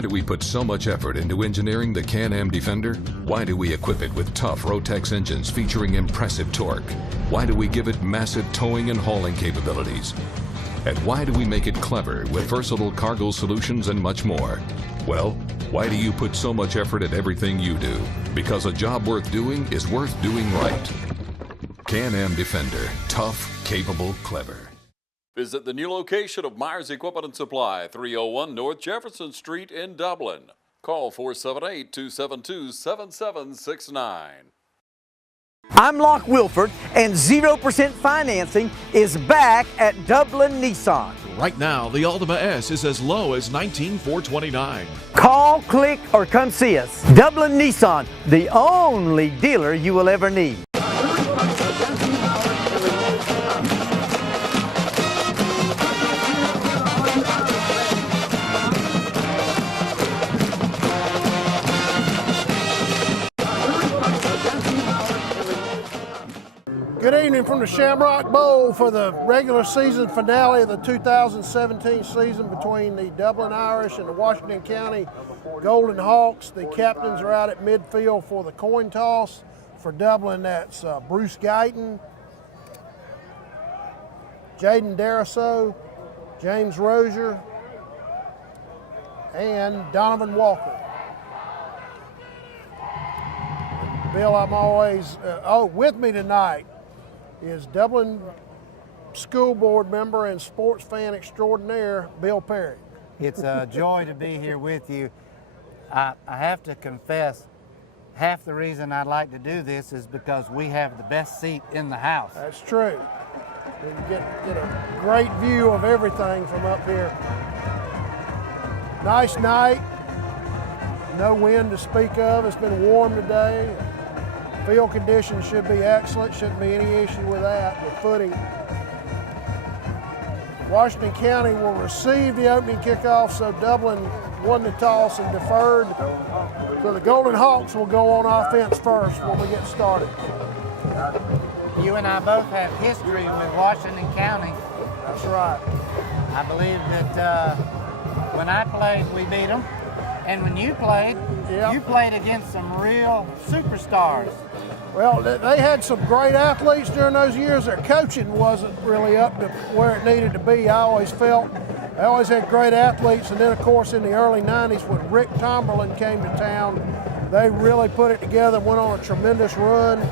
Why do we put so much effort into engineering the Can-Am Defender? Why do we equip it with tough Rotex engines featuring impressive torque? Why do we give it massive towing and hauling capabilities? And why do we make it clever with versatile cargo solutions and much more? Well, why do you put so much effort at everything you do? Because a job worth doing is worth doing right. Can-Am Defender. Tough, capable, clever. Visit the new location of Myers Equipment and Supply, 301 North Jefferson Street in Dublin. Call 478-272-7769. I'm Locke Wilford, and 0% financing is back at Dublin Nissan. Right now, the Altima S is as low as $19,429. Call, click, or come see us. Dublin Nissan, the only dealer you will ever need. Good evening from the Shamrock Bowl for the regular season finale of the 2017 season between the Dublin Irish and the Washington County Golden Hawks. The captains are out at midfield for the coin toss. For Dublin, that's Bruce Guyton, Jaden Daraso, James Rozier, and Donovan Walker. Bill, I'm always, with me tonight is Dublin School Board member and sports fan extraordinaire, Bill Perry. It's a joy to be here with you. I have to confess, half the reason I'd like to do this is because we have the best seat in the house. That's true. You get a great view of everything from up here. Nice night. No wind to speak of. It's been warm today. Field conditions should be excellent. Shouldn't be any issue with that, with footing. Washington County will receive the opening kickoff, so Dublin won the toss and deferred. So the Golden Hawks will go on offense first when we get started. You and I both have history with Washington County. That's right. I believe that when I played, we beat them. And when you played, you played against some real superstars. Well, they had some great athletes during those years. Their coaching wasn't really up to where it needed to be, I always felt. They always had great athletes, and then, of course, in the early 90s when Rick Tomberlin came to town, they really put it together and went on a tremendous run.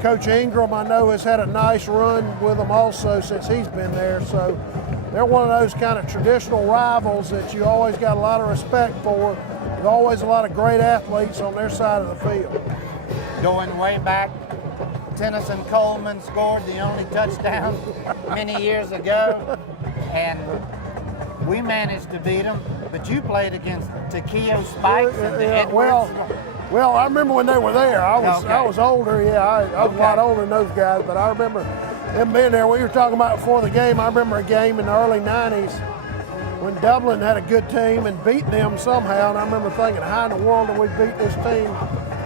Coach Ingram, I know, has had a nice run with them also since he's been there. So they're one of those kind of traditional rivals that you always got a lot of respect for. There's always a lot of great athletes on their side of the field. Going way back, Tennyson Coleman scored the only touchdown many years ago, and we managed to beat them. But you played against Takeo Spikes and the Edwards. Well, I remember when they were there. I was older, I was a lot older than those guys, but I remember them being there. We were talking about before the game. I remember a game in the early 90s when Dublin had a good team and beat them somehow, and I remember thinking, how in the world did we beat this team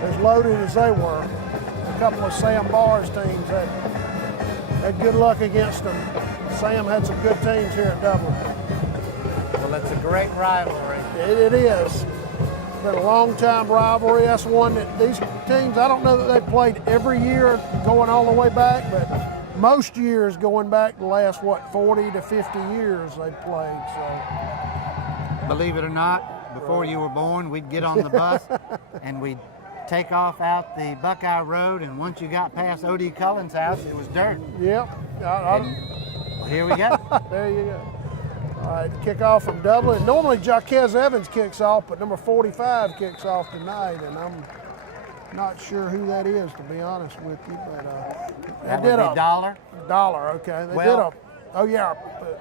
as loaded as they were? A couple of Sam Barr's teams had good luck against them. Sam had some good teams here at Dublin. Well, it's a great rivalry. It is. It's been a long-time rivalry. That's one that these teams, I don't know that they played every year going all the way back, but most years going back the last, 40 to 50 years they've played. So, believe it or not, before you were born, we'd get on the bus and we'd take off out the Buckeye Road, and once you got past O.D. Cullen's house, it was dirt. Yep. Well, here we go. There you go. All right, kickoff from Dublin. Normally Jaquez Evans kicks off, but number 45 kicks off tonight, and I'm not sure who that is, to be honest with you. But that would be Dollar. Dollar, okay.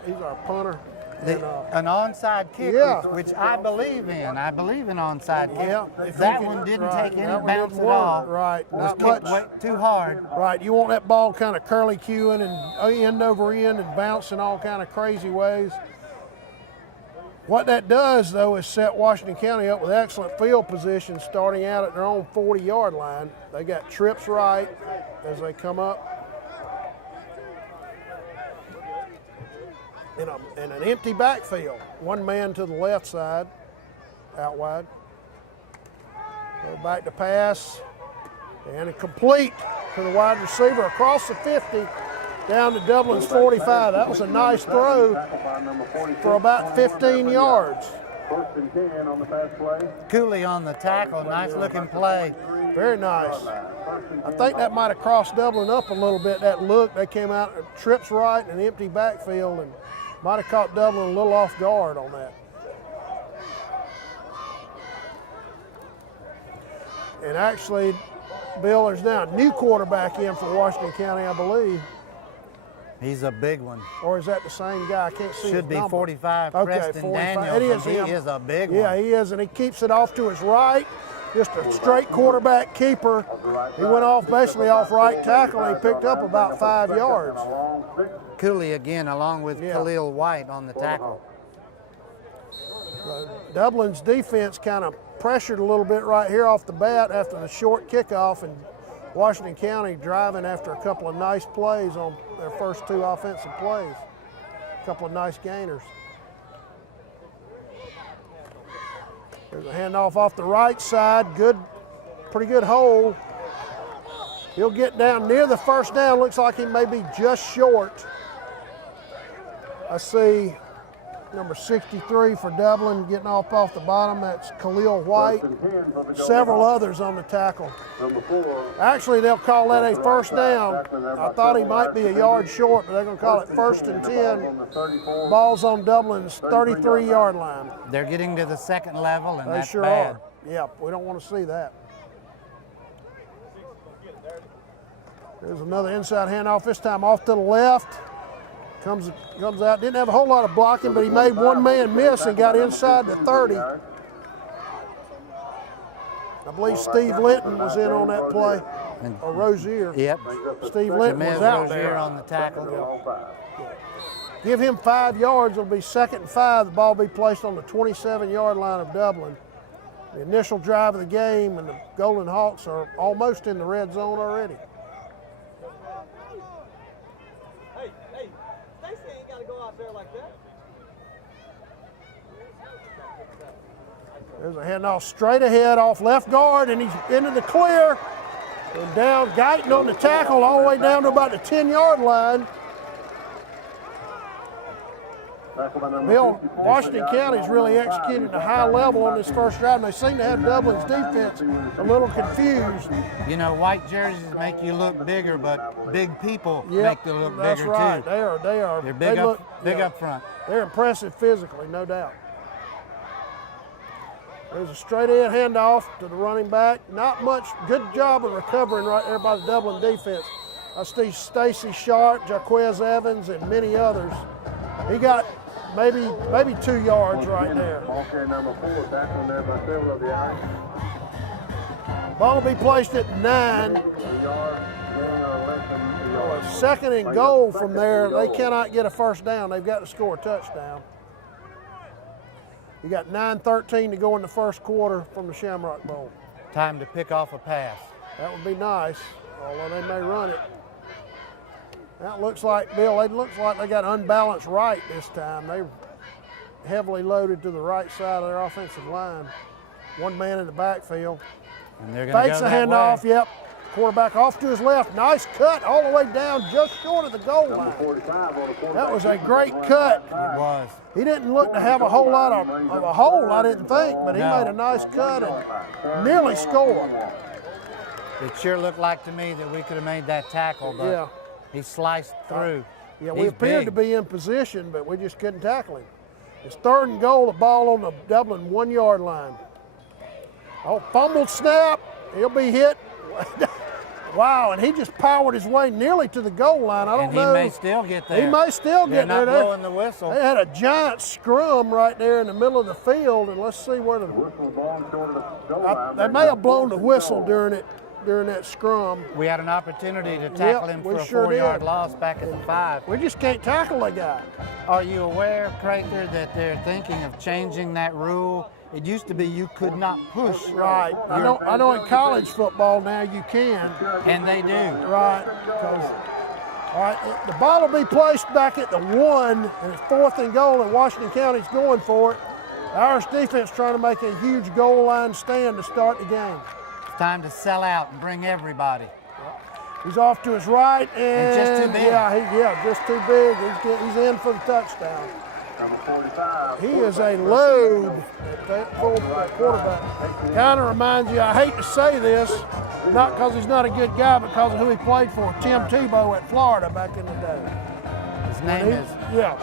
He's our punter. An onside kick, which I believe in. I believe in onside kick. Yeah, that one didn't take any bounce at all. Right, not much. Too hard. Right, you want that ball kind of curly cueing and end over end and bouncing all kind of crazy ways. What that does, though, is set Washington County up with excellent field position starting out at their own 40-yard line. They got trips right as they come up. In an empty backfield. One man to the left side. out wide. Go back to pass, and a complete to the wide receiver across the 50 down to Dublin's 45. That was a nice throw for about 15 yards. First and 10 on the pass play. Cooley on the tackle, nice looking play. Very nice. I think that might have crossed Dublin up a little bit, that look. They came out, trips right, and an empty backfield, and might have caught Dublin a little off guard on that. And actually, Bill, there's now a new quarterback in for Washington County, I believe. He's a big one. Or is that the same guy? I can't see Should his be number. 45, Okay, Preston 45. Daniels. It is He him. is a big one. Yeah, he is, and he keeps it off to his right. Just a straight quarterback keeper. He went off basically off right tackle, and he picked up about 5 yards. Cooley again, along with Yeah. Khalil White on the tackle. Dublin's defense kind of pressured a little bit right here off the bat after the short kickoff, and Washington County driving after a couple of nice plays on their first 2 offensive plays. A couple of nice gainers. There's a handoff off the right side. Good, pretty good hole. He'll get down near the first down. Looks like he may be just short. I see number 63 for Dublin getting off the bottom. That's Khalil White. Several others on the tackle. Actually, they'll call that a first down. I thought he might be a yard short, but they're going to call it 1st and 10. Ball's on Dublin's 33-yard line. They're getting to the second level, and They that's sure bad. are. Yeah, we don't want to see that. There's another inside handoff, this time off to the left. Comes out, didn't have a whole lot of blocking, but he made one man miss and got inside the 30. I believe Steve Linton was in on that play, or Rozier. Yep. Steve Linton was out Rozier there. on the tackle. Give him 5 yards, it'll be 2nd and 5. The ball will be placed on the 27-yard line of Dublin. The initial drive of the game, and the Golden Hawks are almost in the red zone already. There's a handoff straight ahead off left guard, and he's into the clear. And down, Guyton on the tackle all the way down to about the 10-yard line. Bill, Washington County's really executed a high level on this first drive, and they seem to have Dublin's defense a little confused. You know, white jerseys make you look bigger, but big people make you look that's bigger right. too. They are. They're big They up, look, big yeah, up front. They're impressive physically, no doubt. There's a straight ahead handoff to the running back. Not much, good job of recovering right there by the Dublin defense. I see Stacy Sharp, Jaquez Evans, and many others. He got maybe 2 yards right there. Ball will be placed at 9. 2nd and goal from there. They cannot get a first down. They've got to score a touchdown. You got 9:13 to go in the first quarter from the Shamrock Bowl. Time to pick off a pass. That would be nice, although they may run it. That looks like, Bill, it looks like they got unbalanced right this time. They heavily loaded to the right side of their offensive line. One man in the backfield. And they're going to Fakes go the that handoff, way. yep. Quarterback off to his left. Nice cut all the way down, just short of the goal line. That was a great cut. It was. He didn't look to have a whole lot of a hole, I didn't think, but he made a nice cut and nearly scored. It sure looked like to me that we could have made that tackle, but Yeah. he sliced through. Yeah, we He's appeared big. to be in position, but we just couldn't tackle him. It's 3rd and goal, the ball on the Dublin 1-yard line. Oh, fumbled snap. He'll be hit. Wow, and he just powered his way nearly to the goal line. I don't know. And he may still get there. He may still They're get there. not blowing the whistle. They had a giant scrum right there in the middle of the field, and let's see where they may have blown the whistle during that scrum. We had an opportunity to tackle him for a sure 4-yard did. loss back at the 5. We just can't tackle the guy. Are you aware, Crater, that they're thinking of changing that rule? It used to be you could not push. Right. I know in college football now you can. And they do. Right. All right, the ball will be placed back at the 1, and it's 4th and goal, and Washington County's going for it. Irish defense trying to make a huge goal line stand to start the game. It's time to sell out and bring everybody. He's off to his right, and just too big. Yeah, just too big. He's in for the touchdown. Number 45. He is a load at that full quarterback. Kind of reminds you, I hate to say this, not because he's not a good guy, but because of who he played for, Tim Tebow at Florida back in the day.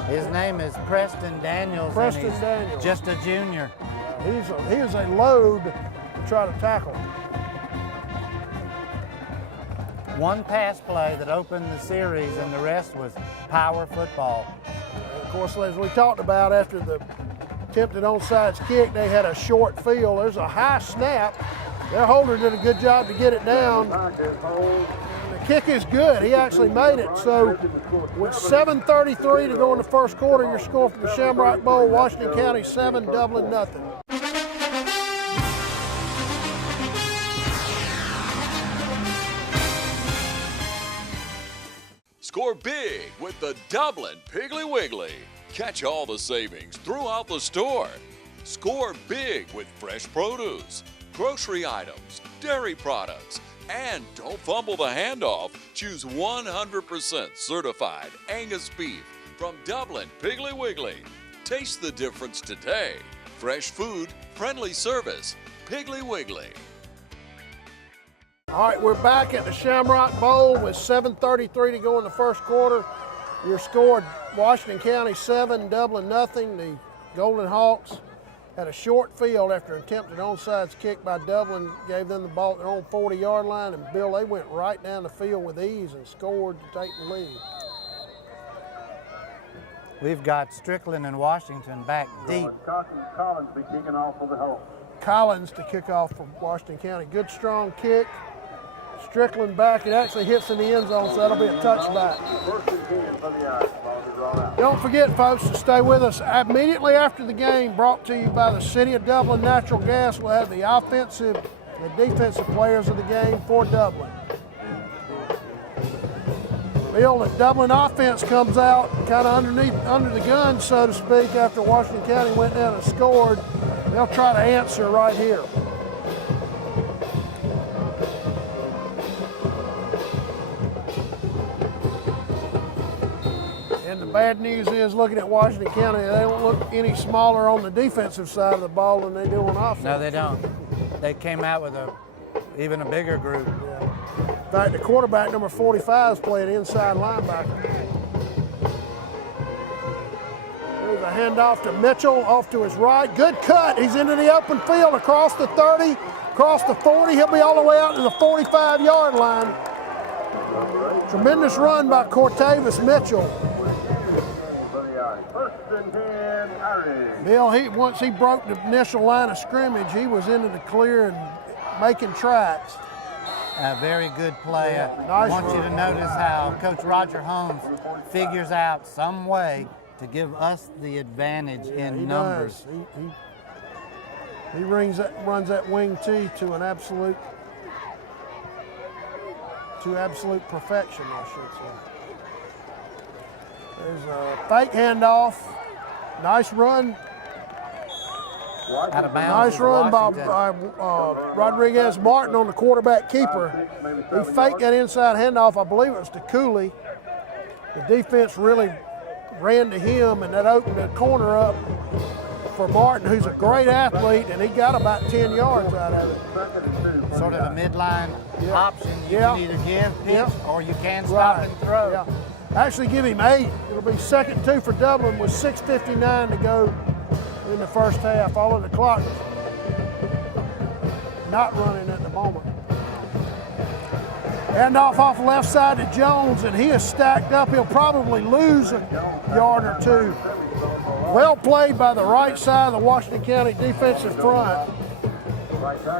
His name is Preston Daniels. Preston and he's Daniels. Just a junior. He is a load to try to tackle. One pass play that opened the series, and the rest was power football. And of course, as we talked about, after the attempted onside kick, they had a short field. There's a high snap. Their holder did a good job to get it down. The kick is good. He actually made it. So with 7:33 to go in the first quarter, your score from the Shamrock Bowl, Washington County 7, Dublin nothing. Score big with the Dublin Piggly Wiggly. Catch all the savings throughout the store. Score big with fresh produce, grocery items, dairy products, and don't fumble the handoff. Choose 100% certified Angus beef from Dublin Piggly Wiggly. Taste the difference today. Fresh food, friendly service, Piggly Wiggly. All right, we're back at the Shamrock Bowl with 7:33 to go in the first quarter. Your score, Washington County 7, Dublin nothing. The Golden Hawks had a short field after an attempted onside kick by Dublin, gave them the ball at their own 40-yard line, and Bill, they went right down the field with ease and scored to take the lead. We've got Strickland and Washington back deep. Collins be kicking off for the Hawks. Collins to kick off for Washington County. Good, strong kick. Strickland back. It actually hits in the end zone, so that'll be a touchback. First and 10 for the Irish. Ball is brought out. Don't forget, folks, to stay with us. Immediately after the game, brought to you by the City of Dublin Natural Gas, we'll have the offensive and defensive players of the game for Dublin. Bill, the Dublin offense comes out kind of under the gun, so to speak, after Washington County went down and scored. They'll try to answer right here. And the bad news is, looking at Washington County, they don't look any smaller on the defensive side of the ball than they do on offense. No, they don't. They came out with even a bigger group. Yeah. In fact, the quarterback, number 45, is playing inside linebacker. There's a handoff to Mitchell, off to his right. Good cut. He's into the open field, across the 30, across the 40. He'll be all the way out to the 45-yard line. Tremendous run by Cortavis Mitchell. First and 10, Irish. Bill, once he broke the initial line of scrimmage, he was into the clear and making tracks. A very good play. Nice I want you to run. notice how Coach Roger Holmes figures out some way to give us the advantage in He numbers. does. He runs that wing tee to an absolute perfection, I should say. There's a fake handoff. Nice run. Out of bounds. Nice run by Rodriguez Martin on the quarterback keeper. He faked that inside handoff. I believe it was to Cooley. The defense really ran to him, and that opened the corner up for Martin, who's a great athlete, and he got about 10 yards out of it. Sort of a midline option. You Yeah. can either give, pitch, Yeah. or you can stop Right. and throw. Yeah. Actually, give him 8. It'll be 2nd and 2 for Dublin with 6:59 to go in the first half. All of the clock not running at the moment. Handoff off the left side to Jones, and he is stacked up. He'll probably lose a yard or two. Well played by the right side of the Washington County defensive front.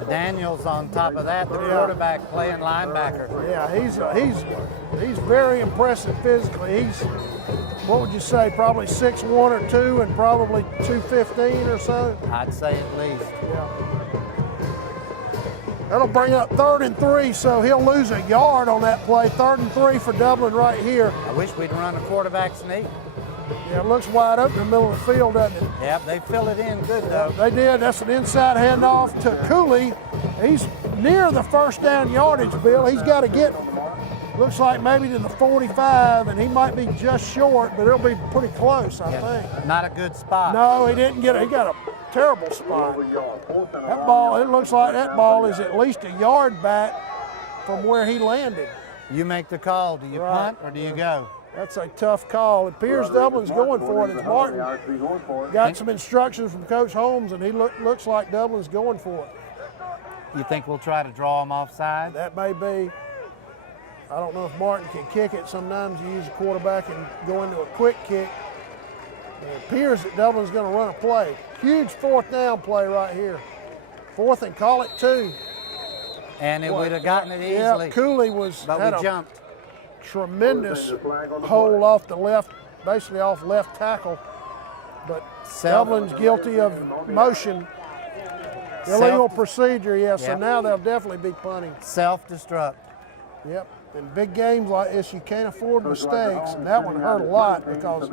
Daniels on top of that, the quarterback playing linebacker. Yeah, he's very impressive physically. He's, what would you say, probably 6'1" or 2 and probably 215 or so? I'd say at least. Yeah. That'll bring up 3rd and 3, so he'll lose a yard on that play. 3rd and 3 for Dublin right here. I wish we'd run a quarterback sneak. Yeah, it looks wide open in the middle of the field, doesn't it? Yep, they fill it in good though. They did. That's an inside handoff to Cooley. He's near the first down yardage, Bill. He's got to get, looks like maybe to the 45, and he might be just short, but it'll be pretty close, I think. Not a good spot. No, he didn't get it. He got a terrible spot. That ball, it looks like that ball is at least a yard back from where he landed. You make the call. Do you punt or do you go? That's a tough call. It appears Dublin's going for it. It's Martin. Got some instructions from Coach Holmes, and he looks like Dublin's going for it. You think we'll try to draw him offside? That may be. I don't know if Martin can kick it. Sometimes you use a quarterback and go into a quick kick. It appears that Dublin's going to run a play. Huge fourth down play right here. Fourth and call it 2. And it would have gotten it easily. Yeah, Cooley had we jumped. Tremendous hole off the left, basically off left tackle. But Dublin's guilty of motion. Illegal procedure, yes. So now they'll definitely be punting. Self-destruct. Yep. In big games like this, you can't afford mistakes, and that one hurt a lot because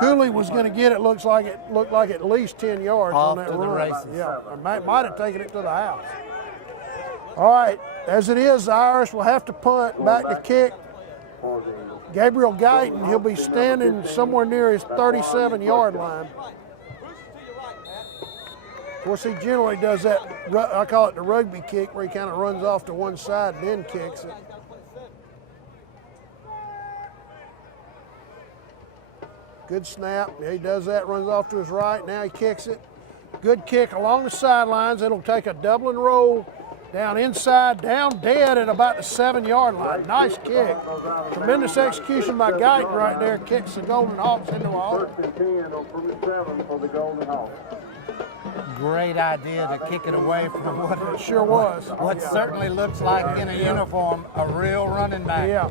Cooley was going to get it. Looked like at least 10 yards off on that to run. the races. Yeah, might have taken it to the house. All right, as it is, the Irish will have to punt. Back to kick. Gabriel Guyton, he'll be standing somewhere near his 37-yard line. Of course, he generally does that, I call it the rugby kick, where he kind of runs off to one side and then kicks it. Good snap. Yeah, he does that, runs off to his right. Now he kicks it. Good kick along the sidelines. It'll take a Dublin roll down inside, down dead at about the 7-yard line. Nice kick. Tremendous execution by Guyton right there. Kicks the Golden Hawks into a hole. Great idea to kick it away from what it sure was. What certainly looks like in a uniform, a real running back. Yeah.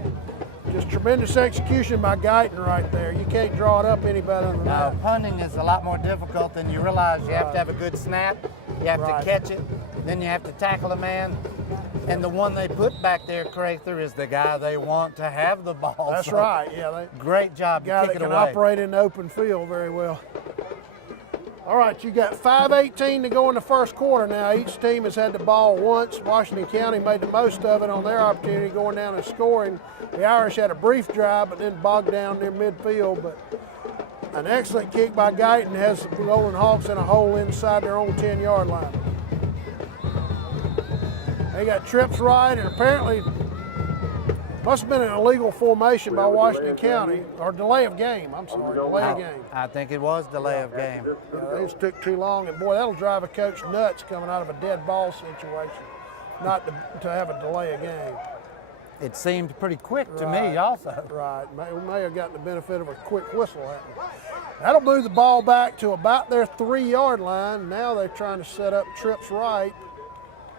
Just tremendous execution by Guyton right there. You can't draw it up any better than that. Punting is a lot more difficult than you realize. You have to have a good snap. You have to catch it. Then you have to tackle a man. And the one they put back there, Crather, is the guy they want to have the ball. That's right. Yeah. Great job to kick it away. Guy that can operate in the open field very well. All right, you got 5:18 to go in the first quarter now. Each team has had the ball once. Washington County made the most of it on their opportunity going down and scoring. The Irish had a brief drive, but then bogged down near midfield. But an excellent kick by Guyton has the Golden Hawks in a hole inside their own 10-yard line. They got trips right, and apparently must have been an illegal formation by Washington County, or delay of game. I'm sorry, delay of game. I think it was delay of game. Yeah, they just took too long, and boy, that'll drive a coach nuts coming out of a dead ball situation, not to have a delay of game. It seemed pretty quick to me also. Right, we may have gotten the benefit of a quick whistle happening. That'll move the ball back to about their 3-yard line. Now they're trying to set up trips right.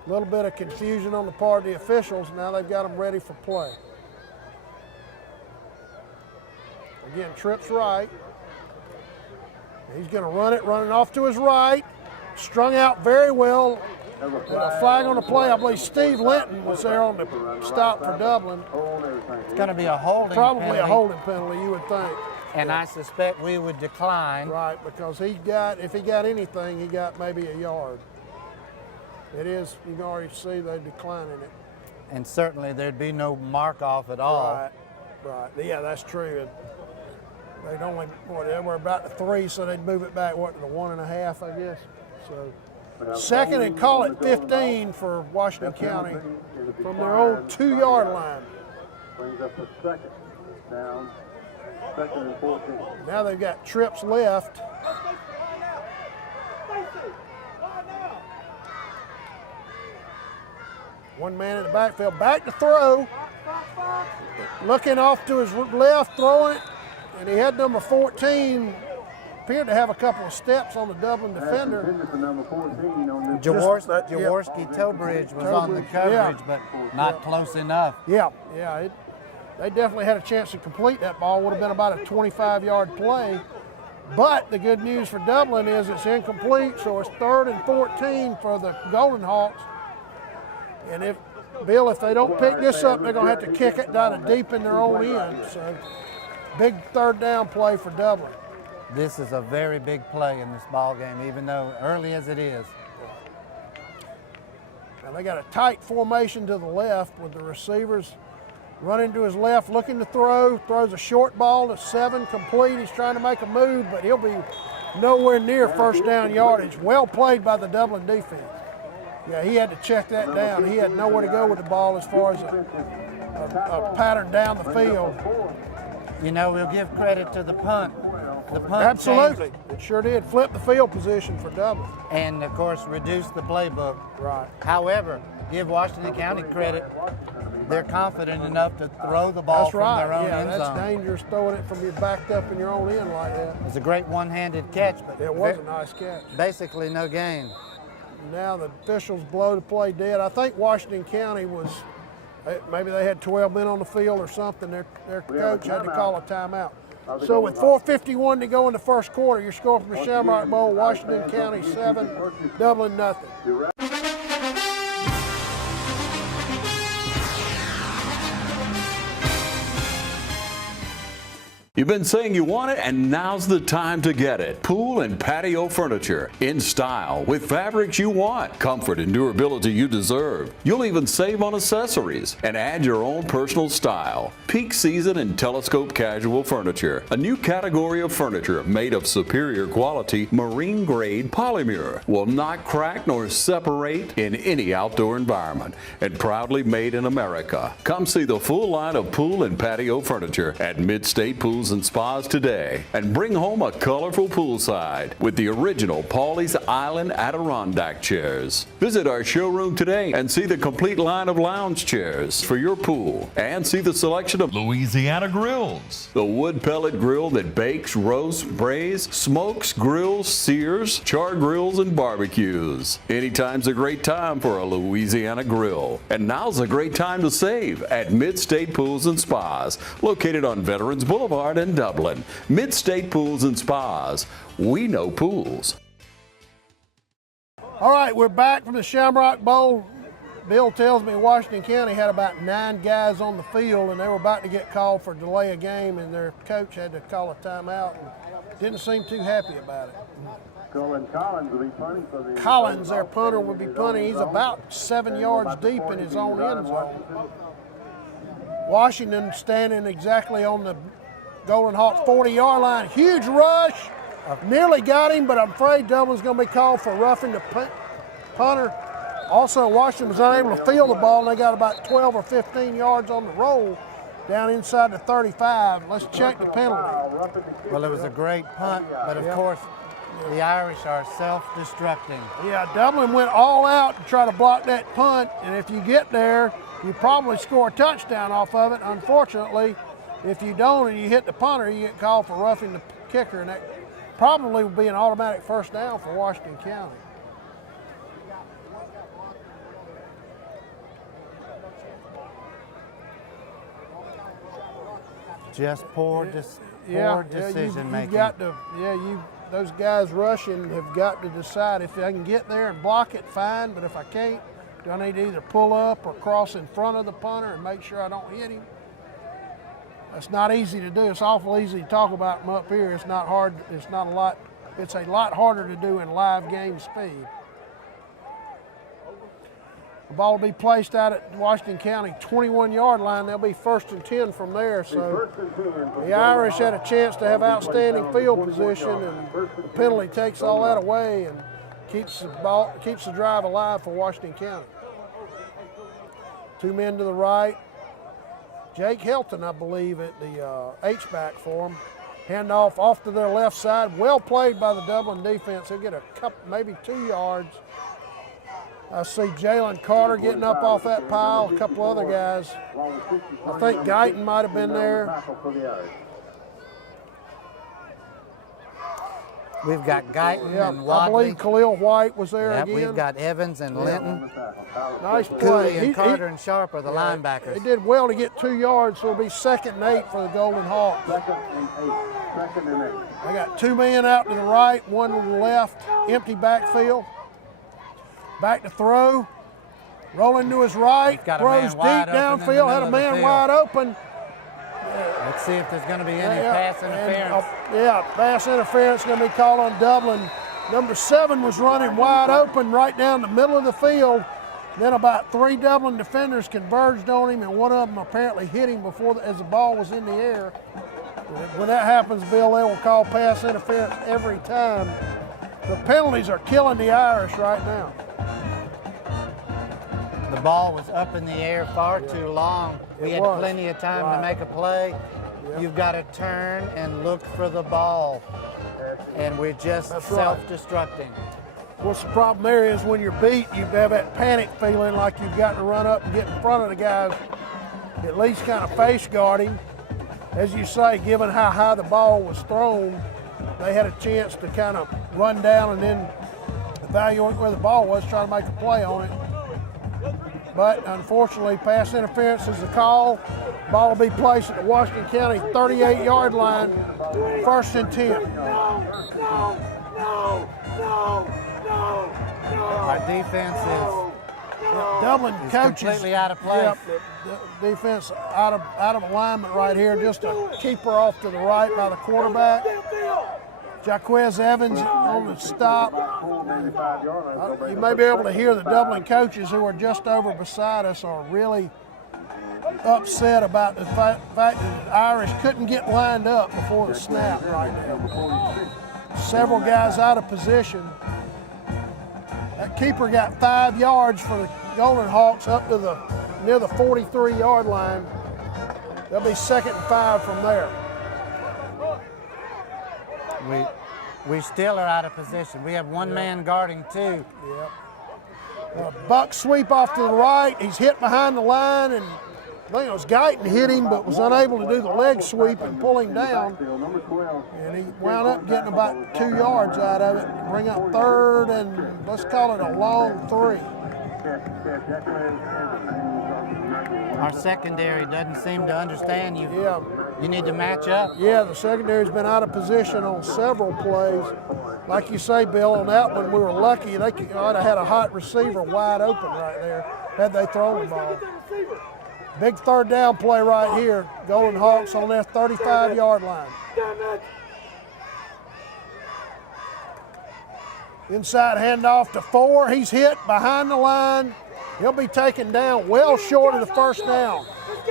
A little bit of confusion on the part of the officials. Now they've got them ready for play. Again, trips right. He's going to run it, running off to his right. Strung out very well. And a flag on the play. I believe Steve Linton was there on the stop for Dublin. It's going to be a holding Probably penalty. a holding penalty, you would think. And I suspect we would decline. Right, because if he got anything, he got maybe a yard. It is, you can already see they're declining it. And certainly there'd be no mark off at all. Right. Yeah, that's true. They'd only, they were about the 3, so they'd move it back, to the 1.5, I guess. So, second and call it 15 for Washington County from their own 2-yard line. Brings up the second down, second and 14. Now they've got trips left. One man in the backfield, back to throw. Looking off to his left, throwing it. And he had number 14, appeared to have a couple of steps on the Dublin defender. Jaworski Towbridge was on the coverage, but not close enough. Yeah, they definitely had a chance to complete that ball. Would have been about a 25-yard play. But the good news for Dublin is it's incomplete, so it's 3rd and 14 for the Golden Hawks. And if they don't pick this up, they're going to have to kick it down deep in their own end. So big 3rd down play for Dublin. this is a very big play in this ball game, even though early as it is. Now they got a tight formation to the left with the receivers running to his left, looking to throw, throws a short ball to 7, complete. He's trying to make a move, but he'll be nowhere near first down yardage. Well played by the Dublin defense. Yeah, he had to check that down. He had nowhere to go with the ball as far as a pattern down the field. You know, we'll give credit to the punt. The punt Absolutely. changed, It sure did. Flip the field position for Dublin. and of course reduce the playbook. Right. However, give Washington County credit. They're confident enough to throw the ball That's from right. their own Yeah, end that's zone. dangerous throwing it from your backed up in your own end like that. It was a great one-handed catch, but It was a nice catch. basically no gain. Now the officials blow the play dead. I think Washington County was, maybe they had 12 men on the field or something. Their coach had to call a timeout. So with 4:51 to go in the first quarter, your score from the Shamrock Bowl, Washington County 7, Dublin nothing. You've been saying you want it, and now's the time to get it. Pool and patio furniture in style with fabrics you want, comfort and durability you deserve. You'll even save on accessories and add your own personal style. Peak season and telescope casual furniture, a new category of furniture made of superior quality marine grade polymer, will not crack nor separate in any outdoor environment, and proudly made in America. Come see the full line of pool and patio furniture at Mid-State Pools and Spas today, and bring home a colorful poolside with the original Pawleys Island Adirondack chairs. Visit our showroom today and see the complete line of lounge chairs for your pool, and see the selection of Louisiana grills. the wood pellet grill that bakes, roasts, braise, smokes, grills, sears, char grills, and barbecues. Anytime's a great time for a Louisiana grill. And now's a great time to save at Mid-State Pools and Spas, located on Veterans Boulevard in Dublin. Mid-State Pools and Spas. We know pools. All right, we're back from the Shamrock Bowl. Bill tells me Washington County had about 9 guys on the field, and they were about to get called for delay of game, and their coach had to call a timeout and didn't seem too happy about it. Collins will be punting for the Collins, their punter, would be punting. He's about 7 yards deep in his own end zone. Washington standing exactly on the Golden Hawks 40-yard line. Huge rush. Nearly got him, but I'm afraid Dublin's going to be called for roughing the punter. Also, Washington was unable to field the ball, and they got about 12 or 15 yards on the roll down inside the 35. Let's check the penalty. Well, it was a great punt, but of course, the Irish are self-destructing. Yeah, Dublin went all out to try to block that punt, and if you get there, you probably score a touchdown off of it. Unfortunately, if you don't and you hit the punter, you get called for roughing the kicker, and that probably will be an automatic first down for Washington County. Just poor decision making. You've got to, those guys rushing have got to decide if I can get there and block it, fine, but if I can't, do I need to either pull up or cross in front of the punter and make sure I don't hit him? That's not easy to do. It's awful easy to talk about from up here. It's not hard. It's not a lot. It's a lot harder to do in live game speed. The ball will be placed out at Washington County 21-yard line. They'll be 1st and 10 from there. So the Irish had a chance to have outstanding field position, and the penalty takes all that away and keeps the drive alive for Washington County. 2 men to the right. Jake Helton, I believe, at the H-back for him. Handoff off to their left side. Well played by the Dublin defense. He'll get a couple, maybe 2 yards. I see Jalen Carter getting up off that pile, a couple other guys. I think Guyton might have been there. We've got Guyton and I Wadley. believe Khalil White was there Yep, again. we've got Evans and Linton. Nice Cooley play. and Carter and Sharp are the linebackers. He did well to get 2 yards, so it'll be 2nd and 8 for the Golden Hawks. 2nd and 8. They got 2 men out to the right, 1 to the left, empty backfield. Back to throw, rolling to his right, Got a throws man deep wide open in the downfield, had middle a of the man field. wide open. Look Let's see if there's going to be any pass interference. Pass interference going to be called on Dublin. Number 7 was running wide open right down the middle of the field. Then about 3 Dublin defenders converged on him, and one of them apparently hit him as the ball was in the air. When that happens, Bill, they will call pass interference every time. The penalties are killing the Irish right now. The ball was up in the air far too long. We had plenty of time to make a play. You've got to turn and look for the ball. And we're just self-destructing. What's the problem there is when you're beat, you have that panic feeling like you've got to run up and get in front of the guys, at least kind of face guard him. As you say, given how high the ball was thrown, they had a chance to kind of run down and then evaluate where the ball was, try to make a play on it. But unfortunately, pass interference is the call. Ball will be placed at the Washington County 38-yard line, 1st and 10. Our defense is Dublin coaches completely out of place. The defense out of alignment right here. Just a keeper off to the right by the quarterback. Jaquez Evans on the stop. You may be able to hear the Dublin coaches who are just over beside us are really upset about the fact that the Irish couldn't get lined up before the snap right now. Several guys out of position. That keeper got 5 yards for the Golden Hawks up to near the 43-yard line. They'll be 2nd and 5 from there. We still are out of position. We have one man guarding 2. Buck sweep off to the right. He's hit behind the line, and I think it was Guyton hit him, but was unable to do the leg sweep and pull him down. And he wound up getting about 2 yards out of it. Bring up 3rd, and let's call it a long 3. Our secondary doesn't seem to understand you. You need to match up. Yeah, the secondary's been out of position on several plays. Like you say, Bill, on that one, we were lucky. They could have had a hot receiver wide open right there had they thrown the ball. Big 3rd down play right here. Golden Hawks on their 35-yard line. Inside handoff to 4. He's hit behind the line. He'll be taken down well short of the 1st down.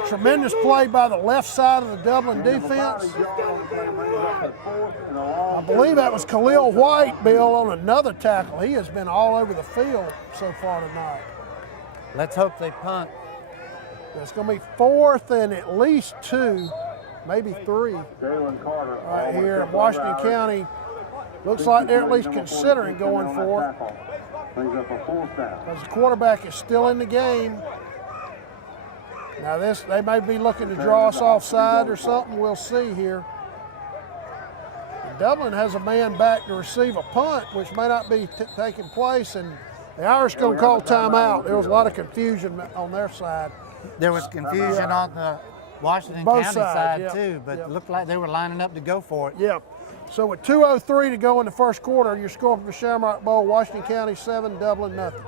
Tremendous play by the left side of the Dublin defense. I believe that was Khalil White, Bill, on another tackle. He has been all over the field so far tonight. Let's hope they punt. It's going to be 4th and at least 2, maybe 3. Right here in Washington County. Looks like they're at least considering going for it. Because the quarterback is still in the game. Now they may be looking to draw us offside or something. We'll see here. Dublin has a man back to receive a punt, which may not be taking place, and the Irish going to call timeout. There was a lot of confusion on their side. There was confusion on the Washington County side too, but it looked like they were lining up to go for it. Yeah. So with 2:03 to go in the 1st quarter, your score for the Shamrock Bowl, Washington County 7, Dublin nothing.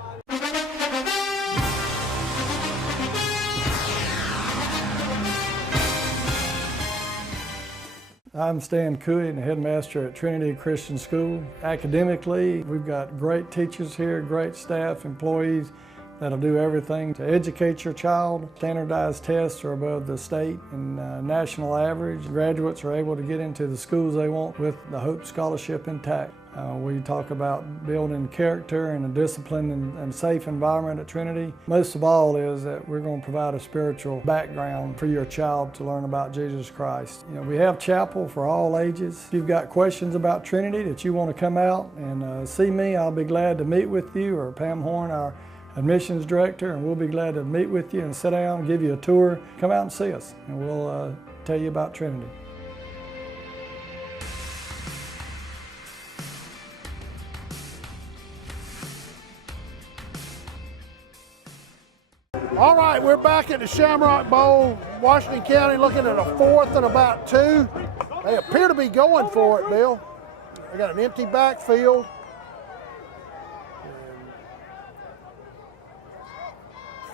I'm Stan Cooey, the headmaster at Trinity Christian School. Academically, we've got great teachers here, great staff, employees that'll do everything to educate your child. Standardized tests are above the state and national average. Graduates are able to get into the schools they want with the Hope Scholarship intact. We talk about building character and a disciplined and safe environment at Trinity. Most of all is that we're going to provide a spiritual background for your child to learn about Jesus Christ. You know, we have chapel for all ages. If you've got questions about Trinity that you want to come out and see me, I'll be glad to meet with you, or Pam Horn, our admissions director, and we'll be glad to meet with you and sit down and give you a tour. Come out and see us, and we'll tell you about Trinity. All right, we're back at the Shamrock Bowl. Washington County looking at a 4th and about 2. They appear to be going for it, Bill. They got an empty backfield.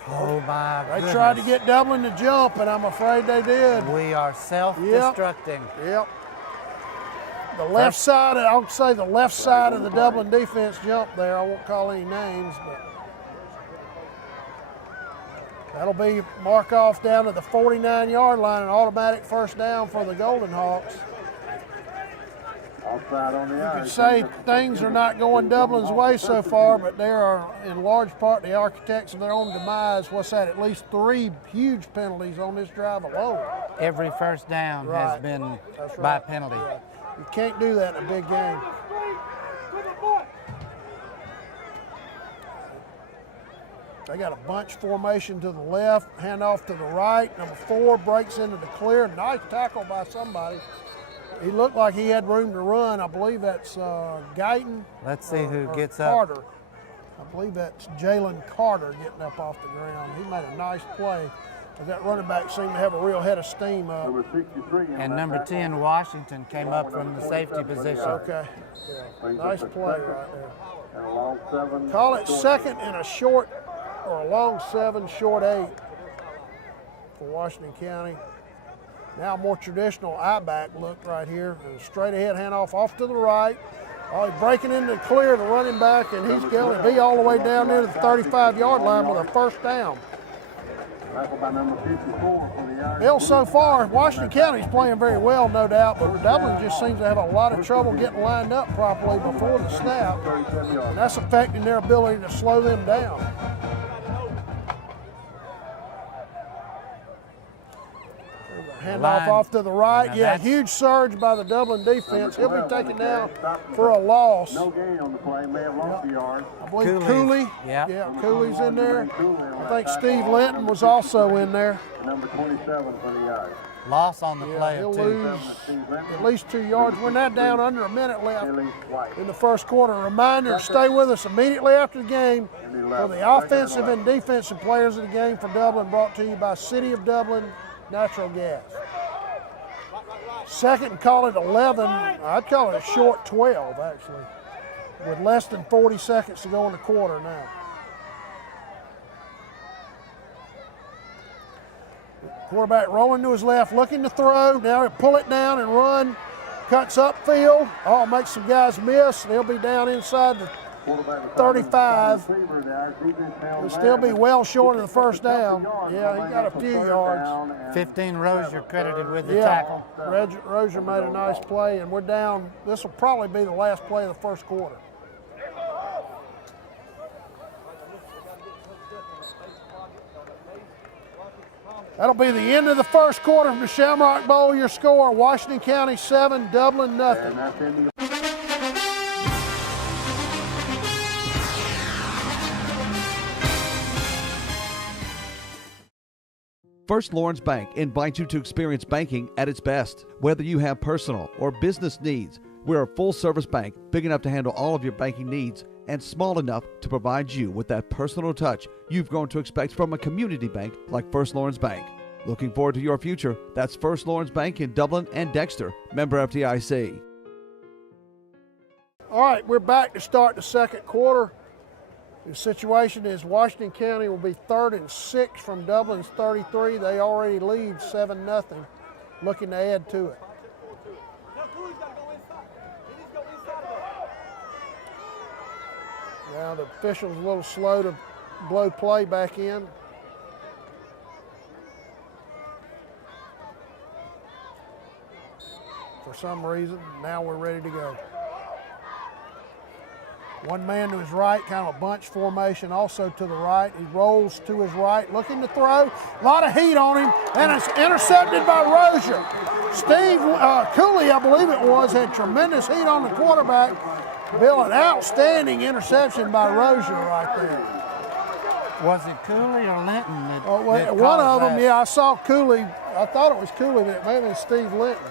Oh, my They goodness. tried to get Dublin to jump, and I'm afraid they did. We are self-destructing. Yep. The left side, I would say the left side of the Dublin defense jumped there. I won't call any names, but that'll be mark off down to the 49-yard line, an automatic first down for the Golden Hawks. Offside on the You Irish. could say things are not going Dublin's way so far, but they are in large part the architects of their own demise. What's that? At least 3 huge penalties on this drive alone. Every first down has been That's by right. penalty. Yeah. You can't do that in a big game. They got a bunch formation to the left, handoff to the right. Number 4 breaks into the clear. Nice tackle by somebody. He looked like he had room to run. I believe that's Guyton. Let's see who or gets up. Carter. I believe that's Jalen Carter getting up off the ground. He made a nice play. That running back seemed to have a real head of steam up. Number 63. And number 10, Washington, came up from the safety position. Okay. Yeah. Nice play right there. And a long 7. Call it second and a short, or a long 7, short 8 for Washington County. Now more traditional I-back look right here. And straight ahead handoff off to the right. Oh, he's breaking into the clear, the running back, and he's going to be all the way down near the 35-yard line with a first down. Tackle by number 54 for the Irish. Bill, so far, Washington County's playing very well, no doubt, but Dublin just seems to have a lot of trouble getting lined up properly before the snap, and that's affecting their ability to slow them down. Handoff off to the right. Yeah, huge surge by the Dublin defense. He'll be taken down for a loss. No gain on the play. May have lost the yard. I believe Cooley. Yep. Yeah, Cooley's in there. I think Steve Linton was also in there. Number 27 for the Irish. Loss on the Yeah, play he'll of 2. lose at least 2 yards. We're now down under a minute left in the first quarter. A reminder to stay with us immediately after the game for the offensive and defensive players of the game for Dublin, brought to you by City of Dublin Natural Gas. Second and call it 11. I'd call it a short 12, actually, with less than 40 seconds to go in the quarter now. Quarterback rolling to his left, looking to throw. Now he'll pull it down and run. Cuts upfield. Oh, makes some guys miss. They'll be down inside the 35. He'll still be well short of the first down. Yeah, he got a few yards. 15 Rozier credited with the tackle. Rozier made a nice play, and we're down. This will probably be the last play of the first quarter. That'll be the end of the first quarter from the Shamrock Bowl. Your score, Washington County 7, Dublin nothing. First Lawrence Bank invites you to experience banking at its best. Whether you have personal or business needs, we're a full-service bank big enough to handle all of your banking needs and small enough to provide you with that personal touch you've grown to expect from a community bank like First Lawrence Bank. Looking forward to your future. That's First Lawrence Bank in Dublin and Dexter, member FDIC. All right, we're back to start the second quarter. The situation is Washington County will be 3rd and 6 from Dublin's 33. They already lead 7-0, looking to add to it. Now the official's a little slow to blow play back in. For some reason, now we're ready to go. One man to his right, kind of a bunch formation also to the right. He rolls to his right, looking to throw. A lot of heat on him, and it's intercepted by Rozier. Steve Cooley, I believe it was, had tremendous heat on the quarterback. Bill, an outstanding interception by Rozier right there. Was it Cooley or Linton? That One of them, that? yeah, I saw Cooley. I thought it was Cooley, but it may have been Steve Linton.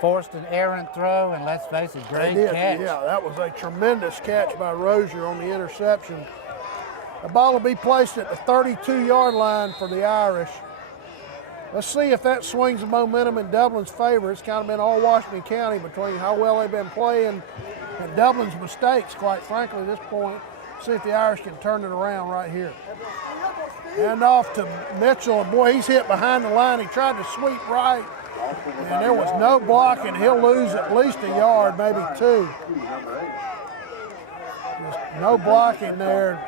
Forced an errant throw, and let's face it, great catch. Yeah, that was a tremendous catch by Rozier on the interception. The ball will be placed at the 32-yard line for the Irish. Let's see if that swings the momentum in Dublin's favor. It's kind of been all Washington County between how well they've been playing And Dublin's mistakes, quite frankly, at this point. See if the Irish can turn it around right here. Hand off to Mitchell, and boy, he's hit behind the line. He tried to sweep right, and there was no blocking. He'll lose at least a yard, maybe 2. Just no blocking there.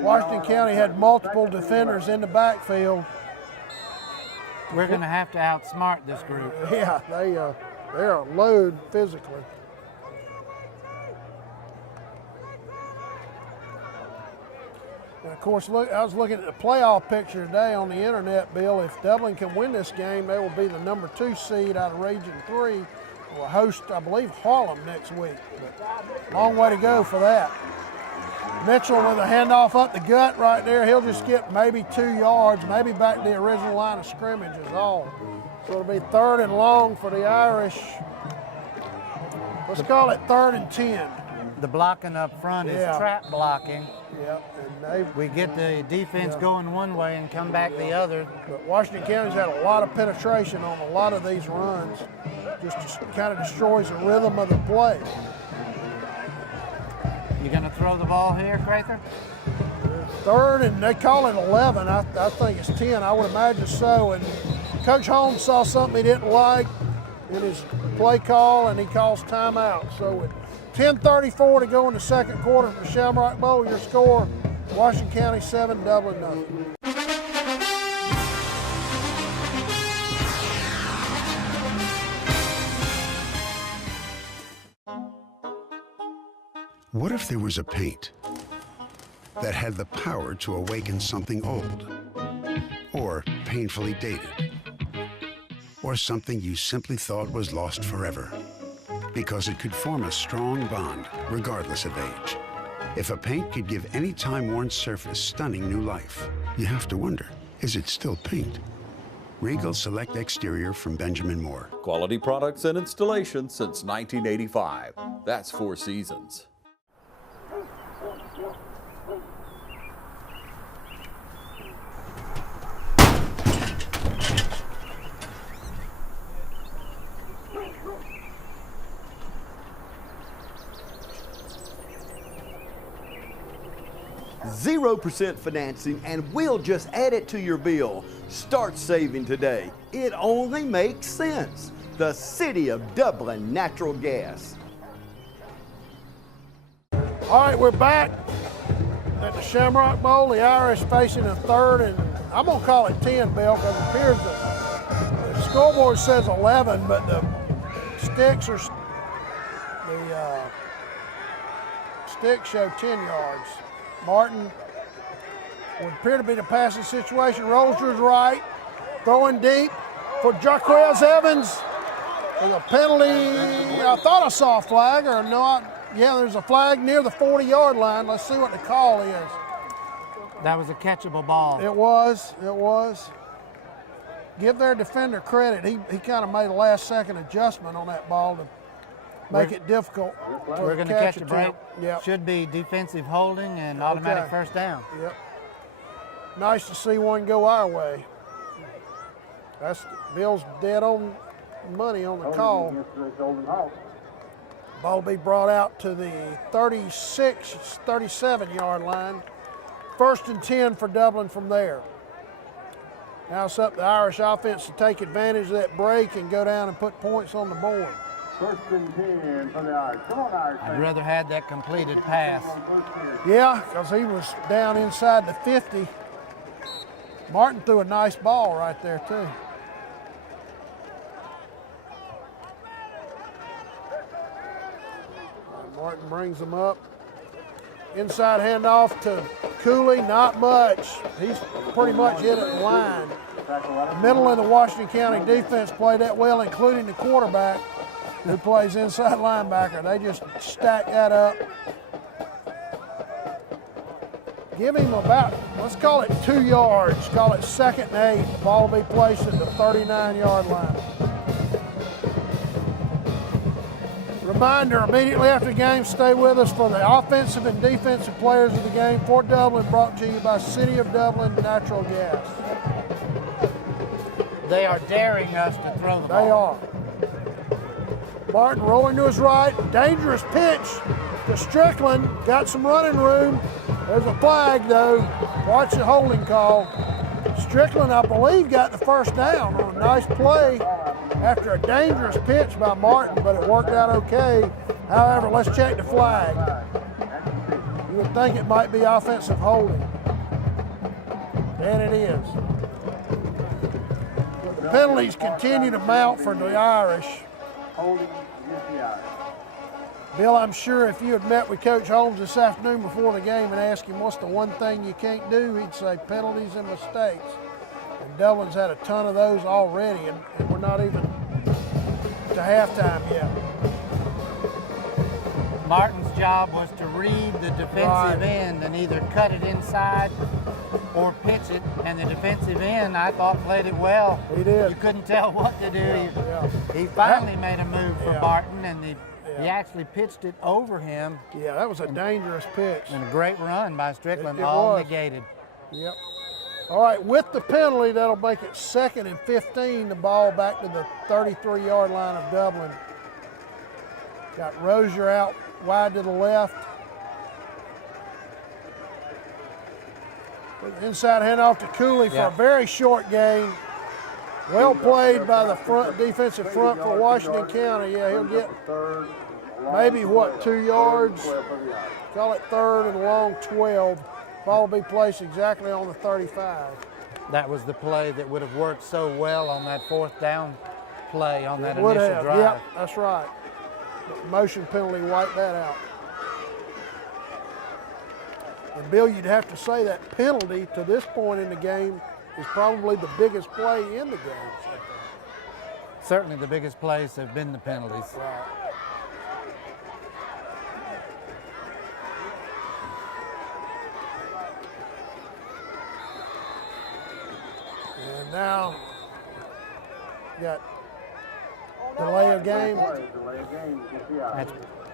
Washington County had multiple defenders in the backfield. We're going to have to outsmart this group. Yeah, they're a load physically. And of course, look, I was looking at the playoff picture today on the internet, Bill. If Dublin can win this game, they will be the number 2 seed out of Region 3. Will host, I believe, Harlem next week. But long way to go for that. Mitchell with a handoff up the gut right there. He'll just get maybe 2 yards, maybe back to the original line of scrimmage is all. So it'll be 3rd and long for the Irish. Let's call it 3rd and 10. The blocking up front is trap blocking. Yep, and we get the defense going one way and come back the other. But Washington County's had a lot of penetration on a lot of these runs. Just kind of destroys the rhythm of the play. You gonna throw the ball here, Crather? 3rd, and they call it 11. I think it's 10. I would imagine so. And Coach Holmes saw something he didn't like in his play call, and he calls timeout. So with 10:34 to go in the second quarter for the Shamrock Bowl, your score, Washington County 7, Dublin 0. What if there was a paint that had the power to awaken something old, or painfully dated, or something you simply thought was lost forever, because it could form a strong bond regardless of age? If a paint could give any time-worn surface stunning new life, you have to wonder, is it still paint? Regal Select Exterior from Benjamin Moore. Quality products and installation since 1985. That's 4 Seasons. Zero % financing, and we'll just add it to your bill. Start saving today. It only makes sense. The City of Dublin Natural Gas. All right, we're back at the Shamrock Bowl. The Irish facing a 3rd, and I'm going to call it 10, Bill, because it appears the scoreboard says 11, but the sticks show 10 yards. Martin would appear to be the passing situation. Rolls to his right, throwing deep for Jaquez Evans. There's a penalty. I thought I saw a flag, or no, yeah, there's a flag near the 40-yard line. Let's see what the call is. That was a catchable ball. It was. Give their defender credit. He kind of made a last-second adjustment on that ball to make it difficult. We're going to catch a break. Yep. Should be defensive holding and automatic first down. Yep. Nice to see one go our way. That's Bill's dead on money on the call. Ball will be brought out to the 37-yard line. 1st and 10 for Dublin from there. Now it's up to the Irish offense to take advantage of that break and go down and put points on the board. 1st and 10 for the Irish. Come on, Irish. I'd rather had that completed pass. Yeah, because he was down inside the 50. Martin threw a nice ball right there, too. Martin brings them up. Inside handoff to Cooley, not much. He's pretty much hit at the line. The middle of the Washington County defense played that well, including the quarterback, who plays inside linebacker. They just stack that up. Give him about, let's call it 2 yards. Call it 2nd and 8. The ball will be placed at the 39-yard line. Reminder, immediately after the game, stay with us for the offensive and defensive players of the game for Dublin, brought to you by City of Dublin Natural Gas. They are daring us to throw the ball. They are. Martin rolling to his right. Dangerous pitch to Strickland. Got some running room. There's a flag, though. Watch the holding call. Strickland, I believe, got the first down on a nice play after a dangerous pitch by Martin, but it worked out okay. However, let's check the flag. You would think it might be offensive holding. And it is. The penalties continue to mount for the Irish. Holding against the Irish. Bill, I'm sure if you had met with Coach Holmes this afternoon before the game and asked him what's the one thing you can't do, he'd say penalties and mistakes. And Dublin's had a ton of those already, and we're not even to halftime yet. Martin's job was to read the defensive end and either cut it inside or pitch it, and the defensive end, I thought, played it well. He did. You couldn't tell what to do. He finally made a move for Martin, and he actually pitched it over him. Yeah, that was a dangerous pitch. And a great run by Strickland, It all was. negated. Yep. All right, with the penalty, that'll make it 2nd and 15, the ball back to the 33-yard line of Dublin. Got Rozier out wide to the left. Inside handoff to Cooley for a very short gain. Well played by the front defensive front for Washington County. Yeah, he'll get maybe, 2 yards? Call it 3rd and long 12. Ball will be placed exactly on the 35. That was the play that would have worked so well on that 4th down play on that It would initial have. drive. Yep, that's right. The motion penalty wiped that out. And Bill, you'd have to say that penalty to this point in the game is probably the biggest play in the game. Certainly the biggest plays have been the penalties. And now, got delay of game.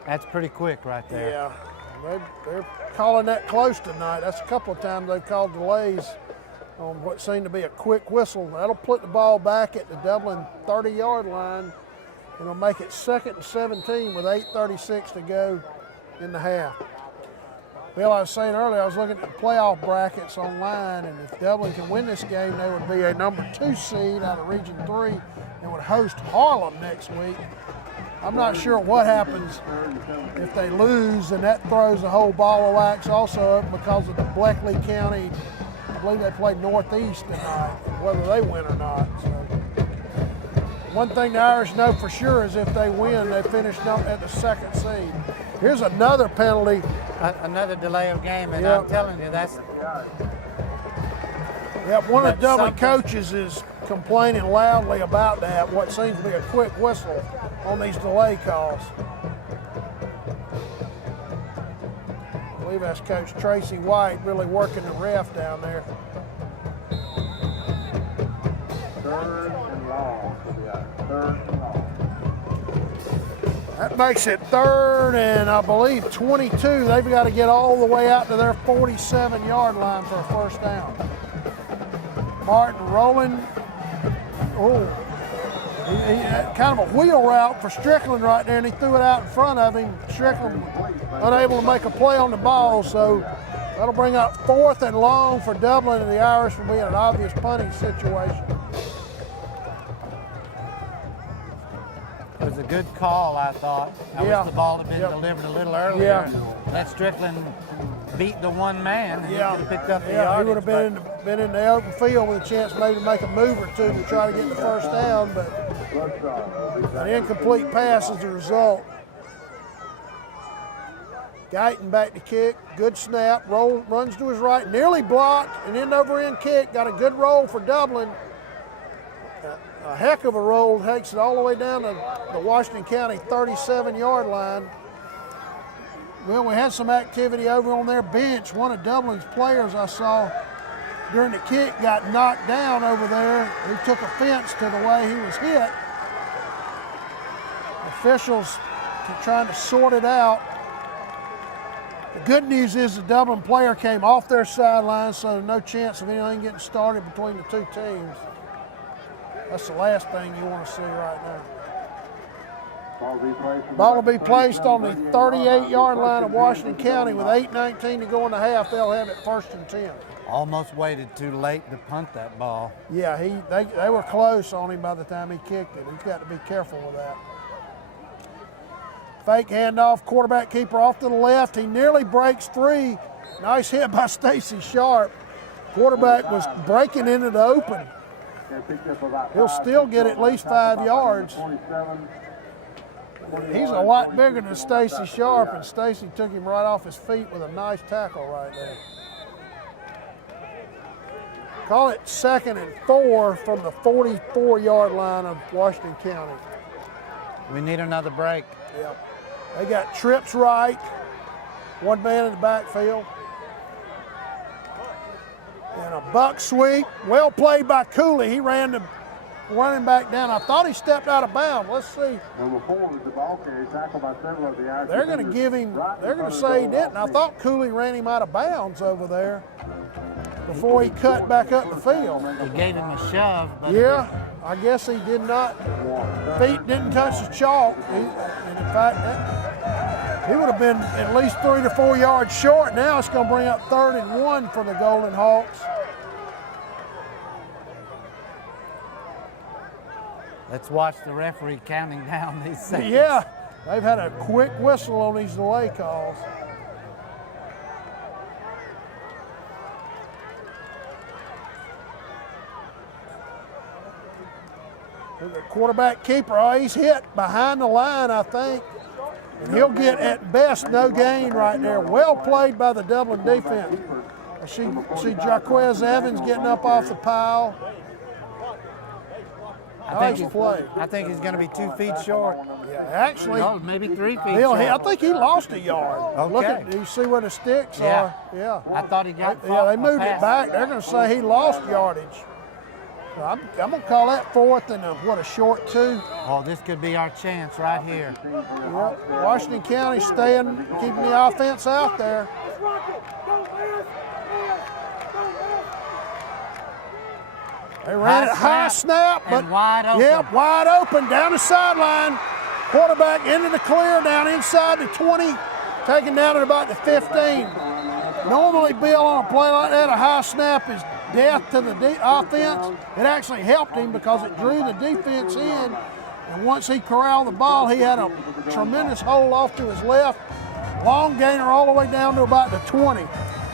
That's pretty quick right there. Yeah, they're calling that close tonight. That's a couple of times they've called delays on what seemed to be a quick whistle. That'll put the ball back at the Dublin 30-yard line. It'll make it 2nd and 17 with 8:36 to go in the half. Bill, I was saying earlier, I was looking at the playoff brackets online, and if Dublin can win this game, they would be a number 2 seed out of Region 3 and would host Harlem next week. I'm not sure what happens if they lose, and that throws the whole ball of wax also up because of the Bleckley County. I believe they play Northeast tonight, whether they win or not. So, one thing the Irish know for sure is if they win, they finish at the 2nd seed. Here's another penalty. Another delay of game, and I'm telling you, that's... Yep, one of the Dublin coaches is complaining loudly about that, what seems to be a quick whistle on these delay calls. I believe that's Coach Tracy White really working the ref down there. 3rd and long for the Irish. 3rd and long. That makes it 3rd and I believe 22. They've got to get all the way out to their 47-yard line for a first down. Martin rolling. Oh, he had kind of a wheel route for Strickland right there, and he threw it out in front of him. Strickland unable to make a play on the ball, so that'll bring up 4th and long for Dublin, and the Irish will be in an obvious punting situation. It was a good call, I thought. I wish the ball had been delivered a little earlier. Let Strickland beat the one man, and he could have picked up the yardage. He would have been in the open field with a chance maybe to make a move or two to try to get the first down, but an incomplete pass as a result. Guyton back to kick, good snap, runs to his right, nearly blocked, an end-over-end kick, got a good roll for Dublin. A heck of a roll, takes it all the way down to the Washington County 37-yard line. Well, we had some activity over on their bench. One of Dublin's players I saw during the kick got knocked down over there. He took offense to the way he was hit. Officials trying to sort it out. The good news is the Dublin player came off their sideline, so no chance of anything getting started between the two teams. That's the last thing you want to see right now. Ball will be placed on the 38-yard line of Washington County with 8:19 to go in the half. They'll have it 1st and 10. Almost waited too late to punt that ball. Yeah, they were close on him by the time he kicked it. He's got to be careful with that. Fake handoff, quarterback keeper off to the left. He nearly breaks free. Nice hit by Stacy Sharp. Quarterback was breaking into the open. He'll still get at least 5 yards. He's a lot bigger than Stacy Sharp, and Stacy took him right off his feet with a nice tackle right there. Call it 2nd and 4 from the 44-yard line of Washington County. We need another break. Yep. They got trips right. One man in the backfield. And a buck sweep. Well played by Cooley. He ran the running back down. I thought he stepped out of bounds. Let's see. Number 4 was the ball carrier, tackled by several of the Irish. They're going to give him, they're going to say he didn't. I thought Cooley ran him out of bounds over there before he cut back up the field. He gave him a shove. But yeah, I guess he did not. Feet didn't touch the chalk. And in fact, he would have been at least 3 to 4 yards short. Now it's going to bring up 3rd and 1 for the Golden Hawks. Let's watch the referee counting down these seconds. Yeah, they've had a quick whistle on these delay calls. The quarterback keeper, oh, he's hit behind the line, I think. And he'll get, at best, no gain right there. Well played by the Dublin defense. See Jaquez Evans getting up off the pile. Nice play. I think he's going to be 2 feet short. Yeah, actually. No, maybe 3 feet short. I think he lost a yard. Okay. Look at, do you see where the sticks are? Yeah. I thought he got Yeah, they moved it back. They're going to say he lost yardage. So I'm going to call that 4th and a short 2. Oh, this could be our chance right here. Yep. Washington County keeping the offense out there. They ran it high snap, but wide open. Yep, wide open down the sideline. Quarterback into the clear, down inside the 20, taken down at about the 15. Normally, Bill, on a play like that, a high snap is death to the offense. It actually helped him because it drew the defense in, and once he corralled the ball, he had a tremendous hole off to his left. Long gainer all the way down to about the 20.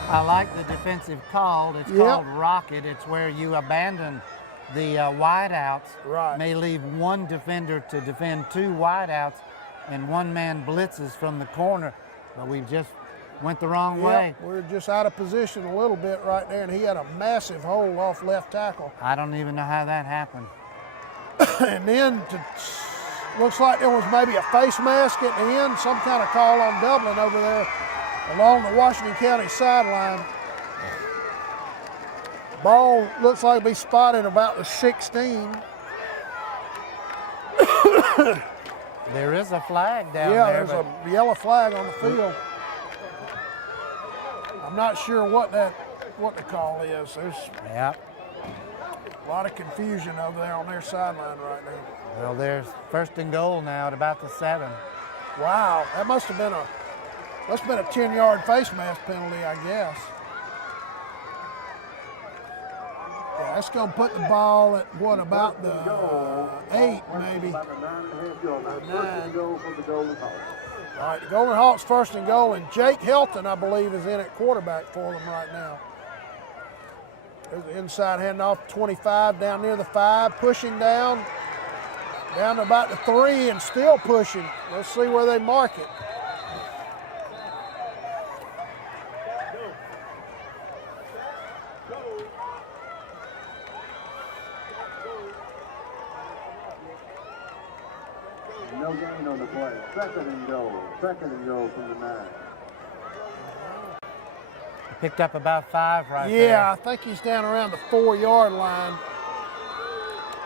I like the defensive call. It's called rocket. It's where you abandon the wideouts. Right. May leave one defender to defend 2 wideouts, and one man blitzes from the corner. But we just went the wrong way. We're just out of position a little bit right there, and he had a massive hole off left tackle. I don't even know how that happened. And then looks like there was maybe a face mask at the end, some kind of call on Dublin over there along the Washington County sideline. Ball looks like it'll be spotted about the 16. There is a flag down there. Yeah, there's a yellow flag on the field. I'm not sure what the call is. There's a lot of confusion over there on their sideline right now. Well, there's 1st and goal now at about the 7. Wow, that must have been a 10-yard face mask penalty, I guess. Yeah, that's going to put the ball at what, about the 8 maybe. 9. All right, the Golden Hawks 1st and goal, and Jake Helton, I believe, is in at quarterback for them right now. There's the inside handoff, 25 down near the 5, pushing down to about the 3 and still pushing. Let's see where they mark it. No gain on the play. 2nd and goal. 2nd and goal from the 9. Picked up about 5 right there. Yeah, I think he's down around the 4-yard line.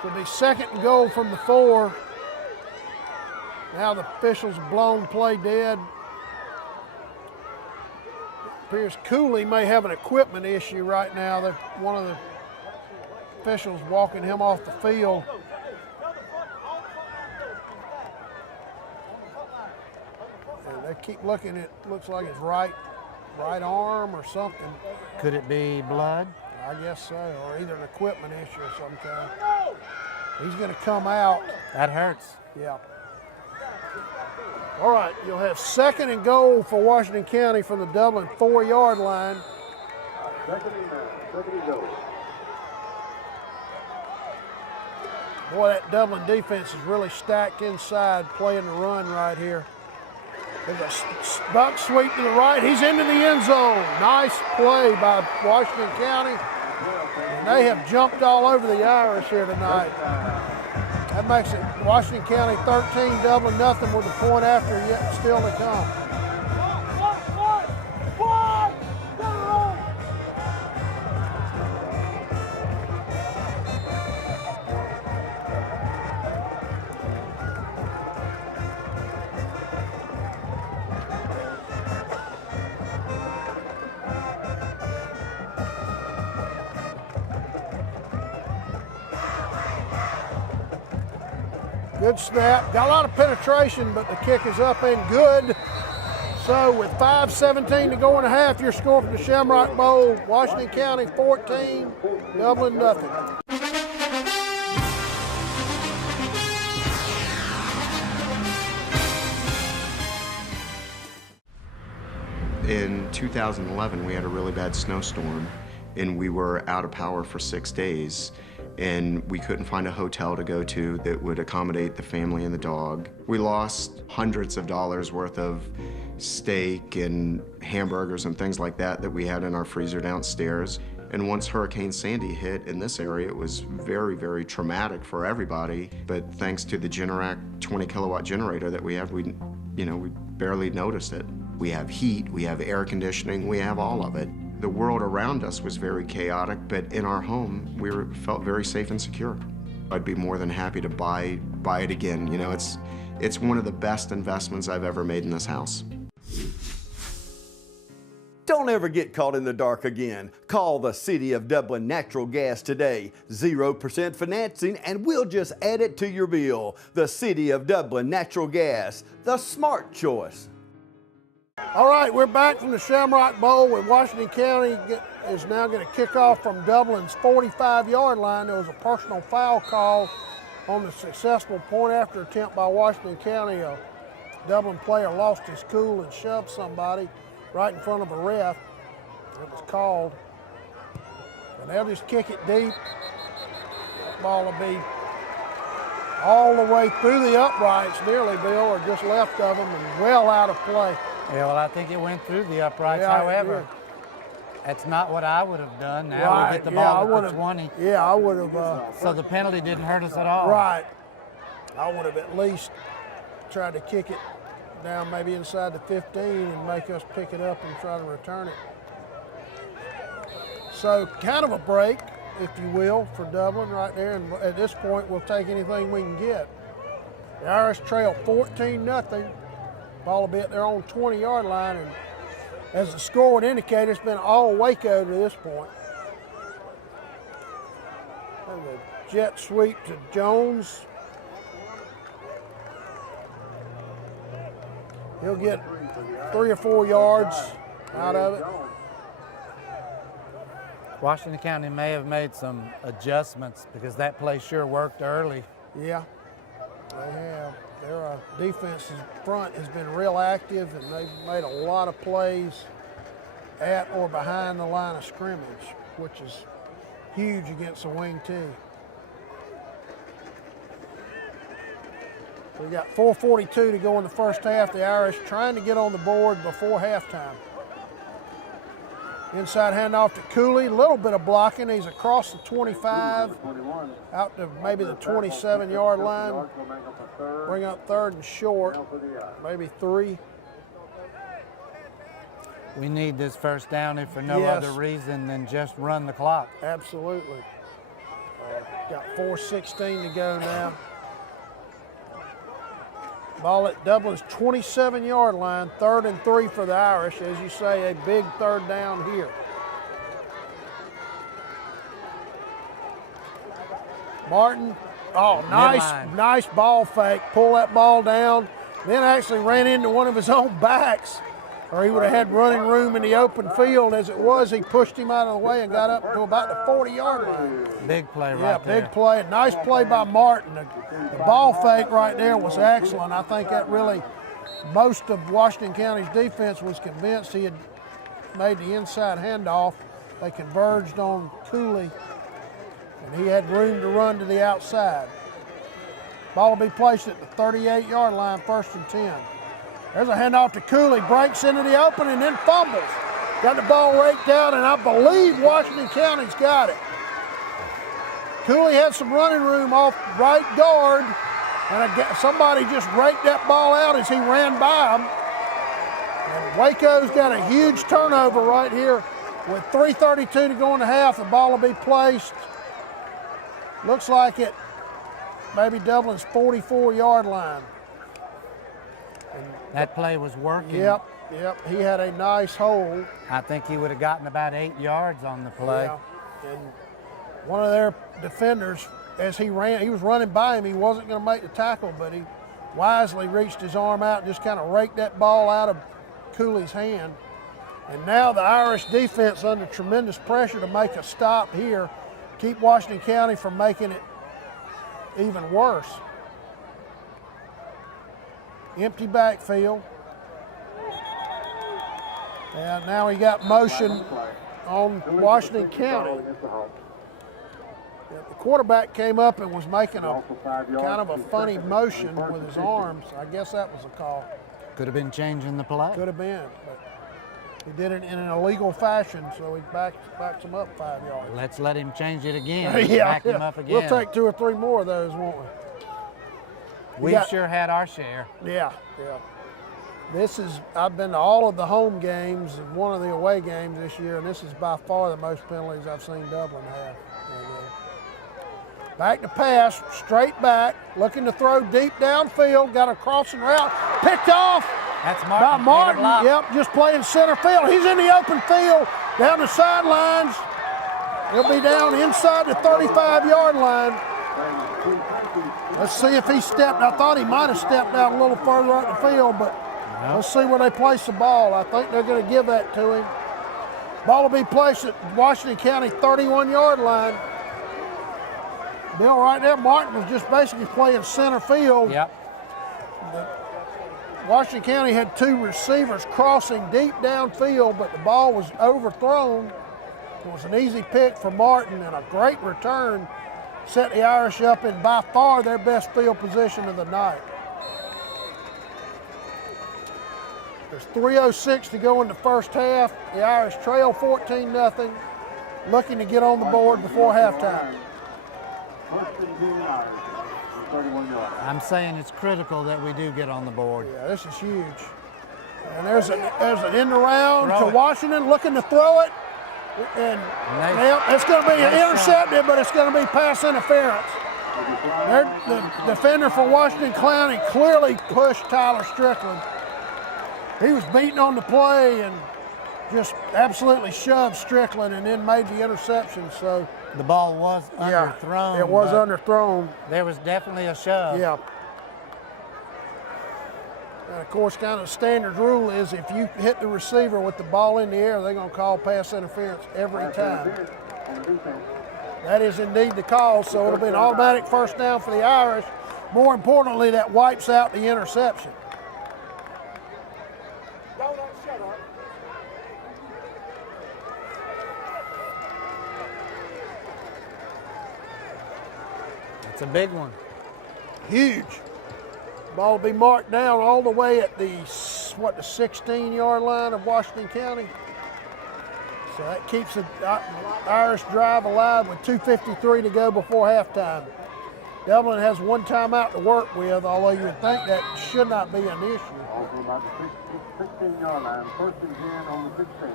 It'll be 2nd and goal from the 4. Now the officials have blown play dead. Appears Cooley may have an equipment issue right now. One of the officials walking him off the field. keep looking at, looks like his right arm or something. Could it be blood? I guess so, or either an equipment issue of some kind. He's going to come out. That hurts. Yeah. All right, you'll have 2nd and goal for Washington County from the Dublin 4-yard line. 2nd and goal. Boy, that Dublin defense is really stacked inside, playing the run right here. There's a buck sweep to the right. He's into the end zone. Nice play by Washington County. And they have jumped all over the Irish here tonight. That makes it Washington County 13, Dublin nothing with the point after yet still to come. Good snap. Got a lot of penetration, but the kick is up and good. So with 5:17 to go in the half, your score from the Shamrock Bowl, Washington County 14, Dublin nothing. In 2011, we had a really bad snowstorm, and we were out of power for 6 days. And we couldn't find a hotel to go to that would accommodate the family and the dog. We lost hundreds of dollars worth of steak and hamburgers and things like that we had in our freezer downstairs. And once Hurricane Sandy hit in this area, it was very, very traumatic for everybody. But thanks to the Generac 20 kilowatt generator that we have, we barely noticed it. We have heat, we have air conditioning, we have all of it. The world around us was very chaotic, but in our home, felt very safe and secure. I'd be more than happy to buy it again. You know, it's one of the best investments I've ever made in this house. Don't ever get caught in the dark again. Call the City of Dublin Natural Gas today. 0% financing, and we'll just add it to your bill. The City of Dublin Natural Gas, the smart choice. All right, we're back from the Shamrock Bowl with Washington County is now going to kick off from Dublin's 45-yard line. There was a personal foul call on the successful point after attempt by Washington County. A Dublin player lost his cool and shoved somebody right in front of a ref. It was called. And they'll just kick it deep. That ball will be all the way through the uprights nearly, Bill, or just left of them and well out of play. Yeah, well, I think it went through the uprights. Yeah, however, that's not what I would have done. Now we get the ball at the 20. Yeah, I would have. So the penalty didn't hurt us at all. Right. I would have at least tried to kick it down maybe inside the 15 and make us pick it up and try to return it. So kind of a break, if you will, for Dublin right there. And at this point, we'll take anything we can get. The Irish trail 14-0. Ball will be at their own 20-yard line, and as the score would indicate, it's been all Waco to this point. And the jet sweep to Jones. He'll get 3 or 4 yards out of it. Washington County may have made some adjustments because that play sure worked early. Yeah, they have. Their defense in front has been real active, and they've made a lot of plays at or behind the line of scrimmage, which is huge against a wing team. We got 4:42 to go in the first half. The Irish trying to get on the board before halftime. Inside handoff to Cooley, a little bit of blocking. He's across the 25, out to maybe the 27-yard line. Bring up 3rd and short, maybe 3. We need this first down if for no other reason than just run the clock. Absolutely. Got 4:16 to go now. Ball at Dublin's 27-yard line, 3rd and 3 for the Irish. As you say, a big 3rd down here. Martin, nice ball fake. Pull that ball down. Then actually ran into one of his own backs, or he would have had running room in the open field. As it was, he pushed him out of the way and got up to about the 40-yard line. Big play Yeah, right there. big play. Nice play by Martin. The ball fake right there was excellent. I think that really, most of Washington County's defense was convinced he had made the inside handoff. They converged on Cooley, and he had room to run to the outside. Ball will be placed at the 38-yard line, 1st and 10. There's a handoff to Cooley, breaks into the open and then fumbles. Got the ball raked out, and I believe Washington County's got it. Cooley had some running room off right guard, and somebody just raked that ball out as he ran by him. And Waco's got a huge turnover right here with 3:32 to go in the half. The ball will be placed, looks like it, maybe Dublin's 44-yard line. That play was working. Yep. He had a nice hold. I think he would have gotten about 8 yards on the play. Yeah. And one of their defenders, as he ran, he was running by him. He wasn't going to make the tackle, but he wisely reached his arm out and just kind of raked that ball out of Cooley's hand. And now the Irish defense under tremendous pressure to make a stop here, keep Washington County from making it even worse. Empty backfield. And now he got motion on Washington County. The quarterback came up and was making a kind of a funny motion with his arms. I guess that was a call. Could have been changing the play. Could have been, but he did it in an illegal fashion, so he backs him up 5 yards. Let's let him change it again. Back him up again. We'll take 2 or 3 more of those, won't we? We've sure had our share. Yeah. I've been to all of the home games and one of the away games this year, and this is by far the most penalties I've seen Dublin have. Back to pass, straight back, looking to throw deep downfield, got a crossing route, picked off. That's Martin. By Martin, yep, just playing center field. He's in the open field, down the sidelines. He'll be down inside the 35-yard line. Let's see if he stepped. I thought he might have stepped out a little further out the field, but let's see where they place the ball. I think they're going to give that to him. Ball will be placed at Washington County 31-yard line. Bill, right there, Martin was just basically playing center field. Yep. Washington County had 2 receivers crossing deep downfield, but the ball was overthrown. It was an easy pick for Martin and a great return. Set the Irish up in by far their best field position of the night. There's 3:06 to go in the first half. The Irish trail 14-0, looking to get on the board before halftime. I'm saying it's critical that we do get on the board. Yeah, this is huge. And there's an end around to Washington, looking to throw it. And it's going to be intercepted, but it's going to be pass interference. The defender for Washington County clearly pushed Tyler Strickland. He was beating on the play and just absolutely shoved Strickland and then made the interception. So the ball was underthrown. It was underthrown. There was definitely a shove. Yeah. And of course, kind of standard rule is if you hit the receiver with the ball in the air, they're going to call pass interference every time. That is indeed the call, so it'll be an automatic first down for the Irish. More importantly, that wipes out the interception. It's a big one. Huge. Ball will be marked down all the way at the 16-yard line of Washington County. So that keeps the Irish drive alive with 2:53 to go before halftime. Dublin has 1 timeout to work with, although you would think that should not be an issue. Also about the 16-yard line, 1st and 10 on the 16.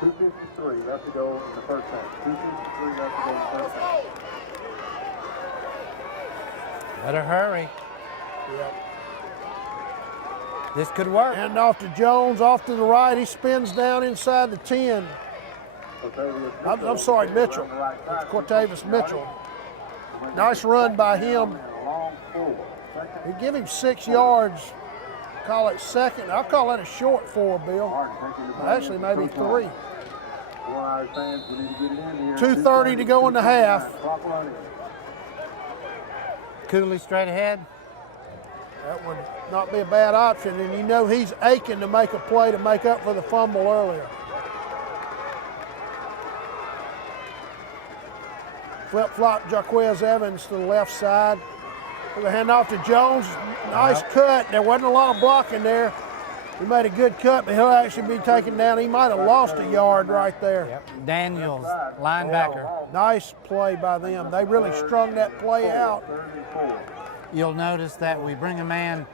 2:53 left to go in the first half. 2:53 left to go in the first half. Better hurry. Yep. This could work. And off to Jones, off to the right. He spins down inside the 10. I'm sorry, Mitchell. It's Cortavis Mitchell. Nice run by him. He give him 6 yards call it second. I'll call that a short 4, Bill. Actually, maybe 3. 2:30 to go in the half. Cooley straight ahead. That would not be a bad option, and you know he's aching to make a play to make up for the fumble earlier. Flip-flop Jaquez Evans to the left side. Put the handoff to Jones. Nice cut. There wasn't a lot of blocking there. He made a good cut, but he'll actually be taken down. He might have lost a yard right there. Yep. Daniels, linebacker. Nice play by them. They really strung that play out. You'll notice that we bring a man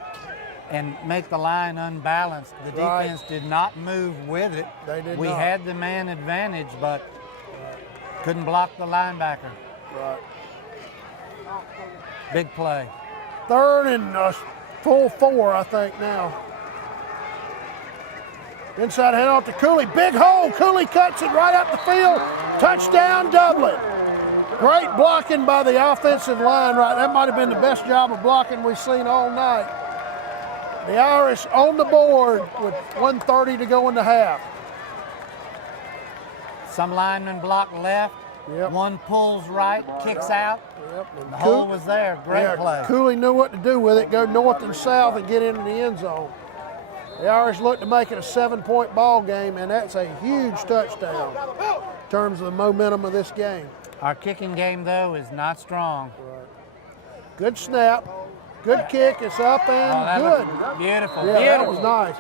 and make the line unbalanced. The defense did not move with it. They did we not. had the man advantage, but couldn't block the linebacker. Right. Big play. 3rd and a full 4, I think now. Inside handoff to Cooley. Big hole. Cooley cuts it right up the field. Touchdown, Dublin. Great blocking by the offensive line. Right, that might have been the best job of blocking we've seen all night. The Irish on the board with 1:30 to go in the half. Some linemen block left. Yep. One pulls right, kicks out. Yep. The hole was there. Great play. Cooley knew what to do with it. Go north and south and get into the end zone. The Irish look to make it a 7-point ball game, and that's a huge touchdown in terms of the momentum of this game. Our kicking game, though, is not strong. Right. Good snap. Good kick. It's up and good. Beautiful. Yeah, Beautiful. that was nice.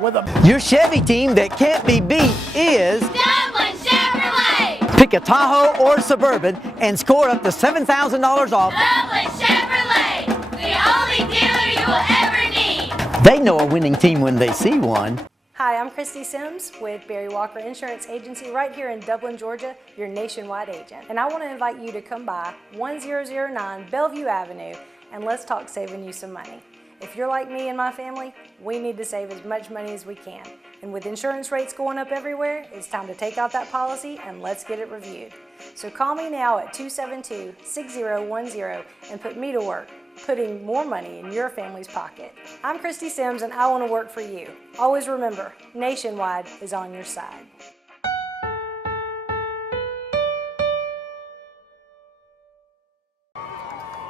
With a Your Chevy team that can't be beat is Dublin Chevrolet! pick a Tahoe or Suburban and score up to $7,000 off. Dublin Chevrolet! The only dealer you will ever need! They know a winning team when they see one. Hi, I'm Christy Sims with Barry Walker Insurance Agency right here in Dublin, Georgia, your nationwide agent. And I want to invite you to come by 1009 Bellevue Avenue and let's talk saving you some money. If you're like me and my family, we need to save as much money as we can. And with insurance rates going up everywhere, it's time to take out that policy and let's get it reviewed. So call me now at 272-6010 and put me to work, putting more money in your family's pocket. I'm Christy Sims and I want to work for you. Always remember, Nationwide is on your side.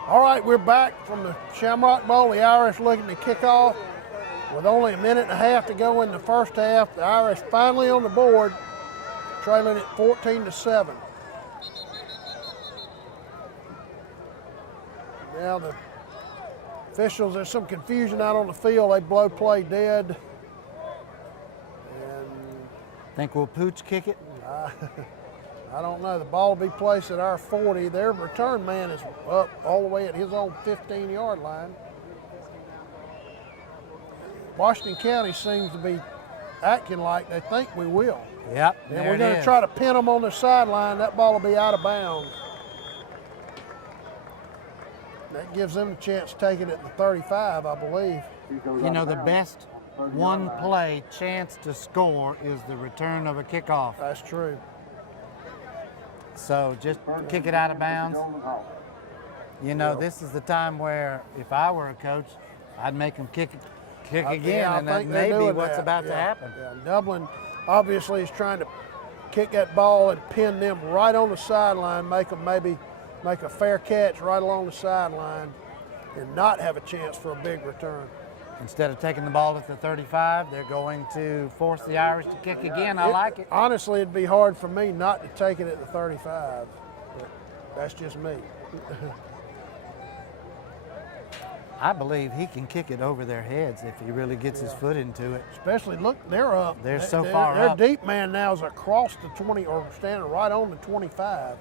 All right, we're back from the Shamrock Bowl. The Irish looking to kick off with only a minute and a half to go in the first half. The Irish finally on the board, trailing it 14-7. Now the officials, there's some confusion out on the field. They blow play dead. And think we'll pooch kick it? I don't know. The ball will be placed at our 40. Their return man is up all the way at his own 15-yard line. Washington County seems to be acting like they think we will. Yep. And we're going to try to pin them on the sideline. That ball will be out of bounds. That gives them a chance to take it at the 35, I believe. You know, the best one-play chance to score is the return of a kickoff. That's true. So just kick it out of bounds. You know, this is the time where if I were a coach, I'd make them kick again, Yeah, and that may be what's about to happen. Yeah. Dublin obviously is trying to kick that ball and pin them right on the sideline, make them maybe make a fair catch right along the sideline and not have a chance for a big return. Instead of taking the ball at the 35, they're going to force the Irish to kick again. I like it. Honestly, it'd be hard for me not to take it at the 35, but that's just me. I believe he can kick it over their heads if he really gets his foot into it. Especially, look, they're up. They're so far up. Their deep man now is across the 20, or standing right on the 25.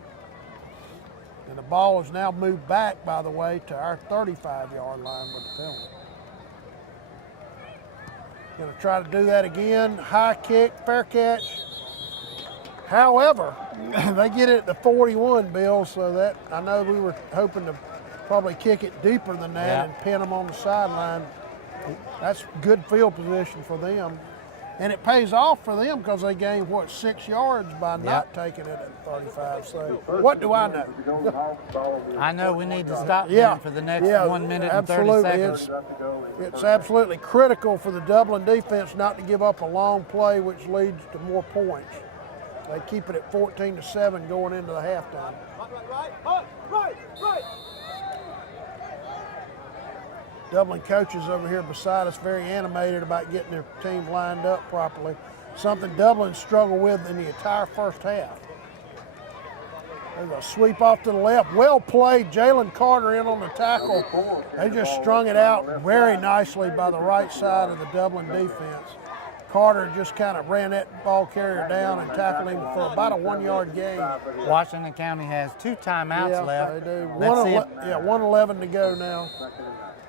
And the ball is now moved back, by the way, to our 35-yard line with the penalty. Going to try to do that again. High kick, fair catch. However, they get it at the 41, Bill, so that I know we were hoping to probably kick it deeper than that and pin them on the sideline. That's good field position for them. And it pays off for them because they gain, 6 yards by not taking it at 35. So what do I know? I know we need to stop them for the next 1 minute and 30 seconds. It's absolutely critical for the Dublin defense not to give up a long play, which leads to more points. They keep it at 14-7 going into the halftime. Dublin coaches over here beside us very animated about getting their team lined up properly. Something Dublin struggled with in the entire first half. There's a sweep off to the left. Well played. Jalen Carter in on the tackle. They just strung it out very nicely by the right side of the Dublin defense. Carter just kind of ran that ball carrier down and tackled him for about a 1 yard gain. Washington County has 2 timeouts left. They do. 1:11 to go now.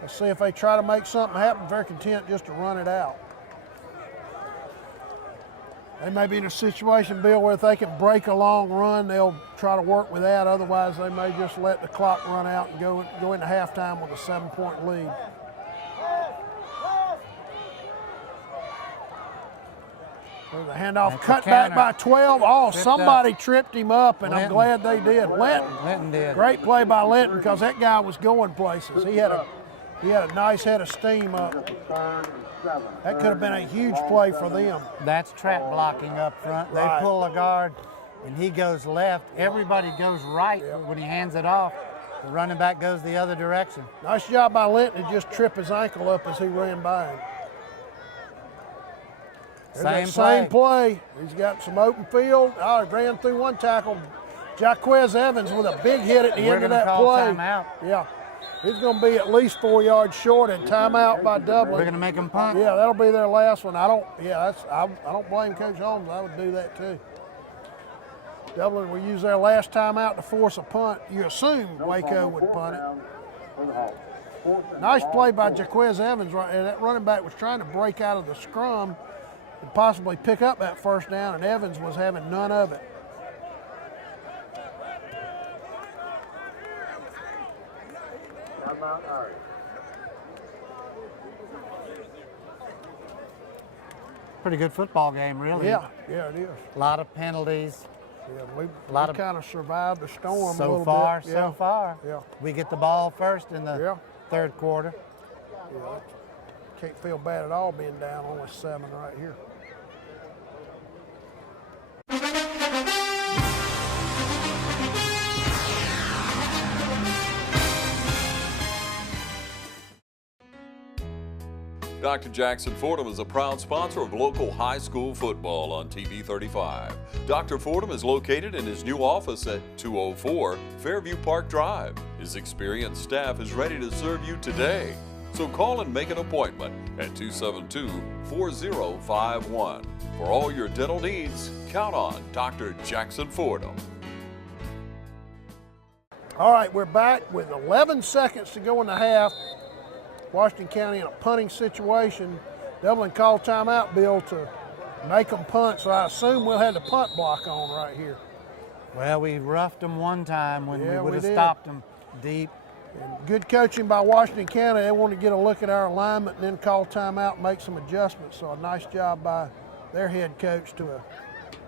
Let's see if they try to make something happen. Very content just to run it out. They may be in a situation, Bill, where if they can break a long run, they'll try to work with that. Otherwise, they may just let the clock run out and go into halftime with a 7-point lead. There's a handoff, cut back by 12. Oh, somebody tripped him up, and I'm glad they did. Linton did. Great play by Linton because that guy was going places. He had a nice head of steam up. That could have been a huge play for them. That's trap blocking up front. They pull a guard, and he goes left. Everybody goes right when he hands it off. The running back goes the other direction. Nice job by Linton to just trip his ankle up as he ran by him. Same play. He's got some open field. Oh, he ran through one tackle. Jaquez Evans with a big hit at the end of that play. Timeout. Yeah. He's going to be at least 4 yards short and timeout by Dublin. We're going to make him punt. Yeah, that'll be their last one. I don't blame Coach Holmes. I would do that too. Dublin will use their last timeout to force a punt. You assume Waco would punt it. Nice play by Jaquez Evans. That running back was trying to break out of the scrum and possibly pick up that first down, and Evans was having none of it. Pretty good football game, really. Yeah, it is. A lot of penalties. Yeah, we kind of survived the storm a little bit. So far. Yeah. We get the ball first in the third quarter. Yeah, can't feel bad at all being down only 7 right here. Dr. Jackson Fordham is a proud sponsor of local high school football on TV 35. Dr. Fordham is located in his new office at 204 Fairview Park Drive. His experienced staff is ready to serve you today. So call and make an appointment at 272-4051. For all your dental needs, count on Dr. Jackson Fordham. All right, we're back with 11 seconds to go in the half. Washington County in a punting situation. Dublin called timeout, Bill, to make them punt, so I assume we'll have the punt block on right here. Well, we roughed them one time when we would have stopped them deep. And good coaching by Washington County. They wanted to get a look at our alignment and then call timeout and make some adjustments. So a nice job by their head coach to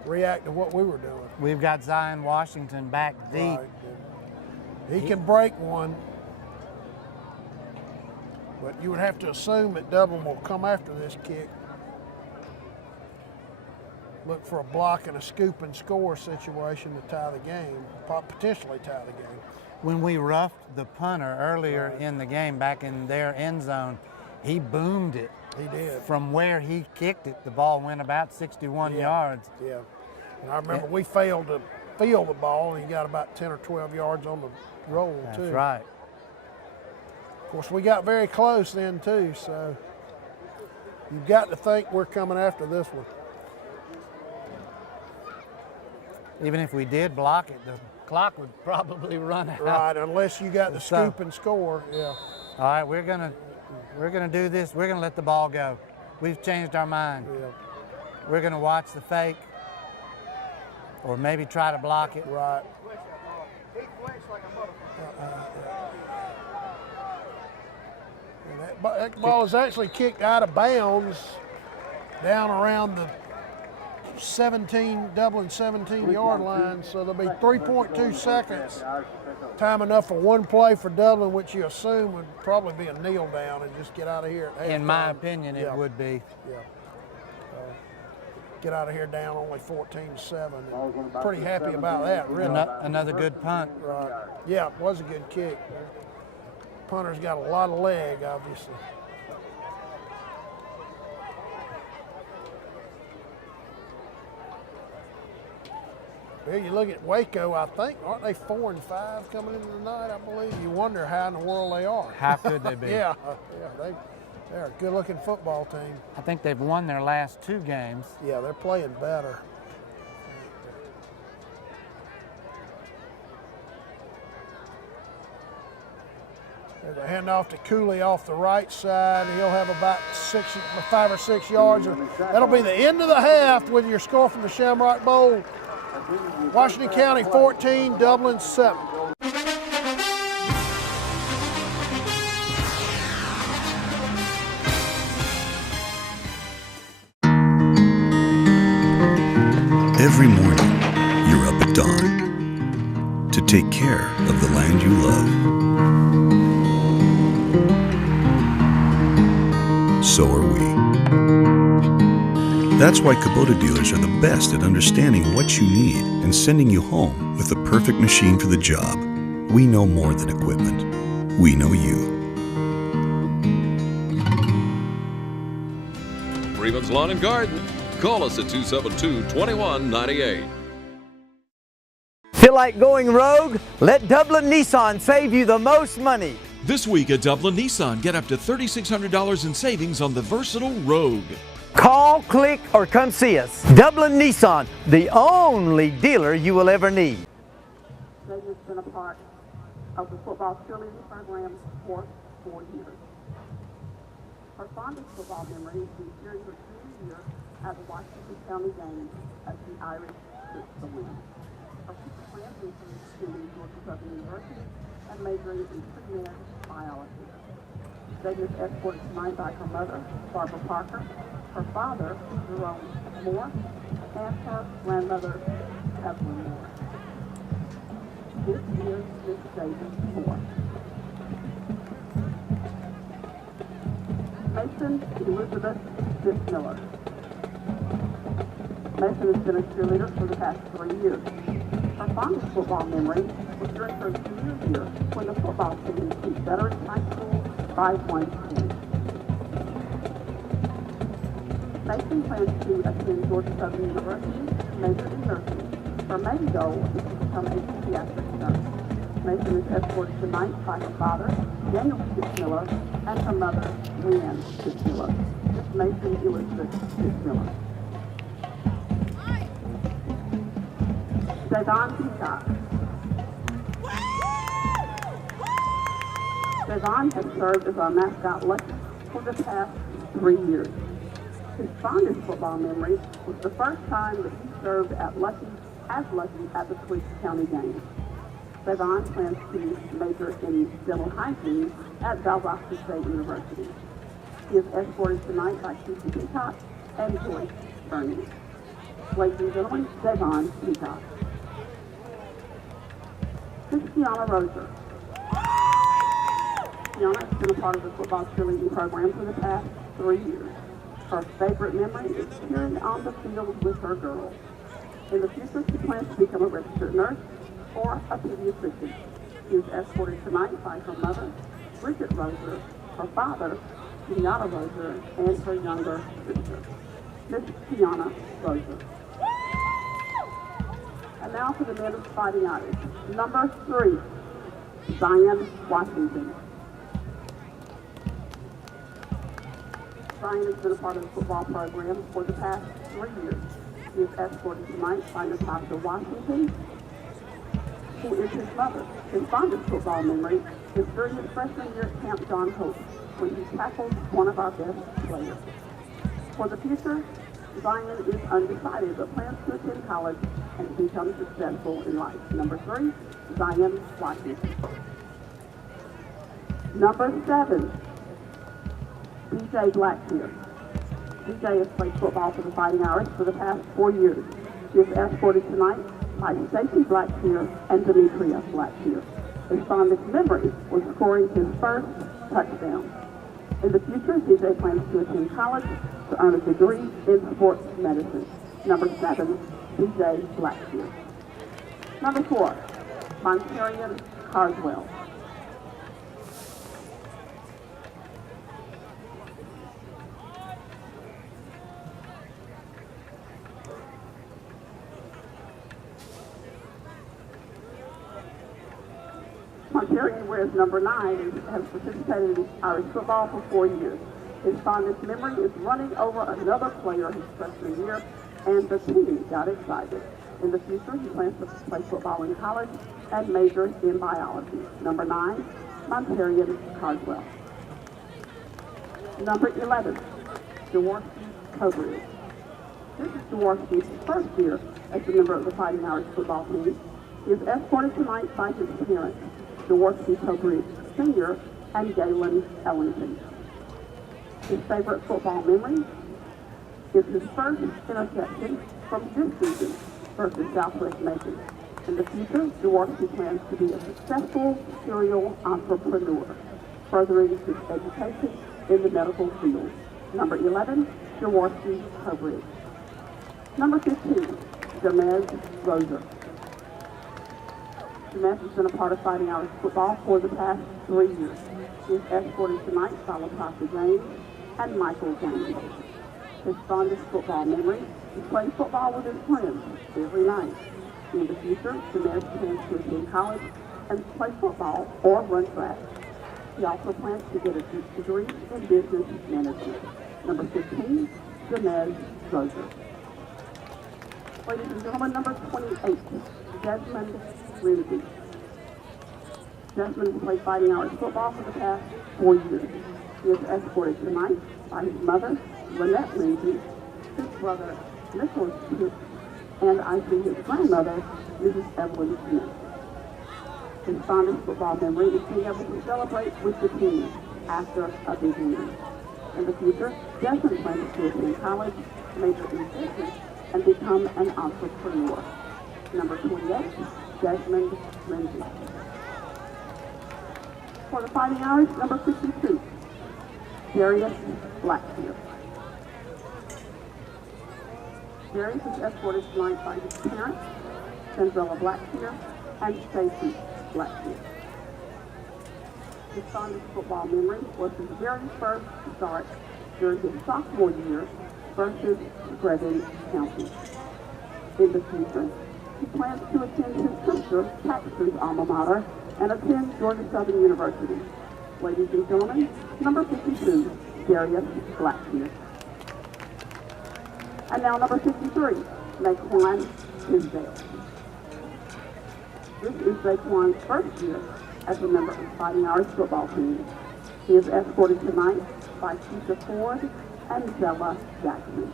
react to what we were doing. We've got Zion Washington back deep. Right. He can break one. But you would have to assume that Dublin will come after this kick. Look for a block and a scoop and score situation to tie the game, potentially tie the game. When we roughed the punter earlier in the game, back in their end zone, he boomed it. He did. From where he kicked it, the ball went about 61 yards. Yeah. And I remember we failed to field the ball, and he got about 10 or 12 yards on the roll, too. That's right. Of course, we got very close then, too, so you've got to think we're coming after this one. Even if we did block it, the clock would probably run out. Right, unless you got the scoop and score, yeah. All right, we're gonna do this. We're gonna let the ball go. We've changed our mind. Yeah. We're gonna watch the fake, or maybe try to block it. Right. That ball is actually kicked out of bounds down around the Dublin 17-yard line, so there'll be 3.2 seconds. Time enough for one play for Dublin, which you assume would probably be a kneel down and just get out of here. In my opinion, it would be. Yeah. Get out of here down only 14-7. Pretty happy about that, really. Another good punt. Right. Yeah, it was a good kick. Punter's got a lot of leg, obviously. Here you look at Waco, I think, aren't they 4-5 coming into the night, I believe? You wonder how in the world they are. How could they be? Yeah, they're a good-looking football team. I think they've won their last 2 games. Yeah, they're playing better. There's a handoff to Cooley off the right side. He'll have about 5 or 6 yards. That'll be the end of the half with your score from the Shamrock Bowl. Washington County 14, Dublin 7. Every morning, you're up at dawn to take care of the land you love. So are we. That's why Kubota dealers are the best at understanding what you need and sending you home with the perfect machine for the job. We know more than equipment. We know you. Freeman's Lawn and Garden. Call us at 272-2198. Feel like going rogue? Let Dublin Nissan save you the most money. This week at Dublin Nissan, get up to $3,600 in savings on the versatile Rogue. Call, click, or come see us. Dublin Nissan, the only dealer you will ever need. Megan's been a part of the football cheerleading program for 4 years. Her fondest football memory is during her senior year at the Washington County Games as the Irish took the win. Her future plans include attending Georgia Southern University and majoring in pre-med biology. Megan is escorted tonight by her mother, Barbara Parker, her father, Jerome Moore, and her grandmother, Evelyn Moore. This is Miss Davis Moore. Mason Elizabeth Smith Miller. Mason has been a cheerleader for the past 3 years. Her fondest football memory was during her junior year when the football team beat Veterans High School by 1 point. Mason plans to attend Georgia Southern University, major in nursing. Her main goal is to become a pediatric nurse. Mason is escorted tonight by her father, Daniel Fitzmiller, and her mother, Leanne Fitzmiller. Miss Mason Elizabeth Fitzmiller. Devon Peacock. Devon has served as our mascot Lucky for the past 3 years. His fondest football memory was the first time that he served as Lucky at the Sweet County Games. Devon plans to major in dental hygiene at Valdosta State University. He is escorted tonight by Keith Peacock and Joyce Burney. Ladies and gentlemen, Devon Peacock. Miss Kiana Roser. Kiana has been a part of the football cheerleading program for the past 3 years. Her favorite memory is cheering on the field with her girls. In the future, she plans to become a registered nurse or a pediatrician. She is escorted tonight by her mother, Bridget Roser, her father, Kiana Roser, and her younger sister, Miss Kiana Roser. And now for the men of Fighting Irish. Number 3, Zion Washington. Zion has been a part of the football program for the past 3 years. He is escorted tonight by Natasha Washington, who is his mother. His fondest football memory is during his freshman year at Camp John Hope, when he tackled one of our best players. For the future, Zion is undecided, but plans to attend college and become successful in life. Number 3, Zion Washington. Number 7, BJ Blackshear. DJ has played football for the Fighting Irish for the past 4 years. She is escorted tonight by Stacy Blackshear and Demetria Blackshear. His fondest memory was scoring his first touchdown. In the future, DJ plans to attend college to earn a degree in sports medicine. Number 7, DJ Blackshear. Number 4, Montarian Carswell. Montarian wears number 9 and has participated in Irish football for 4 years. His fondest memory is running over another player his freshman year, and the team got excited. In the future, he plans to play football in college and major in biology. Number 9, Montarian Carswell. Number 11, Jaworski Cobridge. This is Jaworski's first year as a member of the Fighting Irish football team. He is escorted tonight by his parents, Jaworski Cobridge Sr. and Galen Ellington. His favorite football memory is his first interception from this season versus Southwest Macon. In the future, Jaworski plans to be a successful serial entrepreneur, furthering his education in the medical field. Number 11, Jaworski Cobridge. Number 15, Jamez Roser. Jamez has been a part of Fighting Irish football for the past 3 years. He is escorted tonight by LaTasha James and Michael James. His fondest football memory is playing football with his friends every night. In the future, Jamez plans to attend college and play football or run track. He also plans to get a degree in business management. Number 15, Jamez Roser. Ladies and gentlemen, number 28, Desmond Lindsay. Desmond has played Fighting Irish football for the past 4 years. He is escorted tonight by his mother, Lynette Lindsay, his brother, Nicholas Smith, and I see his grandmother, Mrs. Evelyn Smith. His fondest football memory is being able to celebrate with the team after a big win. In the future, Desmond plans to attend college, major in business, and become an entrepreneur. Number 28, Desmond Lindsay. For the Fighting Irish, number 52, Darius Blackshear. Darius is escorted tonight by his parents, Sandrella Blackshear and Stacy Blackshear. His fondest football memory was his very first start during his sophomore year versus Gregory County. In the future, he plans to attend his sister Paxton's alma mater and attend Georgia Southern University. Ladies and gentlemen, number 52, Darius Blackshear. And now number 53, Naquan Tisdale. This is Naquan's first year as a member of the Fighting Irish football team. He is escorted tonight by Keisha Ford and Zella Jackson.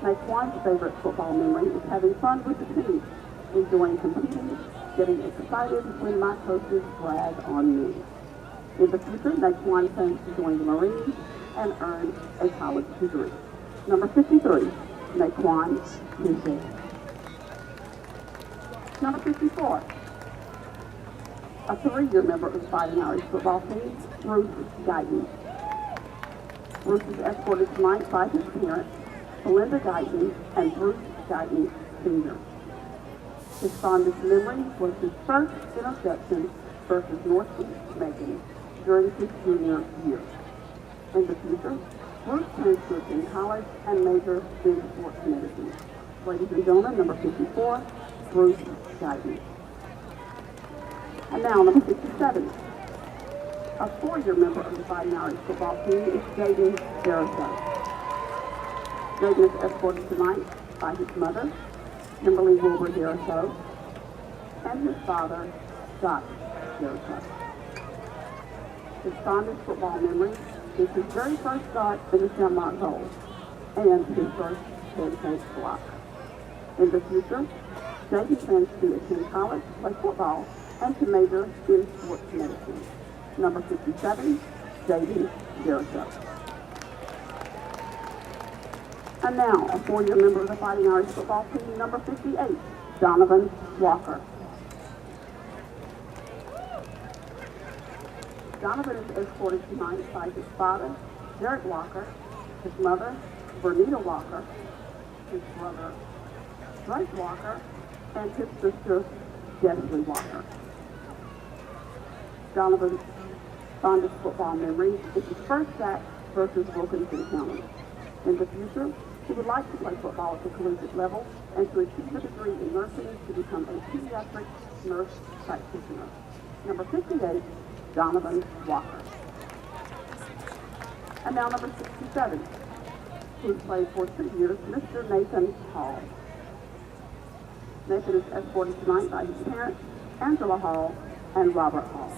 Naquan's favorite football memory is having fun with the team, enjoying competing, getting excited when my coaches brag on me. In the future, Naquan plans to join the Marines and earn a college degree. Number 53, Naquan Tisdale. Number 54, a 3-year member of the Fighting Irish football team, Bruce Guyton. Bruce is escorted tonight by his parents, Belinda Guyton and Bruce Guyton Sr. His fondest memory was his first interception versus Northeast Macon during his junior year. In the future, Bruce plans to attend college and major in sports medicine. Ladies and gentlemen, number 54, Bruce Guyton. And now number 57. A 4-year member of the Fighting Irish football team is Jaden Darasau. Jaden is escorted tonight by his mother, Kimberly Wilbur Darasau, and his father, Scott Darasau. His fondest football memory is his very first start in the Shamrock Bowl and his first pancake block. In the future, Jaden plans to attend college, play football, and to major in sports medicine. Number 57, Jaden Darasau. And now, a four-year member of the Fighting Irish football team, number 58, Donovan Walker. Donovan is escorted tonight by his father, Derek Walker, his mother, Bernita Walker, his brother, Drake Walker, and his sister, Jessie Walker. Donovan's fondest football memory is his first sack versus Wilkinson County. In the future, he would like to play football at the collegiate level and to achieve a degree in nursing to become a pediatric nurse practitioner. Number 58, Donovan Walker. And now number 67, who's played for 2 years, Mr. Nathan Hall. Nathan is escorted tonight by his parents, Angela Hall and Robert Hall.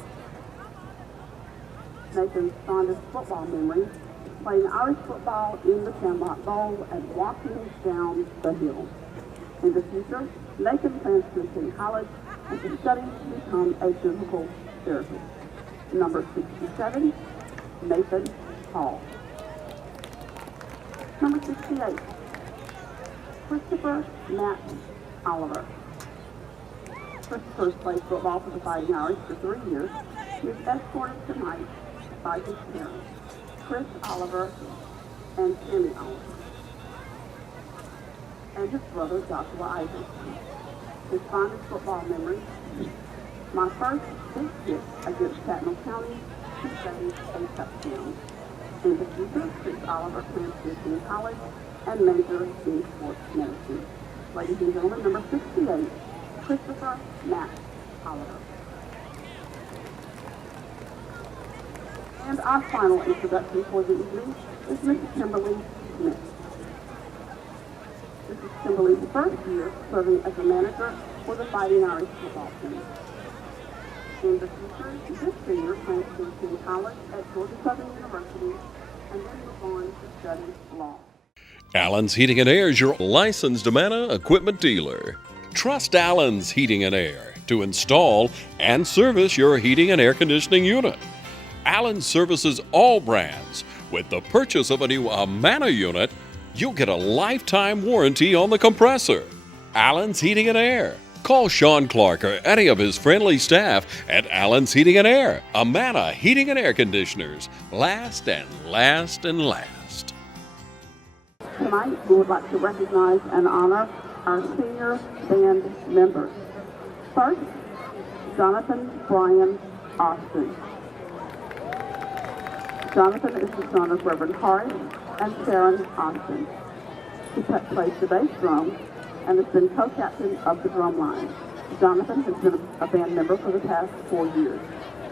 Nathan's fondest football memory is playing Irish football in the Shamrock Bowl and walking down the hill. In the future, Nathan plans to attend college and to study to become a physical therapist. Number 67, Nathan Hall. Number 68, Christopher Matt Oliver. Christopher has played football for the Fighting Irish for 3 years. He is escorted tonight by his parents, Chris Oliver and Tammy Oliver, and his brother Joshua Isaac. His fondest football memory: my first big hit against Tatnall County to save a touchdown. In the future, Chris Oliver plans to attend college and major in sports medicine. Ladies and gentlemen, number 68, Christopher Matt Oliver. And our final introduction for the evening is Mrs. Kimberly Smith. This is Kimberly's first year serving as a manager for the Fighting Irish football team. In the future, this senior plans to attend college at Georgia Southern University and then move on to study law. Allen's Heating and Air is your licensed Amana equipment dealer. Trust Allen's Heating and Air to install and service your heating and air conditioning unit. Allen services all brands. With the purchase of a new Amana unit, you'll get a lifetime warranty on the compressor. Allen's Heating and Air. Call Sean Clark or any of his friendly staff at Allen's Heating and Air. Amana Heating and Air Conditioners. Last and last and last. Tonight, we would like to recognize and honor our senior band members. First, Jonathan Brian Austin. Jonathan is the son of Reverend Horace and Sharon Austin. He plays the bass drum and has been co-captain of the drum line. Jonathan has been a band member for the past 4 years.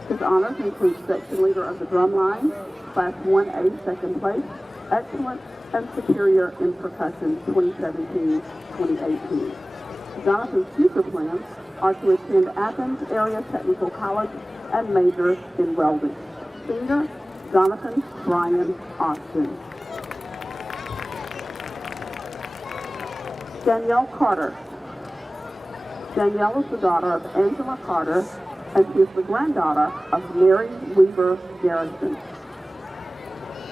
His honors include section leader of the drum line, Class 1A second place, excellent and superior in percussion 2017-2018. Jonathan's future plans are to attend Athens Area Technical College and major in welding. Senior, Jonathan Brian Austin. Danielle Carter. Danielle is the daughter of Angela Carter, and she is the granddaughter of Mary Weaver Garrison.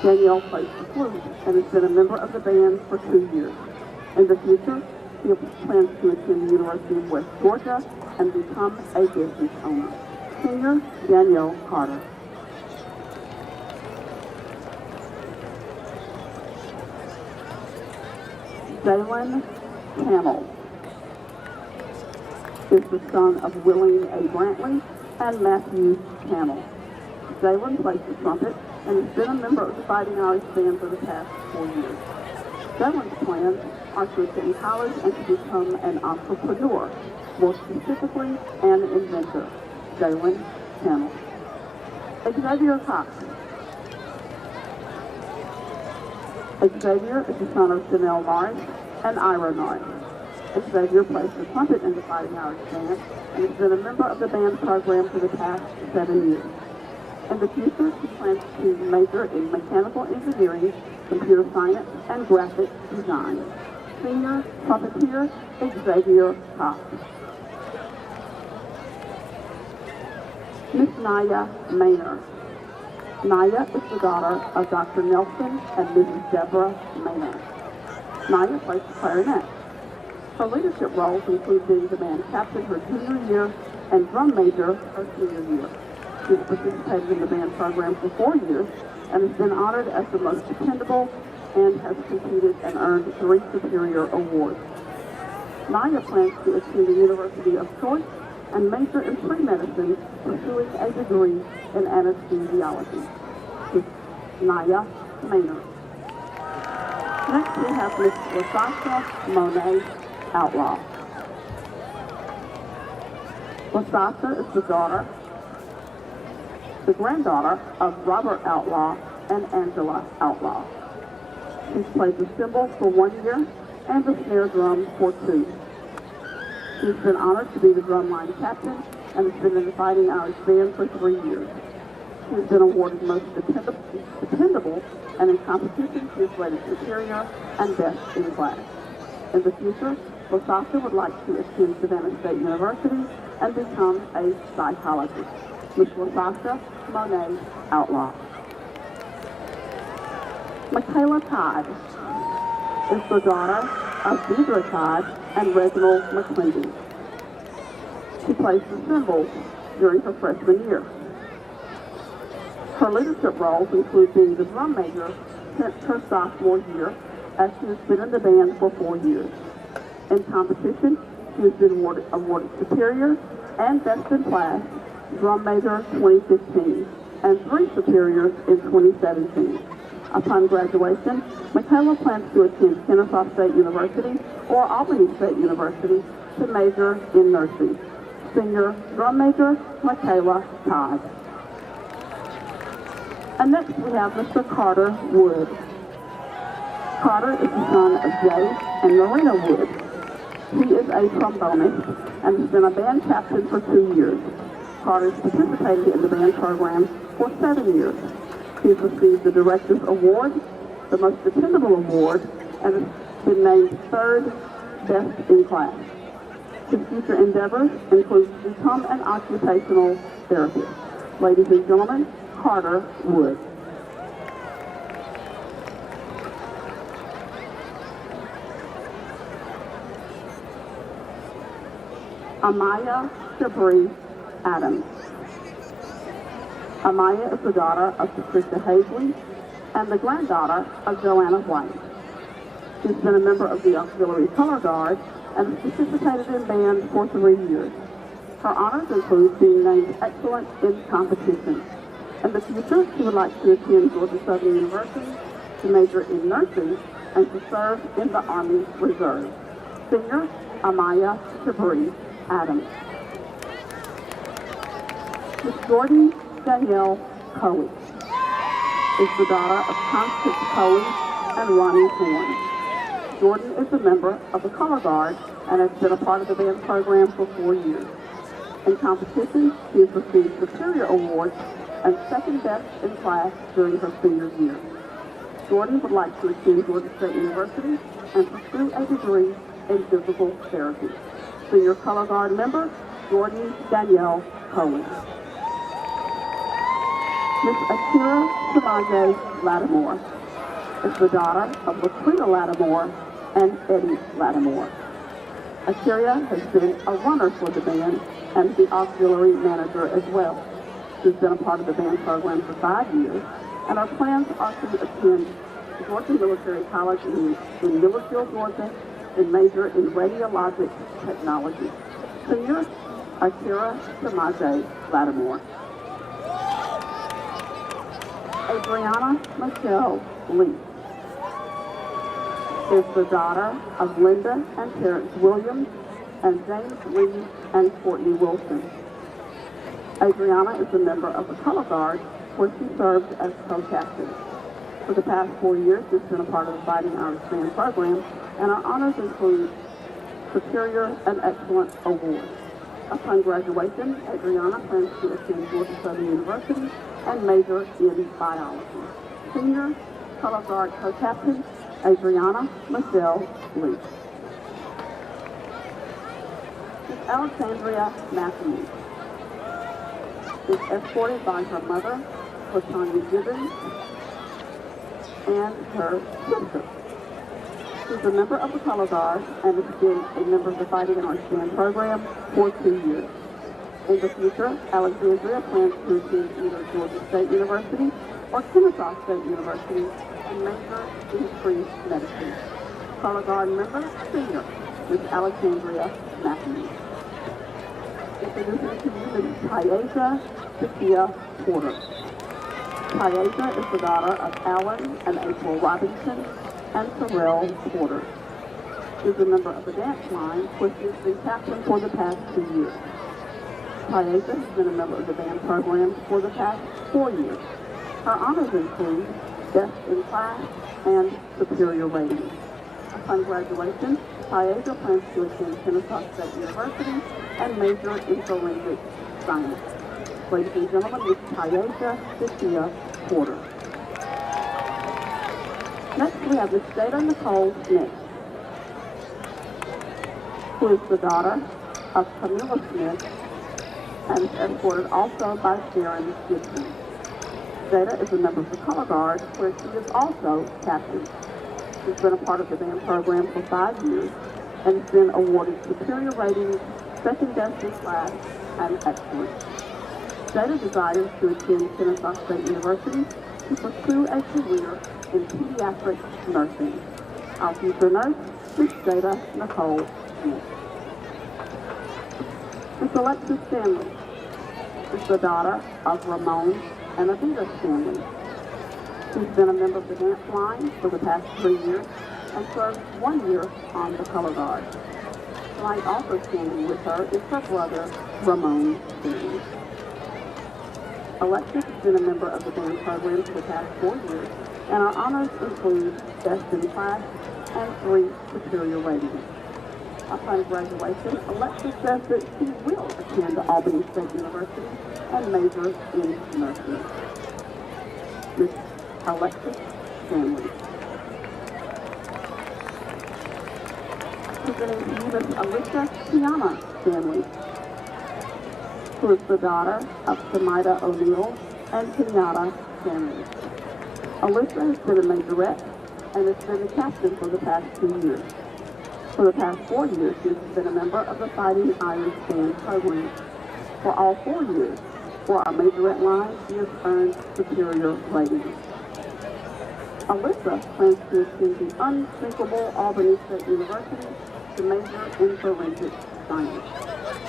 Danielle plays the flute and has been a member of the band for 2 years. In the future, she plans to attend the University of West Georgia and become a business owner. Senior, Danielle Carter. Jalen Camel is the son of Willing A. Brantley and Matthew Camel. Jalen plays the trumpet and has been a member of the Fighting Irish band for the past 4 years. Jalen's plans are to attend college and to become an entrepreneur, more specifically an inventor. Jalen Camel. Xavier Cox. Xavier is the son of Chanel Norris and Ira Norris. Xavier plays the trumpet in the Fighting Irish band and has been a member of the band program for the past 7 years. In the future, he plans to major in mechanical engineering, computer science, and graphic design. Senior trumpeter Xavier Cox. Miss Naya Maynard. Naya is the daughter of Dr. Nelson and Mrs. Deborah Maynard. Naya plays the clarinet. Her leadership roles include being the band captain her junior year and drum major her senior year. She's participated in the band program for 4 years and has been honored as the most dependable and has competed and earned 3 Superior Awards. Naya plans to attend the University of choice and major in pre-medicine, pursuing a degree in anesthesiology. It's Naya Maynard. Next we have Miss Lasasha Monet Outlaw. Lasasha is the granddaughter of Robert Outlaw and Angela Outlaw. She's played the cymbal for 1 year and the snare drum for 2. She's been honored to be the drumline captain and has been in the Fighting Irish Band for 3 years. She's been awarded most dependable, and in competition she is rated superior and best in class. In the future, Lasasha would like to attend Savannah State University and become a psychologist. Miss Lasasha Monet Outlaw. Michaela Todd is the daughter of Deidre Todd and Reginald McClendon. She plays the cymbals during her freshman year. Her leadership roles include being the drum major since her sophomore year, as she has been in the band for 4 years. In competition, she has been awarded Superior and Best in Class, Drum Major 2015, and 3 Superiors in 2017. Upon graduation, Michaela plans to attend Kennesaw State University or Albany State University to major in nursing. Senior Drum Major Michaela Todd. And next we have Mr. Carter Wood. Carter is the son of Jay and Marina Wood. He is a trombonist and has been a band captain for 2 years. Carter has participated in the band program for 7 years. He has received the Director's Award, the Most Dependable Award, and has been named 3rd Best in Class. His future endeavors include to become an occupational therapist. Ladies and gentlemen, Carter Wood. Amaya Shabri Adams. Amaya is the daughter of Patricia Hazley and the granddaughter of Joanna White. She's been a member of the Auxiliary Color Guard and has participated in band for 3 years. Her honors include being named excellent in competition. In the future, she would like to attend Georgia Southern University to major in nursing and to serve in the Army Reserve. Singer Amaya Shabri Adams. Miss Jordan Danielle Coey is the daughter of Constance Coey and Ronnie Horn. Jordan is a member of the Color Guard and has been a part of the band program for 4 years. In competition, she has received Superior Awards and 2nd Best in Class during her senior year. Jordan would like to attend Georgia State University and pursue a degree in physical therapy. Senior Color Guard member, Jordan Danielle Cohen. Miss Akira Samaje Lattimore is the daughter of Laquita Lattimore and Eddie Lattimore. Akira has been a runner for the band and the auxiliary manager as well. She's been a part of the band program for 5 years, and our plans are to attend Georgia Military College in Milledgeville, Georgia, and major in radiologic technology. Senior Akira Samaje Lattimore. Adriana Michelle Lee is the daughter of Linda and Terrence Williams and James Lee and Courtney Wilson. Adriana is a member of the Color Guard, where she served as co-captain. For the past 4 years, she's been a part of the Fighting Irish Band program, and our honors include Superior and Excellent Awards. Upon graduation, Adriana plans to attend Georgia Southern University and major in biology. Senior Color Guard co-captain, Adriana Michelle Lee. Miss Alexandria Matthews is escorted by her mother, Latonya Gibbons, and her sister. She's a member of the Color Guard and has been a member of the Fighting in Our Stand program for 2 years. In the future, Alexandria plans to attend either Georgia State University or Kennesaw State University and major in tree medicine. Color Guard member, senior, Ms. Alexandria Matthews. Introducing to you Ms. Tyaja Sophia Porter. Tyaja is the daughter of Alan and April Robinson and Terrell Porter. She's a member of the dance line, which has been captain for the past 2 years. Tyaja has been a member of the band program for the past 4 years. Her honors include Best in Class and Superior Rating. Upon graduation, Tyaja plans to attend Kennesaw State University and major in forensic science. Ladies and gentlemen, Ms. Tyaja Sophia Porter. Next, we have Ms. Jada Nicole Smith, who is the daughter of Camilla Smith and is escorted also by Sharon Gibson. Jada is a member of the Color Guard, where she is also captain. She's been a part of the band program for 5 years and has been awarded superior ratings, second best in class, and excellent. Jada desires to attend Kennesaw State University to pursue a career in pediatric nursing. Our future nurse, Ms. Jada Nicole Smith. Ms. Alexis Stanley is the daughter of Ramon and Avita Stanley. She's been a member of the dance line for the past 3 years and served 1 year on the Color Guard. Tonight also standing with her is her brother, Ramon Stanley. Alexis has been a member of the band program for the past 4 years, and our honors include Best in Class and 3 superior ratings. Upon graduation, Alexis says that she will attend Albany State University and major in nursing. Ms. Alexis Stanley. Presenting to you Ms. Alicia Tiana Stanley, who is the daughter of Samida O'Neill and Kenyatta Stanley. Alicia has been a majorette and has been the captain for the past 2 years. For the past 4 years, she has been a member of the Fighting Irish Band program. For all 4 years, for our majorette line, she has earned superior ratings. Alyssa plans to attend the unthinkable Albany State University to major in forensic science.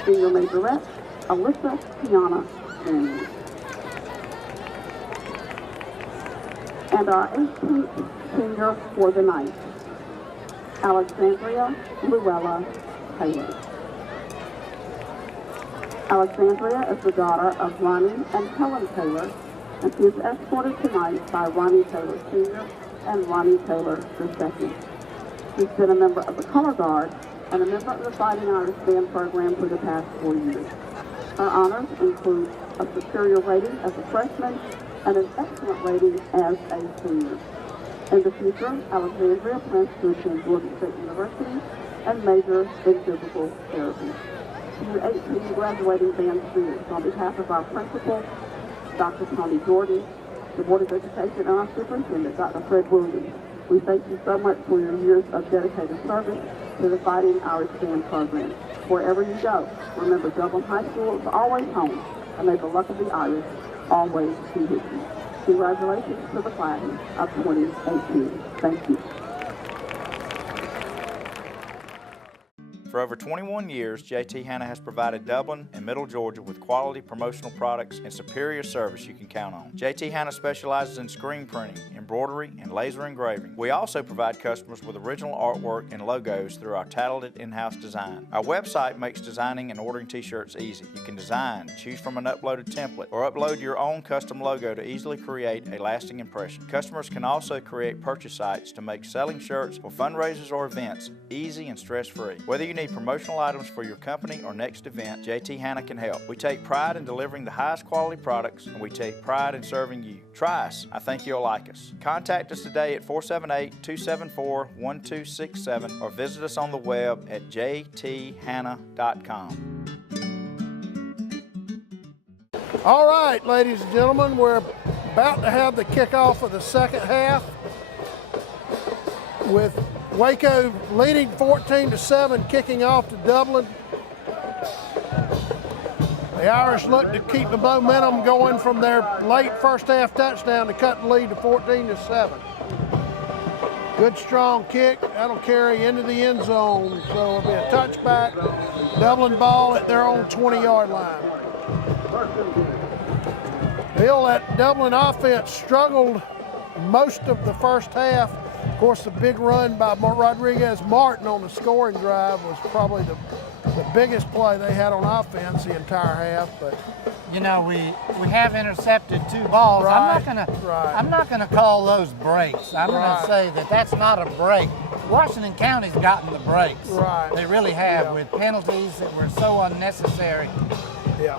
Senior majorette, Alyssa Tiana Stanley. And our 18th senior for the night, Alexandria Luella Taylor. Alexandria is the daughter of Ronnie and Helen Taylor, and she is escorted tonight by Ronnie Taylor Sr. and Ronnie Taylor II. She's been a member of the Color Guard and a member of the Fighting Irish Band program for the past 4 years. Her honors include a superior rating as a freshman and an excellent rating as a senior. In the future, Alexandria plans to attend Georgia State University and major in physical therapy. To you 18 graduating band students, on behalf of our principal, Dr. Tony Jordan, the Board of Education, and our superintendent, Dr. Fred Williams, we thank you so much for your years of dedicated service to the Fighting Irish Band program. Wherever you go, remember Dublin High School is always home, and may the luck of the Irish always be with you. Congratulations to the class of 2018. Thank you. For over 21 years, JT Hanna has provided Dublin and Middle Georgia with quality promotional products and superior service you can count on. JT Hanna specializes in screen printing, embroidery, and laser engraving. We also provide customers with original artwork and logos through our talented in-house design. Our website makes designing and ordering t-shirts easy. You can design, choose from an uploaded template, or upload your own custom logo to easily create a lasting impression. Customers can also create purchase sites to make selling shirts for fundraisers or events easy and stress-free. Whether you need promotional items for your company or next event, JT Hanna can help. We take pride in delivering the highest quality products, and we take pride in serving you. Try us. I think you'll like us. Contact us today at 478-274-1267 or visit us on the web at jthanna.com. All right, ladies and gentlemen, we're about to have the kickoff of the second half with Waco leading 14-7, kicking off to Dublin. The Irish look to keep the momentum going from their late first half touchdown to cut the lead to 14-7. Good strong kick, that'll carry into the end zone, so it'll be a touchback. Dublin ball at their own 20-yard line. Bill, that Dublin offense struggled most of the first half. Of course, the big run by Rodriguez Martin on the scoring drive was probably the biggest play they had on offense the entire half. But you know, we have intercepted 2 balls. Right, I'm not gonna call those breaks. I'm gonna say that that's not a break. Washington County's gotten the breaks. Right. They really have, with penalties that were so unnecessary. Yeah.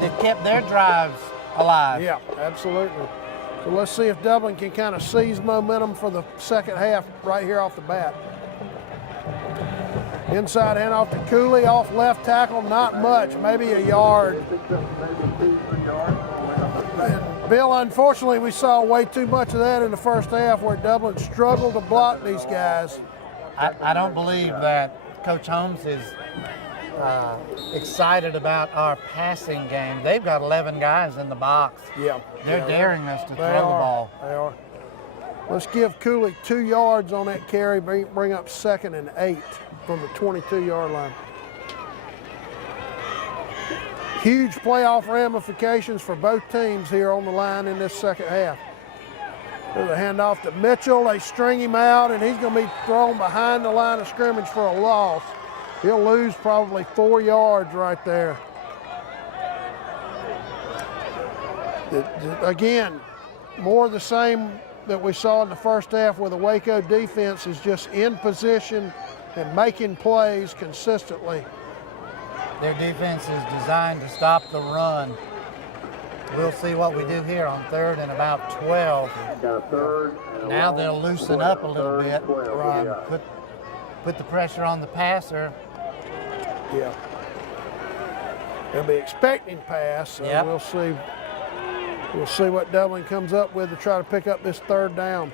That kept their drives alive. Yeah, absolutely. So let's see if Dublin can kind of seize momentum for the second half right here off the bat. Inside handoff to Cooley, off left tackle, not much, maybe a yard. And Bill, unfortunately, we saw way too much of that in the first half where Dublin struggled to block these guys. I don't believe that Coach Holmes is excited about our passing game. They've got 11 guys in the box. Yeah. They're daring us to throw the ball. They are. Let's give Cooley 2 yards on that carry, bring up 2nd and 8 from the 22-yard line. Huge playoff ramifications for both teams here on the line in this second half. There's a handoff to Mitchell. They string him out, and he's going to be thrown behind the line of scrimmage for a loss. He'll lose probably 4 yards right there. Again, more of the same that we saw in the first half where the Waco defense is just in position and making plays consistently. Their defense is designed to stop the run. We'll see what we do here on 3rd and about 12. Now they'll loosen up a little bit. Put the pressure on the passer. Yeah. They'll be expecting pass, so Yep. we'll see. We'll see what Dublin comes up with to try to pick up this 3rd down.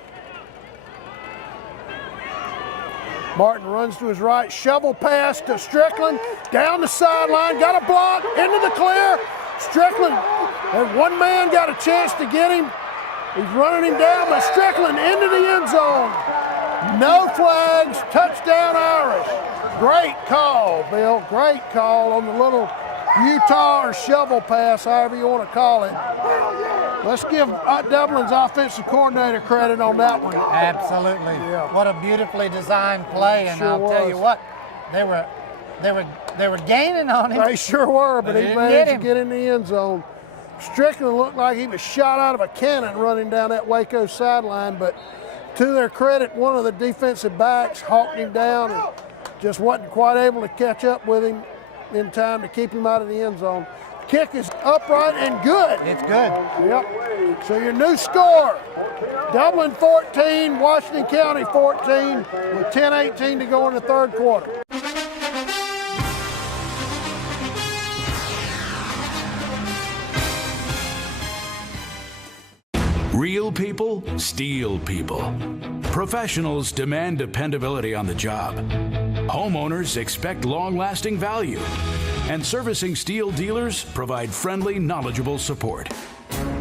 Martin runs to his right, shovel pass to Strickland, down the sideline, got a block, into the clear. Strickland, and one man got a chance to get him. He's running him down, but Strickland into the end zone. No flags, touchdown Irish. Great call, Bill, great call on the little Utah or shovel pass, however you want to call it. Let's give Dublin's offensive coordinator credit on that one. Absolutely. Yeah. What a beautifully designed play, and Sure I'll tell you was. what, they were gaining on him. They sure were, but he didn't managed get to get in the end zone. Strickland looked like he was shot out of a cannon running down that Waco sideline, but to their credit, one of the defensive backs hawked him down and just wasn't quite able to catch up with him in time to keep him out of the end zone. Kick is upright and good. It's good. Yep. So your new score, Dublin 14, Washington County 14, with 10:18 to go in the 3rd quarter. Real people, steel people. Professionals demand dependability on the job. Homeowners expect long-lasting value. And servicing steel dealers provide friendly, knowledgeable support.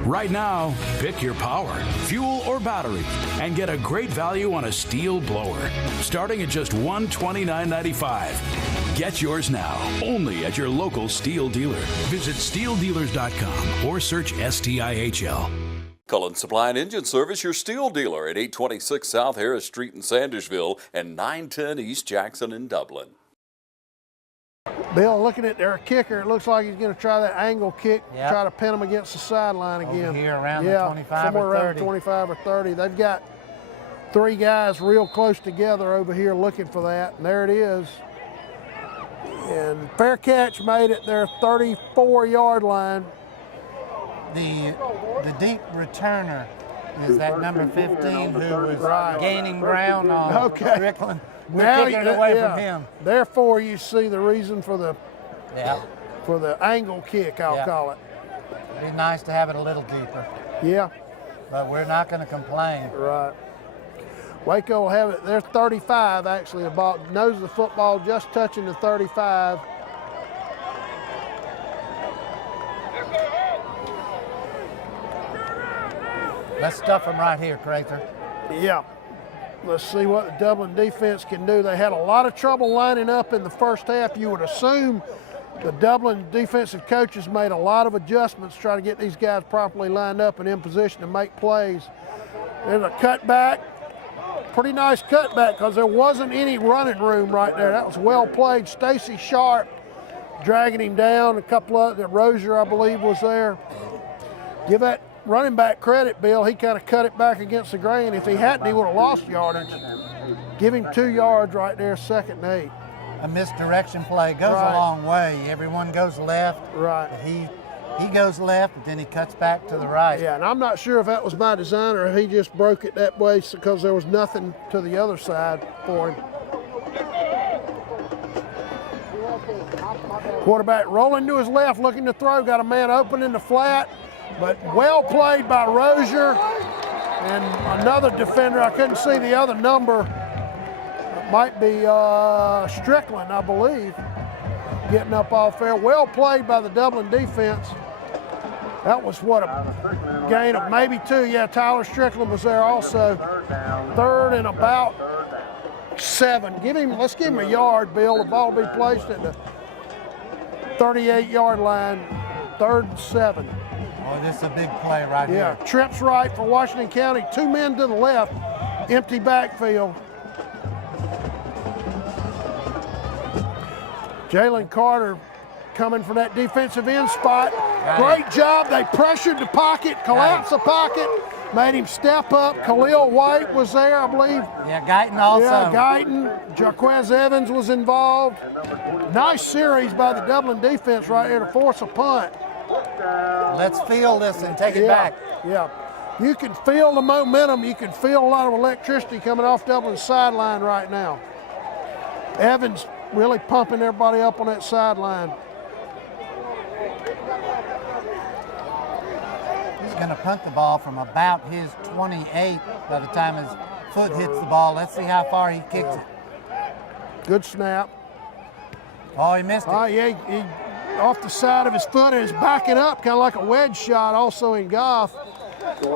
Right now, pick your power, fuel, or battery, and get a great value on a steel blower, starting at just $129.95. Get yours now, only at your local steel dealer. Visit steeldealers.com or search STIHL. Cullen Supply and Engine Service, your steel dealer at 826 South Harris Street in Sandersville and 910 East Jackson in Dublin. Bill, looking at their kicker, it looks like he's going to try that angle kick, try to pin him against the sideline again. Over here around the 25 somewhere or 30. around 25 or 30. They've got 3 guys real close together over here looking for that, and there it is. And fair catch made it their 34-yard line. The deep returner is that number 15 who was gaining ground on Strickland. We're kicking it away from him. Therefore, you see the reason for the angle kick, I'll call it. It'd be nice to have it a little deeper. Yeah. But we're not going to complain. Right. Waco will have it, they're 35 actually, the ball, nose of the football just touching the 35. Let's stuff them right here, Crather. Yeah. Let's see what the Dublin defense can do. They had a lot of trouble lining up in the first half. You would assume the Dublin defensive coaches made a lot of adjustments to try to get these guys properly lined up and in position to make plays. There's a cutback. Pretty nice cutback because there wasn't any running room right there. That was well played. Stacy Sharp dragging him down. A couple of Rozier, I believe, was there. Give that running back credit, Bill. He kind of cut it back against the grain. If he hadn't, he would have lost yardage. Give him 2 yards right there, 2nd and 8. A misdirection play goes a long way. Everyone goes left. Right. He goes left, but then he cuts back to the right. Yeah, and I'm not sure if that was by design or if he just broke it that way because there was nothing to the other side for him. Quarterback rolling to his left, looking to throw. Got a man open in the flat, but well played by Rozier and another defender. I couldn't see the other number. It might be Strickland, I believe, getting up off there. Well played by the Dublin defense. That was what, a gain of maybe 2. Yeah, Tyler Strickland was there also. 3rd and about 7. Let's give him a yard, Bill. The ball will be placed at the 38-yard line. 3rd and 7. Oh, this is a big play right here. Yeah, trips right for Washington County. 2 men to the left, empty backfield. Jalen Carter coming from that defensive end spot. Great job. They pressured the pocket, collapsed the pocket, made him step up. Khalil White was there, I believe. Yeah, Guyton also. Yeah, Guyton. Jaquez Evans was involved. Nice series by the Dublin defense right here to force a punt. Let's feel this and take it back. Yeah. You can feel the momentum. You can feel a lot of electricity coming off Dublin's sideline right now. Evans really pumping everybody up on that sideline. He's going to punt the ball from about his 28 by the time his foot hits the ball. Let's see how far he kicks it. Good snap. Oh, he missed it. Oh, yeah, he off the side of his foot and is backing up, kind of like a wedge shot also in Goff.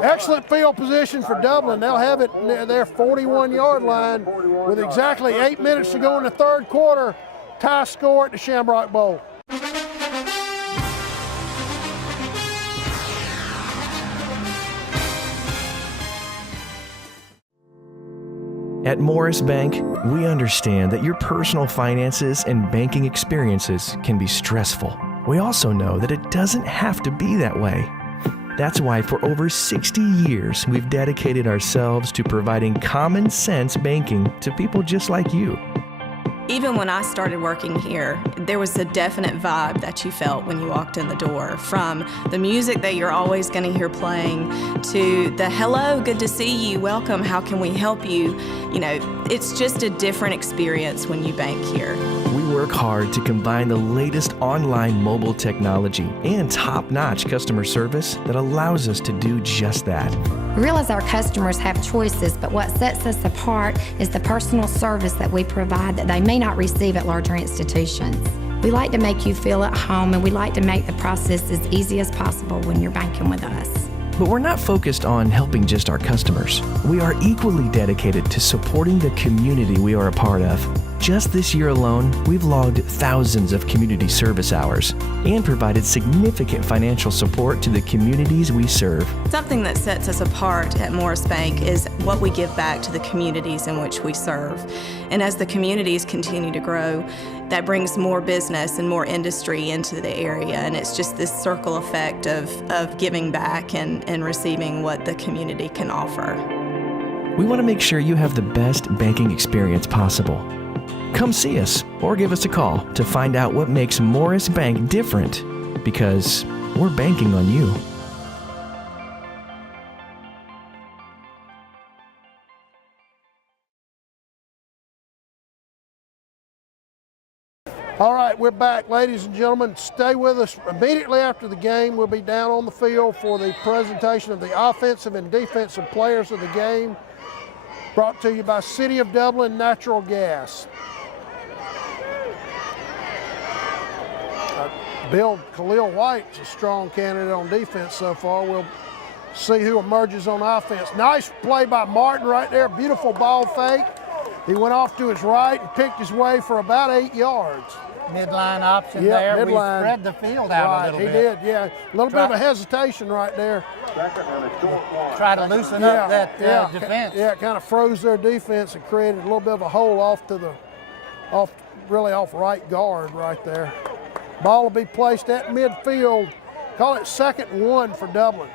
Excellent field position for Dublin. They'll have it near their 41-yard line with exactly 8 minutes to go in the 3rd quarter. Tie score at the Shamrock Bowl. At Morris Bank, we understand that your personal finances and banking experiences can be stressful. We also know that it doesn't have to be that way. That's why for over 60 years, we've dedicated ourselves to providing common sense banking to people just like you. Even when I started working here, there was a definite vibe that you felt when you walked in the door, from the music that you're always going to hear playing to the hello, good to see you, welcome, how can we help you? You know, it's just a different experience when you bank here. We work hard to combine the latest online mobile technology and top-notch customer service that allows us to do just that. We realize our customers have choices, but what sets us apart is the personal service that we provide that they may not receive at larger institutions. We like to make you feel at home, and we like to make the process as easy as possible when you're banking with us. But we're not focused on helping just our customers. We are equally dedicated to supporting the community we are a part of. Just this year alone, we've logged thousands of community service hours and provided significant financial support to the communities we serve. Something that sets us apart at Morris Bank is what we give back to the communities in which we serve. And as the communities continue to grow, that brings more business and more industry into the area, and it's just this circle effect of giving back and receiving what the community can offer. We want to make sure you have the best banking experience possible. Come see us or give us a call to find out what makes Morris Bank different, because we're banking on you. All right, we're back, ladies and gentlemen. Stay with us. Immediately after the game, we'll be down on the field for the presentation of the offensive and defensive players of the game. Brought to you by City of Dublin Natural Gas. Bill Khalil White's a strong candidate on defense so far. We'll see who emerges on offense. Nice play by Martin right there. Beautiful ball fake. He went off to his right and picked his way for about 8 yards. Midline option Yeah, there. midline. We spread the field out a little bit. He did, yeah. A little bit of a hesitation right there. Try to loosen up that defense. Yeah, it kind of froze their defense and created a little bit of a hole off right guard right there. Ball will be placed at midfield. Call it 2nd and 1 for Dublin.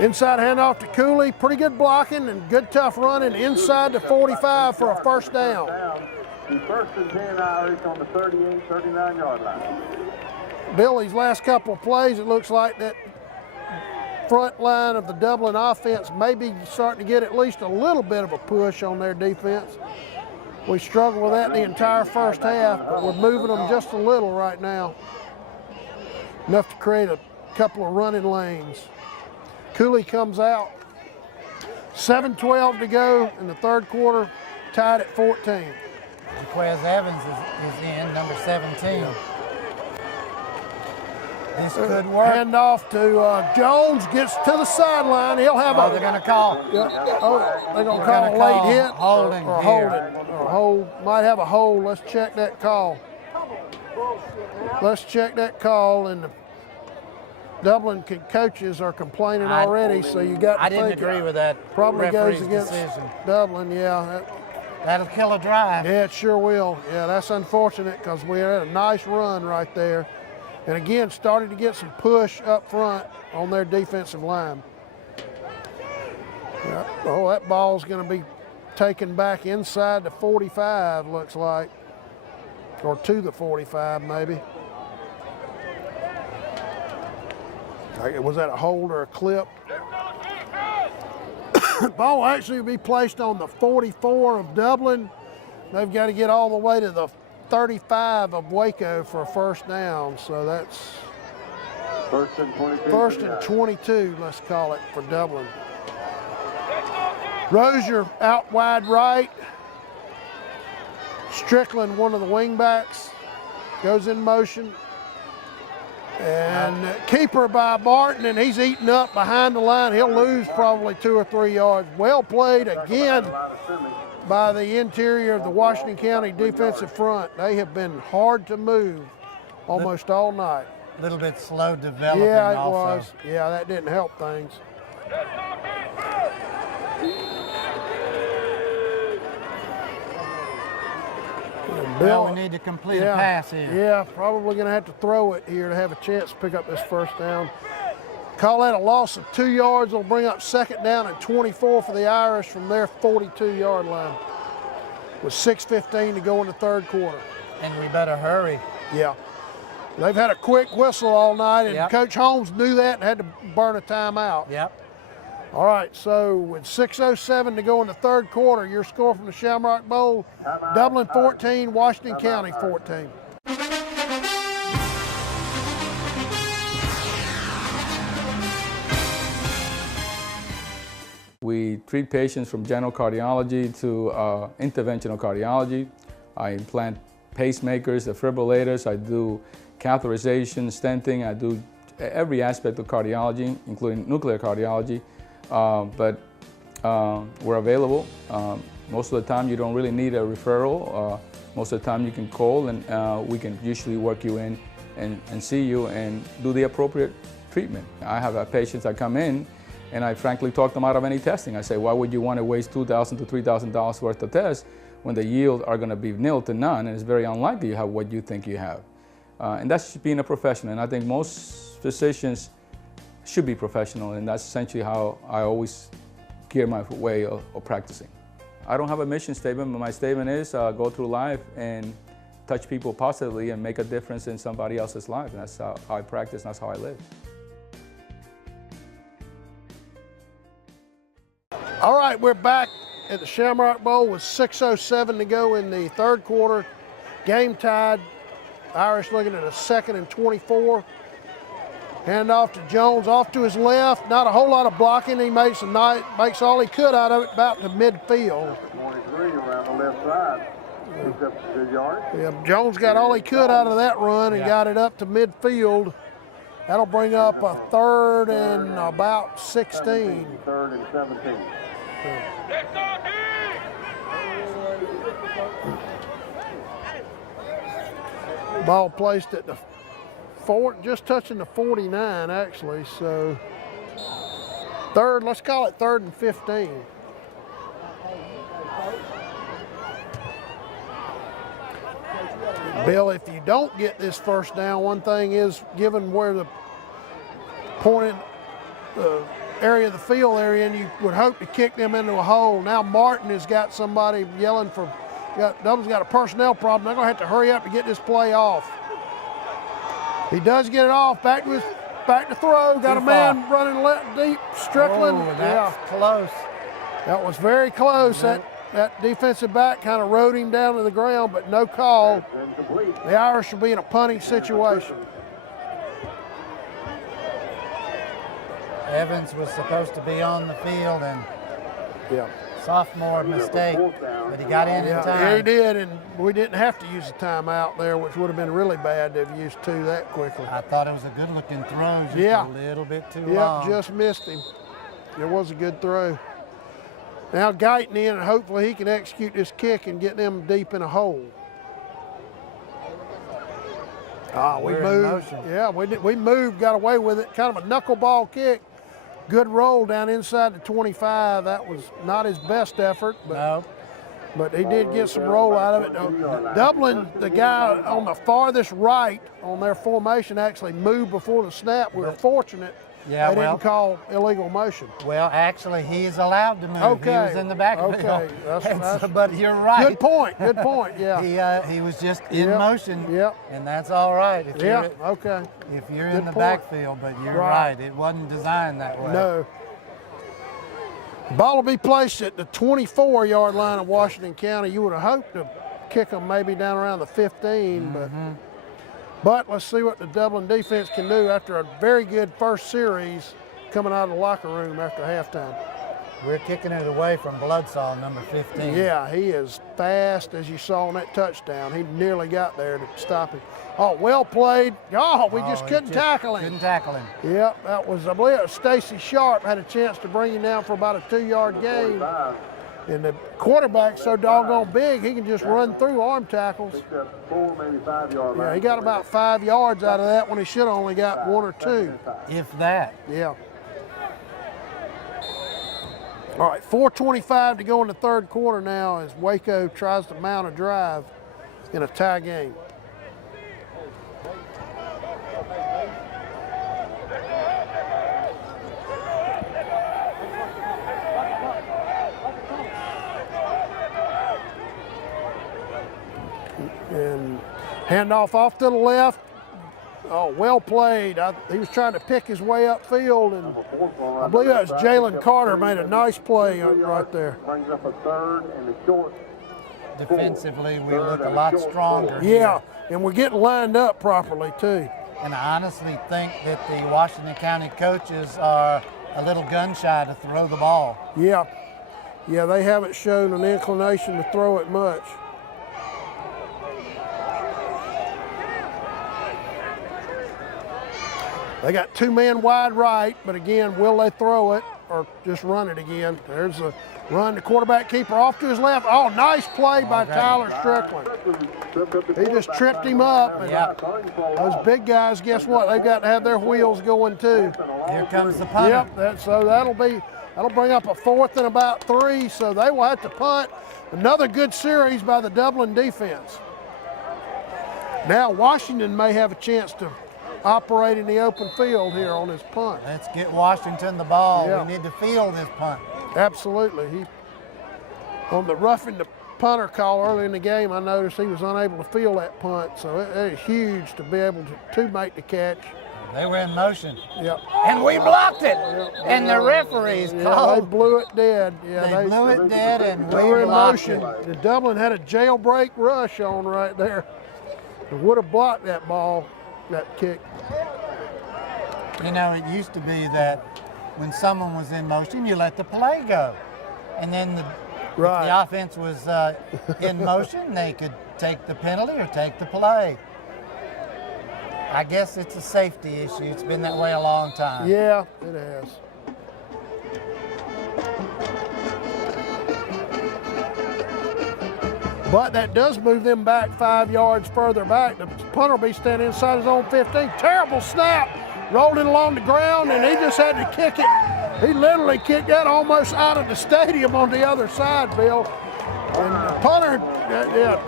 Inside handoff to Cooley. Pretty good blocking and good tough running inside the 45 for a first down. The 1st and 10 Irish on the 38, 39-yard line. Billy's last couple of plays, it looks like that front line of the Dublin offense may be starting to get at least a little bit of a push on their defense. We struggled with that the entire first half, but we're moving them just a little right now. Enough to create a couple of running lanes. Cooley comes out. 7:12 to go in the 3rd quarter, tied at 14. Jaquez Evans is in, number 17. This could work. Hand off to Jones, gets to the sideline. He'll have they're going to call. They're going to call a late hit holding or holding. Or hold. Might have a hold. Let's check that call. Let's check that call. And the Dublin coaches are complaining already, so you got to think. I didn't agree with that. Probably goes referee's against decision. Dublin, yeah. That'll kill a drive. Yeah, it sure will. Yeah, that's unfortunate because we had a nice run right there. And again, started to get some push up front on their defensive line. Yeah. Oh, that ball's going to be taken back inside the 45, looks like. Or to the 45, maybe. Was that a hold or a clip? Ball will actually be placed on the 44 of Dublin. They've got to get all the way to the 35 of Waco for a first down. So that's 1st and 22. 1st and 22, let's call it, for Dublin. Rozier out wide right. Strickland, one of the wingbacks, goes in motion. And keeper by Martin, and he's eaten up behind the line. He'll lose probably 2 or 3 yards. Well played again by the interior of the Washington County defensive front. They have been hard to move almost all night. A little bit slow developing. Yeah, it also. was. Yeah, that didn't help things. Well, we need to complete a pass here. Yeah, probably going to have to throw it here to have a chance to pick up this first down. Call that a loss of 2 yards. It'll bring up 2nd down and 24 for the Irish from their 42-yard line with 6:15 to go in the 3rd quarter. And we better hurry. Yeah. They've had a quick whistle all night, and Coach Holmes knew that and had to burn a timeout. Yep. All right, so with 6:07 to go in the 3rd quarter, your score from the Shamrock Bowl, Dublin 14, Washington County 14. We treat patients from general cardiology to interventional cardiology. I implant pacemakers, defibrillators, I do catheterization, stenting, I do every aspect of cardiology, including nuclear cardiology. But we're available. Most of the time you don't really need a referral. Most of the time you can call and we can usually work you in and see you and do the appropriate treatment. I have patients that come in and I frankly talk them out of any testing. I say, why would you want to waste $2,000 to $3,000 worth of tests when the yield are going to be nil to none, and it's very unlikely you have what you think you have. And that's being a professional, and I think most physicians should be professional, and that's essentially how I always gear my way of practicing. I don't have a mission statement, but my statement is go through life and touch people positively and make a difference in somebody else's life. And that's how I practice, and that's how I live. All right, we're back at the Shamrock Bowl with 6:07 to go in the 3rd quarter. Game tied. Irish looking at a 2nd and 24. Hand off to Jones, off to his left. Not a whole lot of blocking. He makes all he could out of it about to midfield. 23 around the left side. Picks up some good yards. Yeah, Jones got all he could out of that run and got it up to midfield. That'll bring up a 3rd and about 16. 3rd and 17. Ball placed at the just touching the 49 actually. So 3rd, let's call it 3rd and 15. Bill, if you don't get this first down, one thing is, given where the point in the area of the field area, and you would hope to kick them into a hole. Now Martin has got somebody yelling for, Dublin's got a personnel problem. They're going to have to hurry up to get this play off. He does get it off, back to throw, got a man running left deep, Strickland. Oh, that's close. That was very close. That defensive back kind of rode him down to the ground, but no call. The Irish will be in a punting situation. Evans was supposed to be on the field, and sophomore mistake, but he got in time. Yeah, he did, and we didn't have to use a timeout there, which would have been really bad to have used 2 that quickly. I thought it was a good-looking throw, just a little bit too long. Yeah, just missed him. It was a good throw. Now Guyton in, and hopefully he can execute this kick and get them deep in a hole. We moved. Yeah, we moved, got away with it. Kind of a knuckleball kick. Good roll down inside the 25. That was not his best effort, but he did get some roll out of it. Dublin, the guy on the farthest right on their formation, actually moved before the snap. We were fortunate they didn't call illegal motion. Well, actually, he is allowed to move. He was in the back of it. But you're right. Good point, yeah. He was just in motion, and that's all right. If you're in the backfield, but you're right. It wasn't designed that way. No. Ball will be placed at the 24-yard line of Washington County. You would have hoped to kick them maybe down around the 15, but let's see what the Dublin defense can do after a very good first series coming out of the locker room after halftime. We're kicking it away from Bloodsaw, number 15. Yeah, he is fast, as you saw on that touchdown. He nearly got there to stop him. Oh, well played. We just couldn't tackle him. Couldn't tackle him. Yep, that was, I believe it was Stacy Sharp had a chance to bring him down for about a 2-yard gain. And the quarterback's so doggone big, he can just run through arm tackles. 4, maybe 5 yard line. Yeah, he got about 5 yards out of that when he should have only got 1 or 2. If that. Yeah. All right, 4:25 to go in the 3rd quarter now as Waco tries to mount a drive in a tie game. And handoff off to the left. Oh, well played. He was trying to pick his way upfield, and I believe that was Jalen Carter made a nice play right there. Brings up a 3rd and a short. Defensively, we look a lot stronger. Yeah, and we're getting lined up properly, too. And I honestly think that the Washington County coaches are a little gun-shy to throw the ball. Yeah, they haven't shown an inclination to throw it much. They got 2 men wide right, but again, will they throw it or just run it again? There's a run, the quarterback keeper off to his left. Oh, nice play by Tyler Strickland. He just tripped him up. And those big guys, guess what? They've got to have their wheels going too. Here comes the punter. Yep, so that'll bring up a 4th and about 3, so they will have to punt. Another good series by the Dublin defense. Now Washington may have a chance to operate in the open field here on his punt. Let's get Washington the ball. Yeah. We need to field this punt. Absolutely. On the roughing the punter call early in the game, I noticed he was unable to field that punt, so it is huge to be able to make the catch. They were in motion. Yep. And we blocked it. And the referees called. They blew it dead. They blew it dead, and they were in motion. The Dublin had a jailbreak rush on right there. It would have blocked that ball, that kick. You know, it used to be that when someone was in motion, you let the play go. And then if the offense was in motion, they could take the penalty or take the play. I guess it's a safety issue. It's been that way a long time. Yeah, it has. But that does move them back 5 yards further back. The punter will be standing inside his own 15. Terrible snap. Rolled it along the ground, and he just had to kick it. He literally kicked that almost out of the stadium on the other side, Bill. And the punter,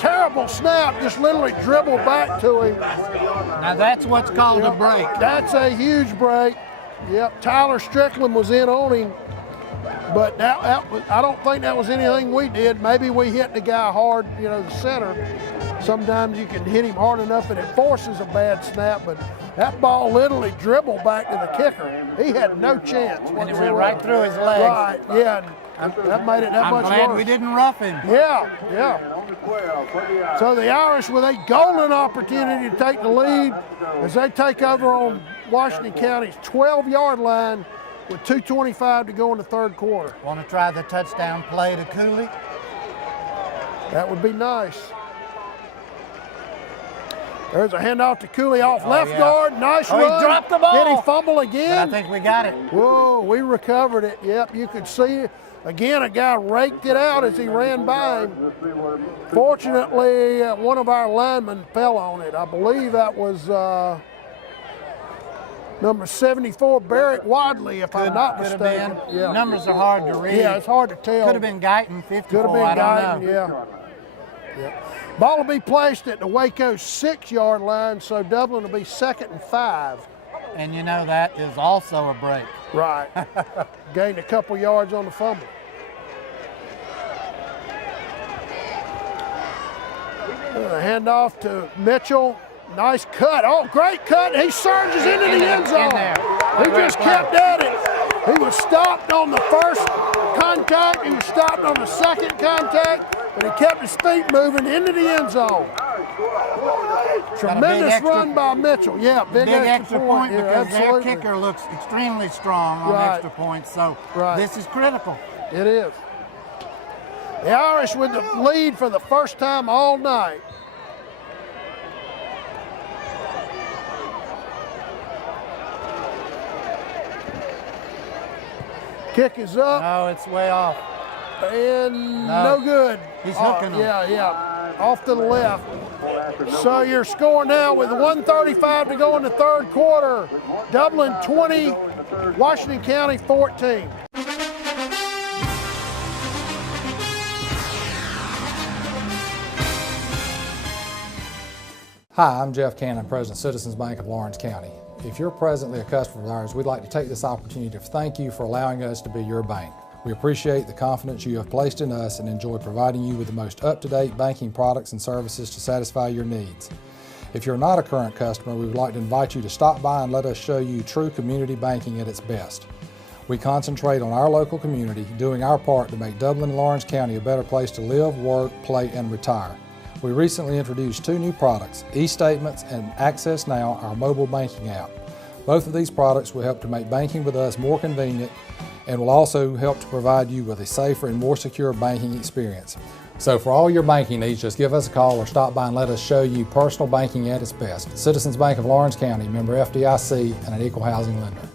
terrible snap, just literally dribbled back to him. Now that's what's called a break. That's a huge break. Yep, Tyler Strickland was in on him. But I don't think that was anything we did. Maybe we hit the guy hard, the center. Sometimes you can hit him hard enough and it forces a bad snap, but that ball literally dribbled back to the kicker. He had no chance. And it went right through his legs. Right, yeah. That made it that much worse. I'm glad we didn't rough him. Yeah. So the Irish with a golden opportunity to take the lead as they take over on Washington County's 12-yard line with 2:25 to go in the third quarter. Want to try the touchdown play to Cooley? That would be nice. There's a handoff to Cooley off left guard. Nice run. He dropped the ball. Did he fumble again? But I think we got it. Whoa, we recovered it. Yep, you could see, again, a guy raked it out as he ran by him. Fortunately, one of our linemen fell on it. I believe that was number 74, Barrett Wadley, if I'm not mistaken. Yeah. Numbers are hard to read. Yeah, it's hard to tell. Could have been Guyton 54, Could have been I don't know. Yeah. Ball will be placed at the Waco 6-yard line, so Dublin will be 2nd and 5. And you know that is also a break. Right. Gained a couple yards on the fumble. A handoff to Mitchell. Nice cut. Oh, great cut. He surges into the end zone. He just kept at it. He was stopped on the first contact. He was stopped on the second contact, but he kept his feet moving into the end zone. Tremendous run by Mitchell. Yeah, big extra point because their kicker looks extremely strong on extra points, so this is critical. It is. The Irish with the lead for the first time all night. Kick is up. No, it's way off. And no good. He's hooking them. Yeah. Off to the left. So your score now with 1:35 to go in the third quarter. Dublin 20, Washington County 14. Hi, I'm Jeff Cannon, President of Citizens Bank of Lawrence County. If you're presently a customer of ours, we'd like to take this opportunity to thank you for allowing us to be your bank. We appreciate the confidence you have placed in us and enjoy providing you with the most up-to-date banking products and services to satisfy your needs. If you're not a current customer, we would like to invite you to stop by and let us show you true community banking at its best. We concentrate on our local community, doing our part to make Dublin and Lawrence County a better place to live, work, play, and retire. We recently introduced 2 new products, eStatements and Access Now, our mobile banking app. Both of these products will help to make banking with us more convenient and will also help to provide you with a safer and more secure banking experience. So for all your banking needs, just give us a call or stop by and let us show you personal banking at its best. Citizens Bank of Lawrence County, member FDIC, and an equal housing lender.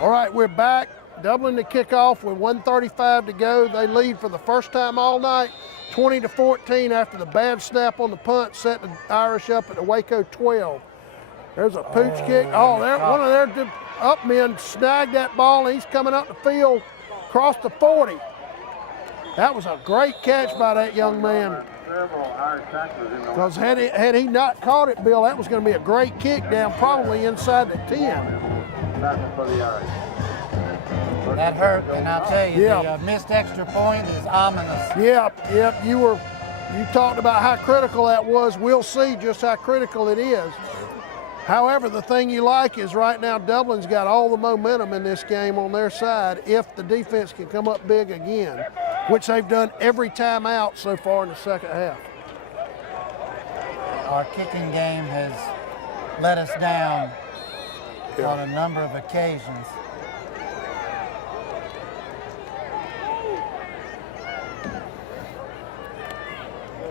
All right, we're back. Dublin to kick off with 1:35 to go. They lead for the first time all night, 20-14 after the bad snap on the punt set the Irish up at the Waco 12. There's a pooch kick. Oh, there, one of their up men snagged that ball, and he's coming up the field across the 40. That was a great catch by that young man. Because had he not caught it, Bill, that was going to be a great kick down, probably inside the 10. That hurt, and I'll tell you, the missed extra point is ominous. Yep. You talked about how critical that was. We'll see just how critical it is. However, the thing you like is right now Dublin's got all the momentum in this game on their side if the defense can come up big again, which they've done every time out so far in the second half. Our kicking game has let us down on a number of occasions.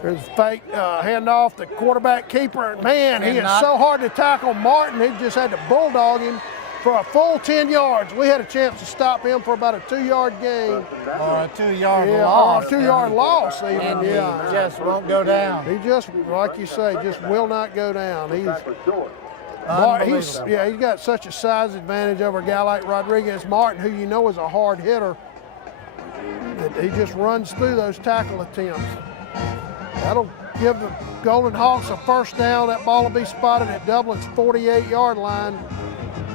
There's a fake handoff, the quarterback keeper. Man, he is so hard to tackle. Martin, he just had to bulldog him for a full 10 yards. We had a chance to stop him for about a 2-yard gain. Or a 2-yard loss. loss. Or a 2-yard loss even, And he just won't go down. He just, like you say, just will not go down. He's got such a size advantage over a guy like Rodriguez Martin, who you know is a hard hitter, that he just runs through those tackle attempts. That'll give the Golden Hawks a first down. That ball will be spotted at Dublin's 48-yard line.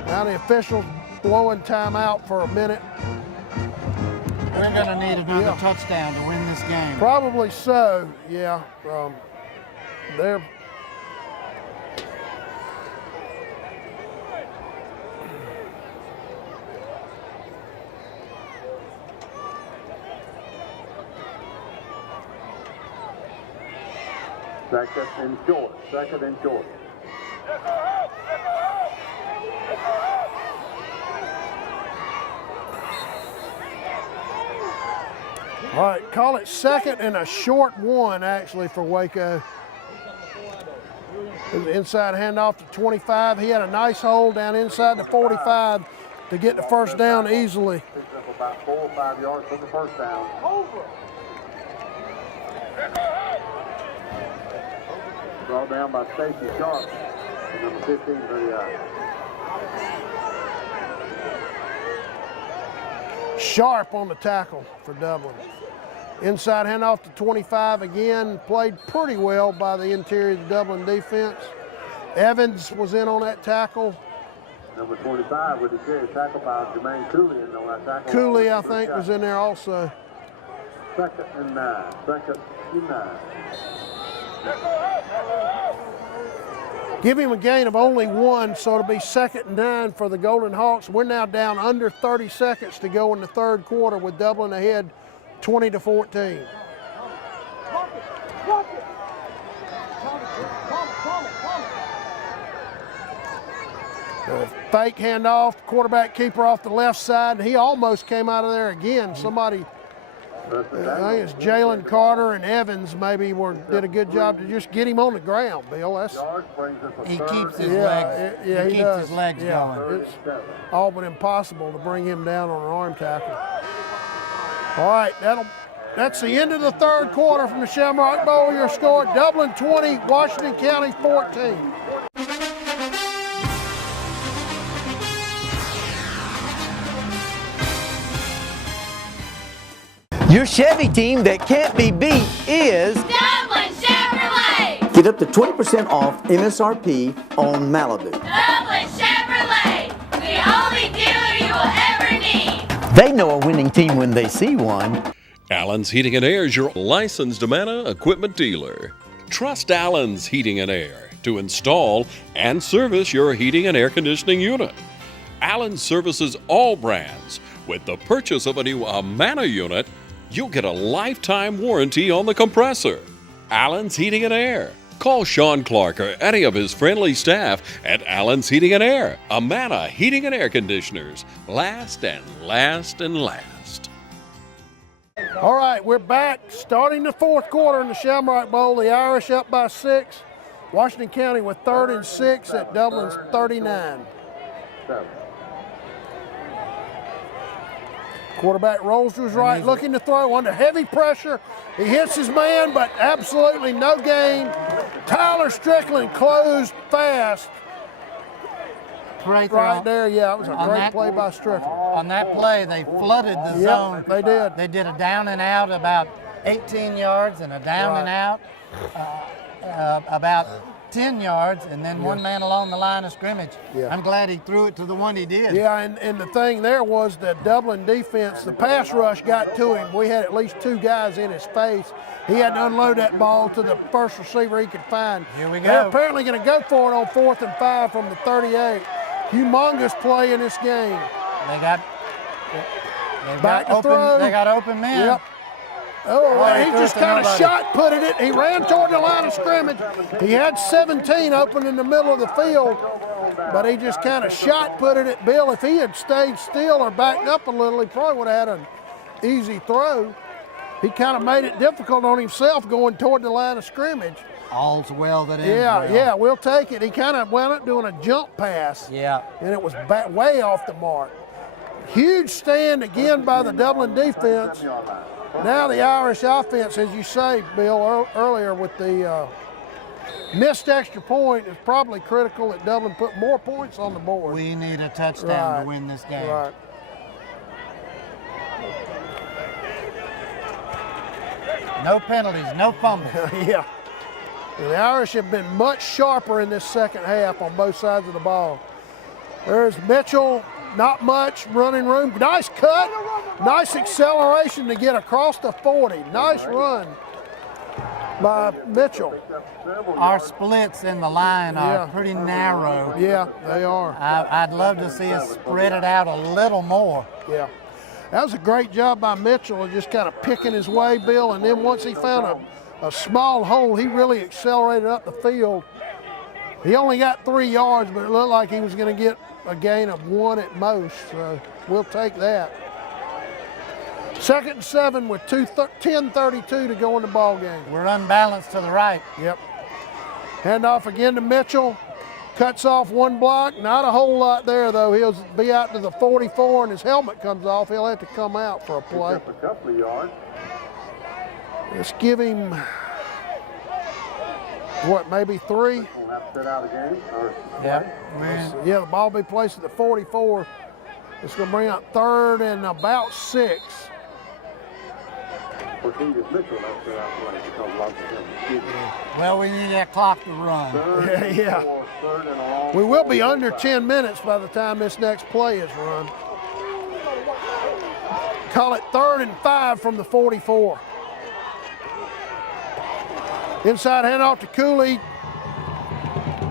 Now the officials blowing timeout for a minute. We're going to need another touchdown to win this game. Probably so, yeah. They're second and short. all right, call it second and a short one, actually, for Waco. The inside handoff to 25. He had a nice hold down inside the 45 to get the first down easily. Picked up about 4 or 5 yards for the first down. Brought down by Stacy Sharp, number 15 for the Sharp on the tackle for Dublin. Inside handoff to 25 again, played pretty well by the interior of the Dublin defense. Evans was in on that tackle. Number 25 with the carry, tackle by Jermaine Cooley on that tackle. Cooley, I think, was in there also. Second and 9. Give him a gain of only 1, so it'll be 2nd and 9 for the Golden Hawks. We're now down under 30 seconds to go in the third quarter with Dublin ahead 20-14. The fake handoff, quarterback keeper off the left side, and he almost came out of there again. Somebody, I think it's Jalen Carter and Evans maybe did a good job to just get him on the ground, Bill. He keeps his legs. He keeps does. his legs going. It's all but impossible to bring him down on an arm tackle. All right, that's the end of the third quarter from the Shamrock Bowl. Your score: Dublin 20, Washington County 14. Your Chevy team that can't be beat is Dublin Chevrolet! Get up to 20% off MSRP on Malibu. Dublin Chevrolet! The only dealer you will ever need! They know a winning team when they see one. Allen's Heating and Air is your licensed Amana equipment dealer. Trust Allen's Heating and Air to install and service your heating and air conditioning unit. Allen services all brands. With the purchase of a new Amana unit, you'll get a lifetime warranty on the compressor. Allen's Heating and Air. Call Sean Clark or any of his friendly staff at Allen's Heating and Air. Amana Heating and Air Conditioners. Last and last and last. All right, we're back. Starting the fourth quarter in the Shamrock Bowl. The Irish up by 6. Washington County with 3rd and 6 at Dublin's 39. Quarterback rolls to his right, looking to throw under heavy pressure. He hits his man, but absolutely no gain. Tyler Strickland closed fast. Right there, yeah, it was a great play by Strickland. On that play, they flooded the zone. They did. They did a down and out about 18 yards and a down and out about 10 yards, and then one man along the line of scrimmage. I'm glad he threw it to the one he did. Yeah, and the thing there was the Dublin defense, the pass rush got to him. We had at least 2 guys in his face. He had to unload that ball to the first receiver he could find. Here we go. They're apparently going to go for it on 4th and 5 from the 38. Humongous play in this game. They got open men. Yep. Oh, he just kind of shot putted it. He ran toward the line of scrimmage. He had 17 open in the middle of the field, but he just kind of shot putted it. Bill, if he had stayed still or backed up a little, he probably would have had an easy throw. He kind of made it difficult on himself going toward the line of scrimmage. All's well that ends well. Yeah, we'll take it. He kind of wound up doing a jump pass. Yeah. And it was way off the mark. Huge stand again by the Dublin defense. Now the Irish offense, as you say, Bill, earlier with the missed extra point, is probably critical that Dublin put more points on the board. We need a touchdown to win this game. Right. No penalties, no fumbles. Yeah. And the Irish have been much sharper in this second half on both sides of the ball. There's Mitchell, not much running room. Nice cut, nice acceleration to get across the 40. Nice run by Mitchell. Our splits in the line are pretty narrow. Yeah, they are. I'd love to see us spread it out a little more. Yeah. That was a great job by Mitchell of just kind of picking his way, Bill, and then once he found a small hole, he really accelerated up the field. He only got 3 yards, but it looked like he was going to get a gain of 1 at most, so we'll take that. 2nd and 7 with 10:32 to go in the ball game. We're unbalanced to the right. Yep. Handoff again to Mitchell. Cuts off one block. Not a whole lot there, though. He'll be out to the 44, and his helmet comes off. He'll have to come out for a play. A couple of yards. Let's give him, what, maybe 3? We'll have to sit out a game. Yeah, the ball will be placed at the 44. It's going to bring up 3rd and about 6. Well, we need that clock to run. Yeah. We will be under 10 minutes by the time this next play is run. Call it 3rd and 5 from the 44. Inside handoff to Cooley.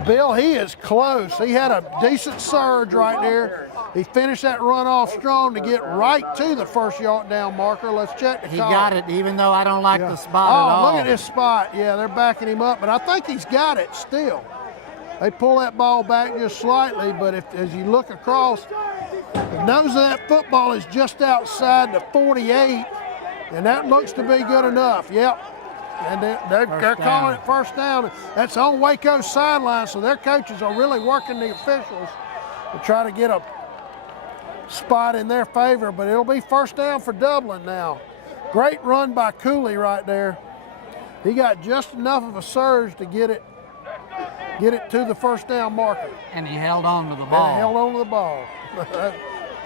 Bill, he is close. He had a decent surge right there. He finished that run off strong to get right to the 1st yard down marker. Let's check the call. He got it, even though I don't like the spot at all. Oh, look at this spot. Yeah, they're backing him up, but I think he's got it still. They pull that ball back just slightly, but as you look across, the nose of that football is just outside the 48, and that looks to be good enough. Yep. And they're calling it 1st down. That's on Waco's sideline, so their coaches are really working the officials to try to get a spot in their favor, but it'll be 1st down for Dublin now. Great run by Cooley right there. He got just enough of a surge to get it to the 1st down marker. And he held on to the ball.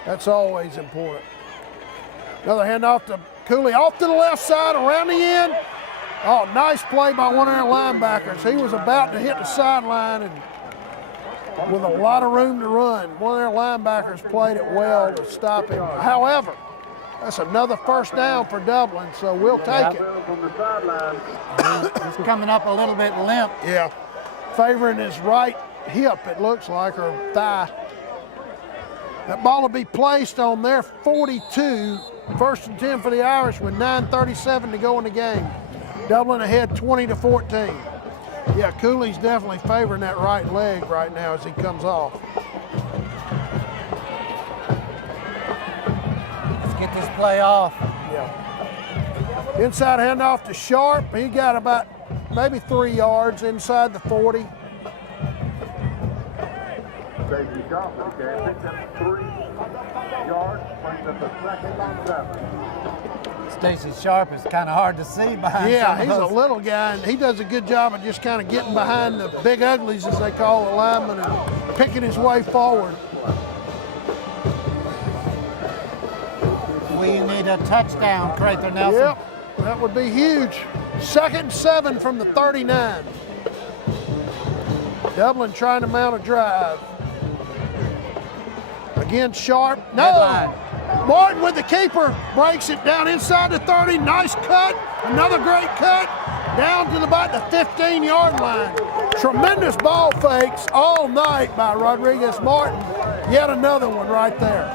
That's always important. Another handoff to Cooley off to the left side, around the end. Oh, nice play by one of their linebackers. He was about to hit the sideline and with a lot of room to run. One of their linebackers played it well to stop him. However, that's another 1st down for Dublin, so we'll take it. He's coming up a little bit limp. Yeah, favoring his right hip, it looks like, or thigh. That ball will be placed on their 42, 1st and 10 for the Irish with 9:37 to go in the game. Dublin ahead 20-14. Yeah, Cooley's definitely favoring that right leg right now as he comes off. Let's get this play off. Yeah. Inside handoff to Sharp. He got about maybe 3 yards inside the 40. Safety Sharp, okay, picks up 3 yards, brings up the 2nd and 7. Stacey Sharp is kind of hard to see behind. Yeah, he's a little guy, and he does a good job of just kind of getting behind the big uglies, as they call the linemen, and picking his way forward. We need a touchdown, Crather Nelson. Yep, that would be huge. 2nd and 7 from the 39. Dublin trying to mount a drive. Again, Sharp. No! Martin with the keeper, breaks it down inside the 30. Nice cut. Another great cut. Down to about the 15-yard line. Tremendous ball fakes all night by Rodriguez Martin. Yet another one right there.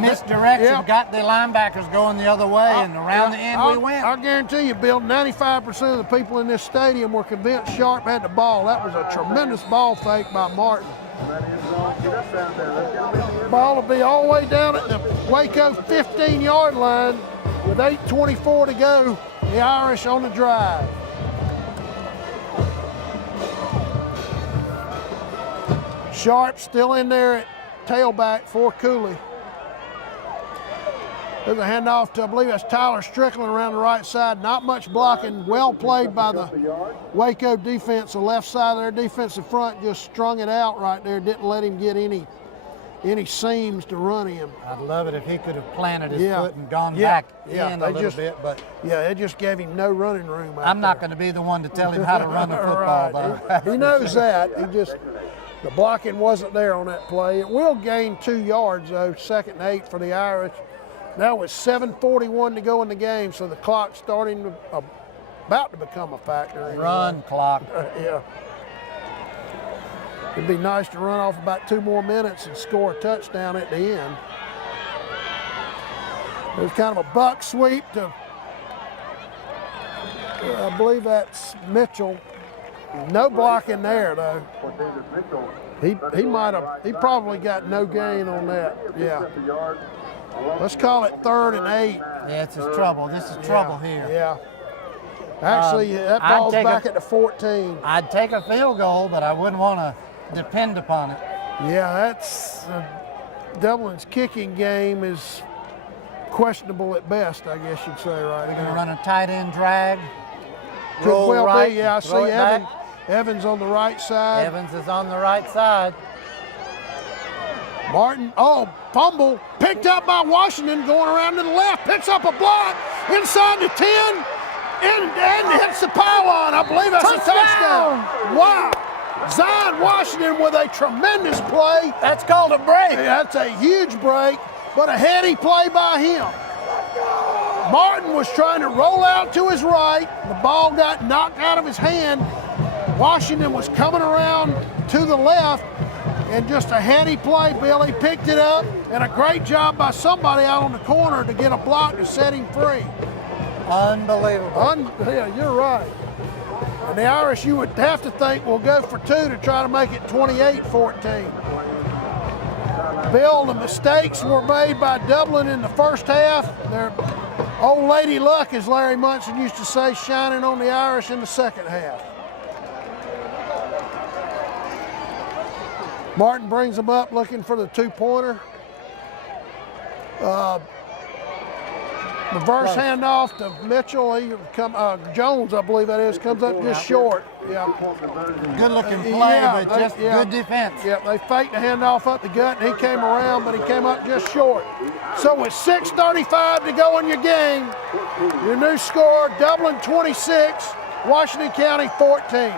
misdirection, got the linebackers going the other way, and around the end we went. I guarantee you, Bill, 95% of the people in this stadium were convinced Sharp had the ball. That was a tremendous ball fake by Martin. Ball will be all the way down at the Waco 15-yard line with 8:24 to go. The Irish on the drive. Sharp still in there at tailback for Cooley. There's a handoff to, I believe that's Tyler Strickland around the right side. Not much blocking. Well played by the Waco defense. The left side of their defensive front just strung it out right there. Didn't let him get any seams to run him. I'd love it if he could have planted his foot and gone back in a little bit, but it just gave him no running room. I'm not going to be the one to tell him how to run the football, though. He knows that. The blocking wasn't there on that play. It will gain 2 yards, though, 2nd and 8 for the Irish. Now it's 7:41 to go in the game, so the clock's starting to about to become a factor. Run clock. Yeah. It'd be nice to run off about 2 more minutes and score a touchdown at the end. There's kind of a buck sweep to, I believe that's Mitchell. No blocking there, though. He probably got no gain on that. Yeah. Let's call it 3rd and 8. Yeah, it's trouble. This is trouble here. Yeah. Actually, that ball's back at the 14. I'd take a field goal, but I wouldn't want to depend upon it. Yeah, that's Dublin's kicking game is questionable at best, I guess you'd say right now. We're going to run a tight end drag. Could well right, be. Yeah, I see Evans on the right side. Evans is on the right side. Martin, fumble, picked up by Washington, going around to the left, picks up a block inside the 10, and hits the pylon. I believe that's a touchdown. Wow. Zion Washington with a tremendous play. That's called a break. That's a huge break, but a heady play by him. Martin was trying to roll out to his right. The ball got knocked out of his hand. Washington was coming around to the left, and just a heady play, Billy picked it up, and a great job by somebody out on the corner to get a block to set him free. Unbelievable. Yeah, you're right. And the Irish, you would have to think, will go for 2 to try to make it 28-14. Bill, the mistakes were made by Dublin in the first half. Their old lady luck, as Larry Munson used to say, shining on the Irish in the second half. Martin brings them up looking for the 2-pointer. Reverse handoff to Mitchell. Jones, I believe that is, comes up just short. Yeah. Good looking play, but just good defense. Yeah, they faked the handoff up the gut, and he came around, but he came up just short. So with 6:35 to go in your game, your new score, Dublin 26, Washington County 14.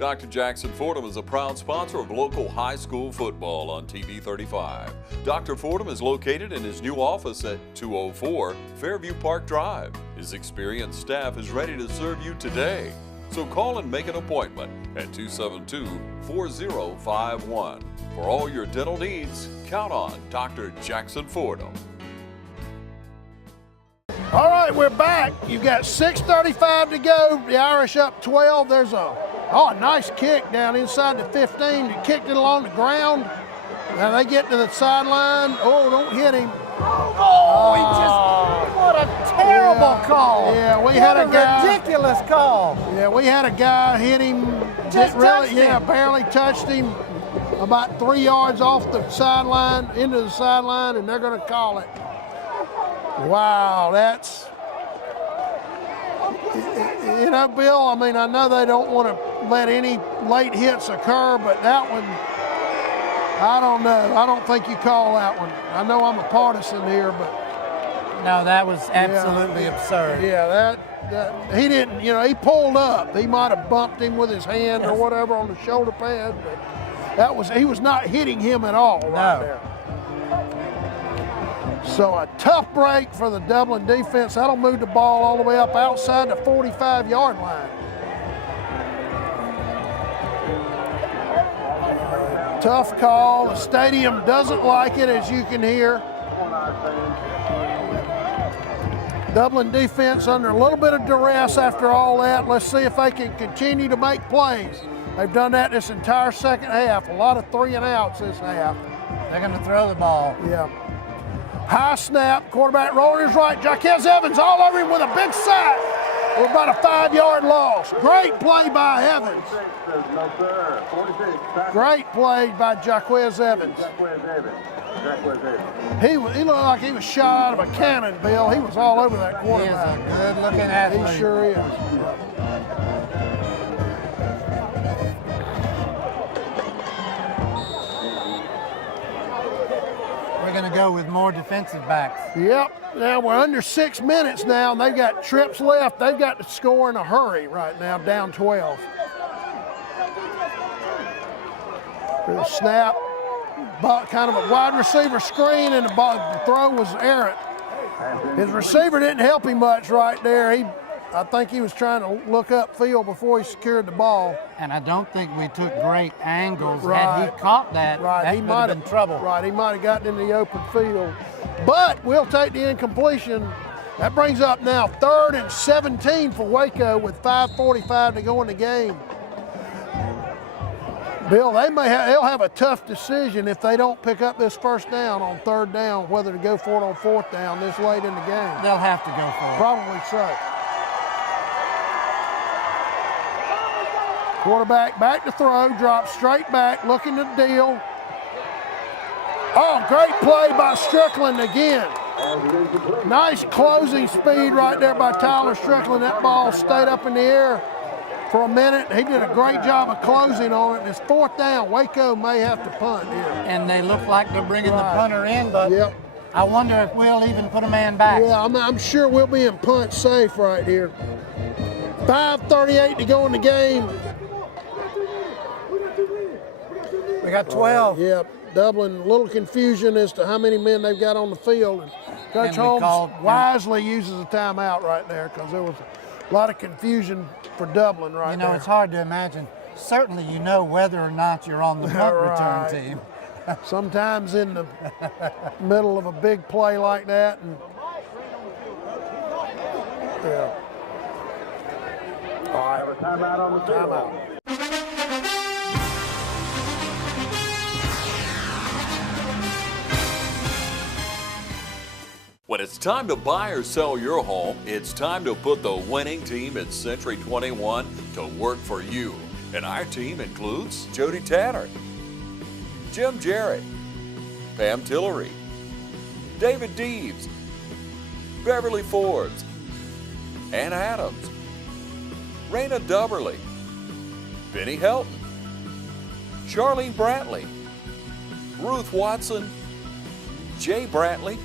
Dr. Jackson Fordham is a proud sponsor of local high school football on TV 35. Dr. Fordham is located in his new office at 204 Fairview Park Drive. His experienced staff is ready to serve you today. So call and make an appointment at 272-4051. For all your dental needs, count on Dr. Jackson Fordham. All right, we're back. You've got 6:35 to go. The Irish up 12. There's a nice kick down inside the 15. He kicked it along the ground. Now they get to the sideline. Oh, don't hit him. What a terrible call. Yeah, we had a guy. Ridiculous call. Yeah, we had a guy hit him. Just touched him. Yeah, barely touched him. About 3 yards off the sideline, into the sideline, and they're going to call it. Wow, that's, Bill, I mean, I know they don't want to let any late hits occur, but that one, I don't know. I don't think you call that one. I know I'm a partisan here, but. No, that was absolutely absurd. Yeah, that he didn't, he pulled up. He might have bumped him with his hand or whatever on the shoulder pad, but he was not hitting him at all right there. So a tough break for the Dublin defense. That'll move the ball all the way up outside the 45-yard line. Tough call. The stadium doesn't like it, as you can hear. Dublin defense under a little bit of duress after all that. Let's see if they can continue to make plays. They've done that this entire second half. A lot of 3-and-outs this half. They're going to throw the ball. Yeah. High snap, quarterback rolling his right. Jaquez Evans all over him with a big sack. We're about a 5-yard loss. Great play by Evans. Great play by Jaquez Evans. He looked like he was shot out of a cannon, Bill. He was all over that quarterback. He is a good-looking athlete. He sure is. We're going to go with more defensive backs. Yep. Now we're under 6 minutes now, and they've got trips left. They've got to score in a hurry right now, down 12. There's a snap, kind of a wide receiver screen, and the throw was errant. His receiver didn't help him much right there. I think he was trying to look upfield before he secured the ball. And I don't think we took great angles. Right. Had he caught that, that could have been trouble. Right, he might have gotten in the open field. But we'll take the incompletion. That brings up now 3rd and 17 for Waco with 5:45 to go in the game. Bill, they'll have a tough decision if they don't pick up this first down on 3rd down, whether to go for it on 4th down this late in the game. They'll have to go for it. Probably so. Quarterback back to throw, drops straight back, looking to deal. Oh, great play by Strickland again. Nice closing speed right there by Tyler Strickland. That ball stayed up in the air for a minute. He did a great job of closing on it. And it's 4th down. Waco may have to punt here. And they look like they're bringing the punter in, but I wonder if we'll even put a man back. Yeah, I'm sure we'll be in punt safe right here. 5:38 to go in the game. We got 12. Yep. Dublin, a little confusion as to how many men they've got on the field. And Coach Holmes wisely uses a timeout right there because there was a lot of confusion for Dublin right there. It's hard to imagine. Certainly you know whether or not you're on the punt return team. Sometimes in the middle of a big play like that. And, yeah. All right. Have a timeout on the field. Timeout. When it's time to buy or sell your home, it's time to put the winning team at Century 21 to work for you. And our team includes Jody Tanner, Jim Jarrett, Pam Tillery, David Deeves, Beverly Forbes, Ann Adams, Raina Dubberly, Benny Helton, Charlene Brantley, Ruth Watson, Jay Brantley,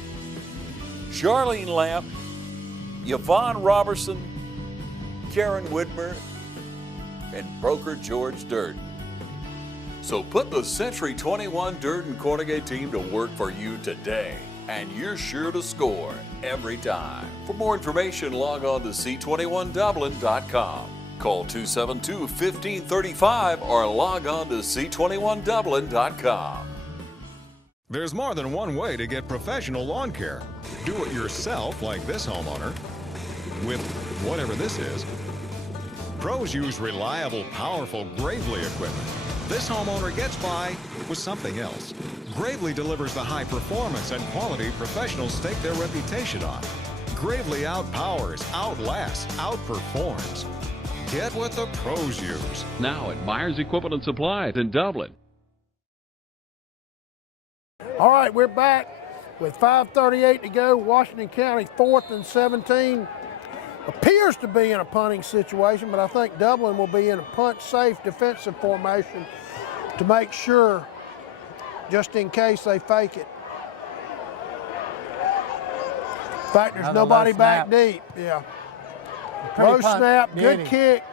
Charlene Lamp, Yvonne Robertson, Karen Whitmer, and broker George Durden. So put the Century 21 Durden Cornegay team to work for you today, and you're sure to score every time. For more information, log on to c21dublin.com. Call 272-1535 or log on to c21dublin.com. There's more than one way to get professional lawn care. Do it yourself, like this homeowner, with whatever this is. Pros use reliable, powerful Gravely equipment. This homeowner gets by with something else. Gravely delivers the high performance and quality professionals stake their reputation on. Gravely outpowers, outlasts, outperforms. Get what the pros use. Now at Myers Equipment and Supplies in Dublin. All right, we're back with 5:38 to go. Washington County 4th and 17. Appears to be in a punting situation, but I think Dublin will be in a punt-safe defensive formation to make sure, just in case they fake it. In fact, there's nobody back deep. Yeah. Low snap, good kick.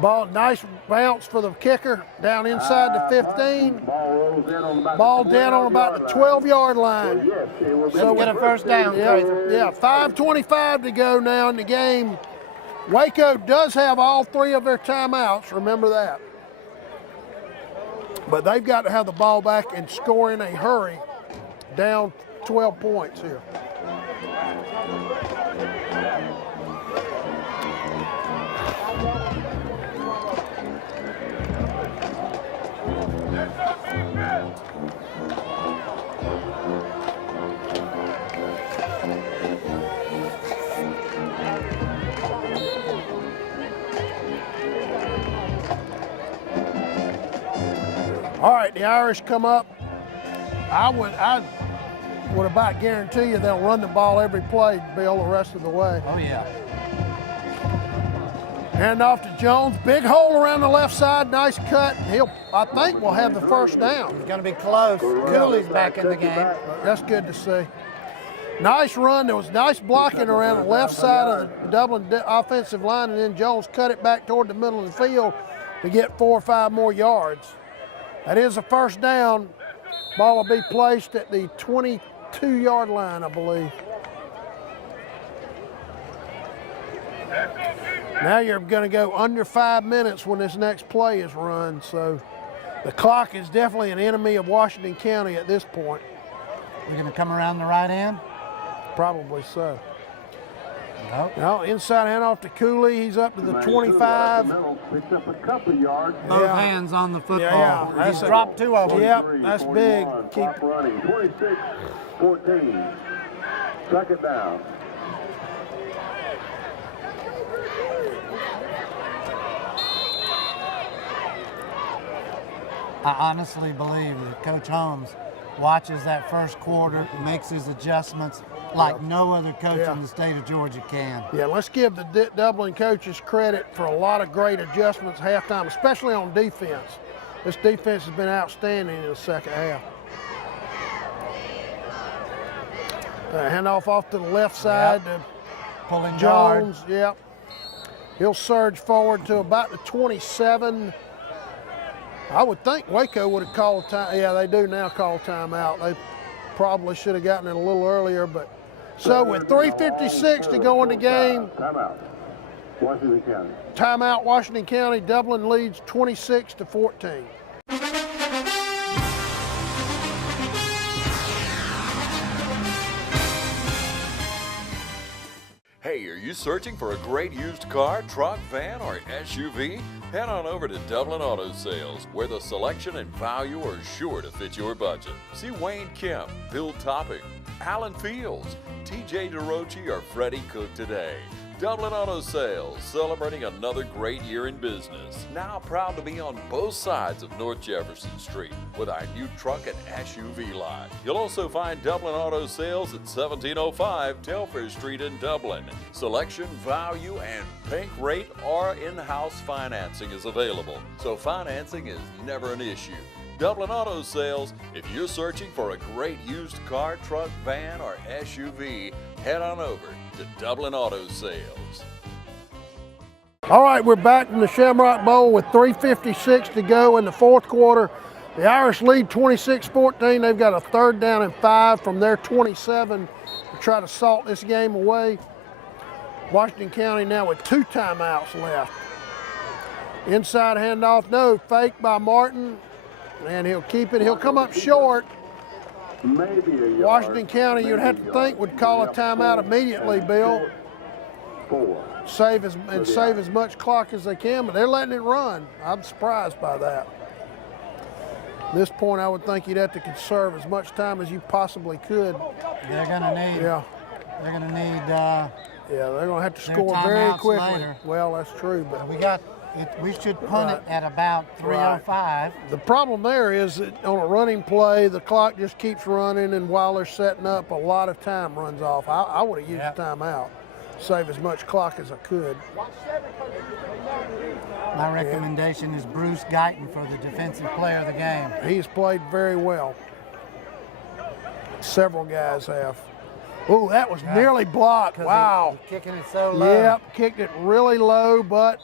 Ball, nice bounce for the kicker down inside the 15. Ball down on about the 12-yard line. So get a first down. Yeah, 5:25 to go now in the game. Waco does have all 3 of their timeouts, remember that. But they've got to have the ball back and score in a hurry, down 12 points here. All right, the Irish come up. I would about guarantee you they'll run the ball every play, Bill, the rest of the way. Oh, yeah. Hand off to Jones. Big hole around the left side. Nice cut. I think we'll have the first down. It's going to be close. Cooley's back in the game. That's good to see. Nice run. There was nice blocking around the left side of the Dublin offensive line, and then Jones cut it back toward the middle of the field to get 4 or 5 more yards. That is a first down. Ball will be placed at the 22-yard line, I believe. Now you're going to go under 5 minutes when this next play is run, so the clock is definitely an enemy of Washington County at this point. We're going to come around the right end? Probably so. Nope. No, inside handoff to Cooley. He's up to the 25. Picked up a couple yards. Both hands on the football. Yeah, He's dropped 2 of them. Yep, that's big. Keep running. 26-14. Second down. I honestly believe that Coach Holmes watches that first quarter, makes his adjustments like no other coach in the state of Georgia can. Yeah, let's give the Dublin coaches credit for a lot of great adjustments halftime, especially on defense. This defense has been outstanding in the second half. Handoff off to the left side to Pulling Jones. Yep. He'll surge forward to about the 27. I would think Waco would have called time. Yeah, they do now call timeout. They probably should have gotten it a little earlier, but so with 3:56 to go in the game. Timeout. Washington County. Timeout, Washington County. Dublin leads 26-14. Hey, are you searching for a great used car, truck, van, or SUV? Head on over to Dublin Auto Sales, where the selection and value are sure to fit your budget. See Wayne Kemp, Bill Topping, Alan Fields, TJ DeRochi, or Freddie Cook today. Dublin Auto Sales, celebrating another great year in business. Now proud to be on both sides of North Jefferson Street with our new truck and SUV lot. You'll also find Dublin Auto Sales at 1705 Telfair Street in Dublin. Selection, value, and pink rate or in-house financing is available, so financing is never an issue. Dublin Auto Sales, if you're searching for a great used car, truck, van, or SUV, head on over to Dublin Auto Sales. All right, we're back in the Shamrock Bowl with 3:56 to go in the fourth quarter. The Irish lead 26-14. They've got a 3rd down and 5 from their 27 to try to salt this game away. Washington County now with 2 timeouts left. Inside handoff, no, fake by Martin, and he'll keep it. He'll come up short. Maybe a yard. Washington County, you'd have to think, would call a timeout immediately, Bill. 4. Save as much clock as they can, but they're letting it run. I'm surprised by that. At this point, I would think you'd have to conserve as much time as you possibly could. They're going to need. Yeah. They're going to need. Yeah, they're going to have to score very quickly. Later. Well, that's true, but we should punt it at about 3:05. The problem there is that on a running play, the clock just keeps running, and while they're setting up, a lot of time runs off. I would have used the timeout, save as much clock as I could. My recommendation is Bruce Guyton for the defensive player of the game. He's played very well. Several guys have. Oh, that was nearly blocked. Wow. Kicking it so low. Yep, kicked it really low, but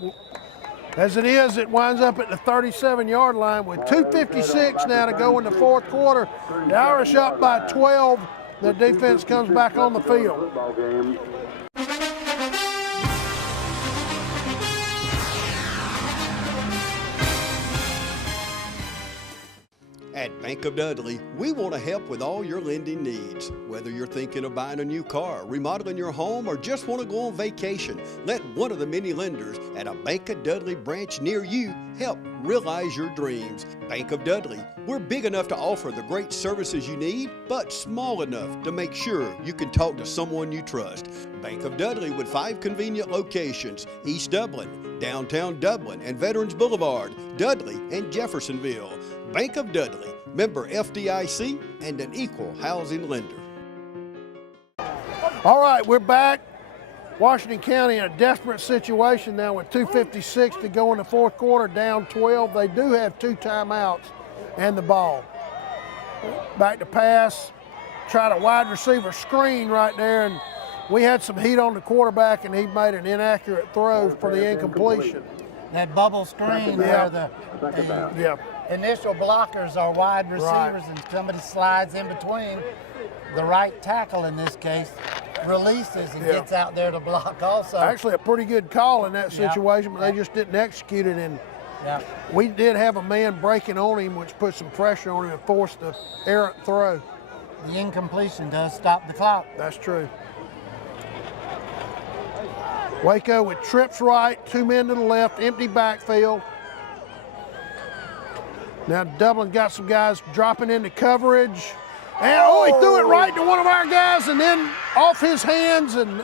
As it is, it winds up at the 37-yard line with 2:56 now to go in the fourth quarter. The Irish up by 12. The defense comes back on the field. At Bank of Dudley, we want to help with all your lending needs. Whether you're thinking of buying a new car, remodeling your home, or just want to go on vacation, let one of the many lenders at a Bank of Dudley branch near you help realize your dreams. Bank of Dudley, we're big enough to offer the great services you need, but small enough to make sure you can talk to someone you trust. Bank of Dudley with 5 convenient locations: East Dublin, downtown Dublin, and Veterans Boulevard, Dudley, and Jeffersonville. Bank of Dudley, member FDIC, and an equal housing lender. All right, we're back. Washington County in a desperate situation now with 2:56 to go in the fourth quarter, down 12. They do have 2 timeouts and the ball. Back to pass, tried a wide receiver screen right there, and we had some heat on the quarterback, and he made an inaccurate throw for the incompletion. That bubble screen where the initial blockers are wide receivers and somebody slides in between. The right tackle in this case releases and gets out there to block also. Actually a pretty good call in that situation, but they just didn't execute it. And we did have a man breaking on him, which put some pressure on him and forced the errant throw. The incompletion does stop the clock. That's true. Waco with trips right, 2 men to the left, empty backfield. Now Dublin got some guys dropping into coverage. And he threw it right to one of our guys and then off his hands, and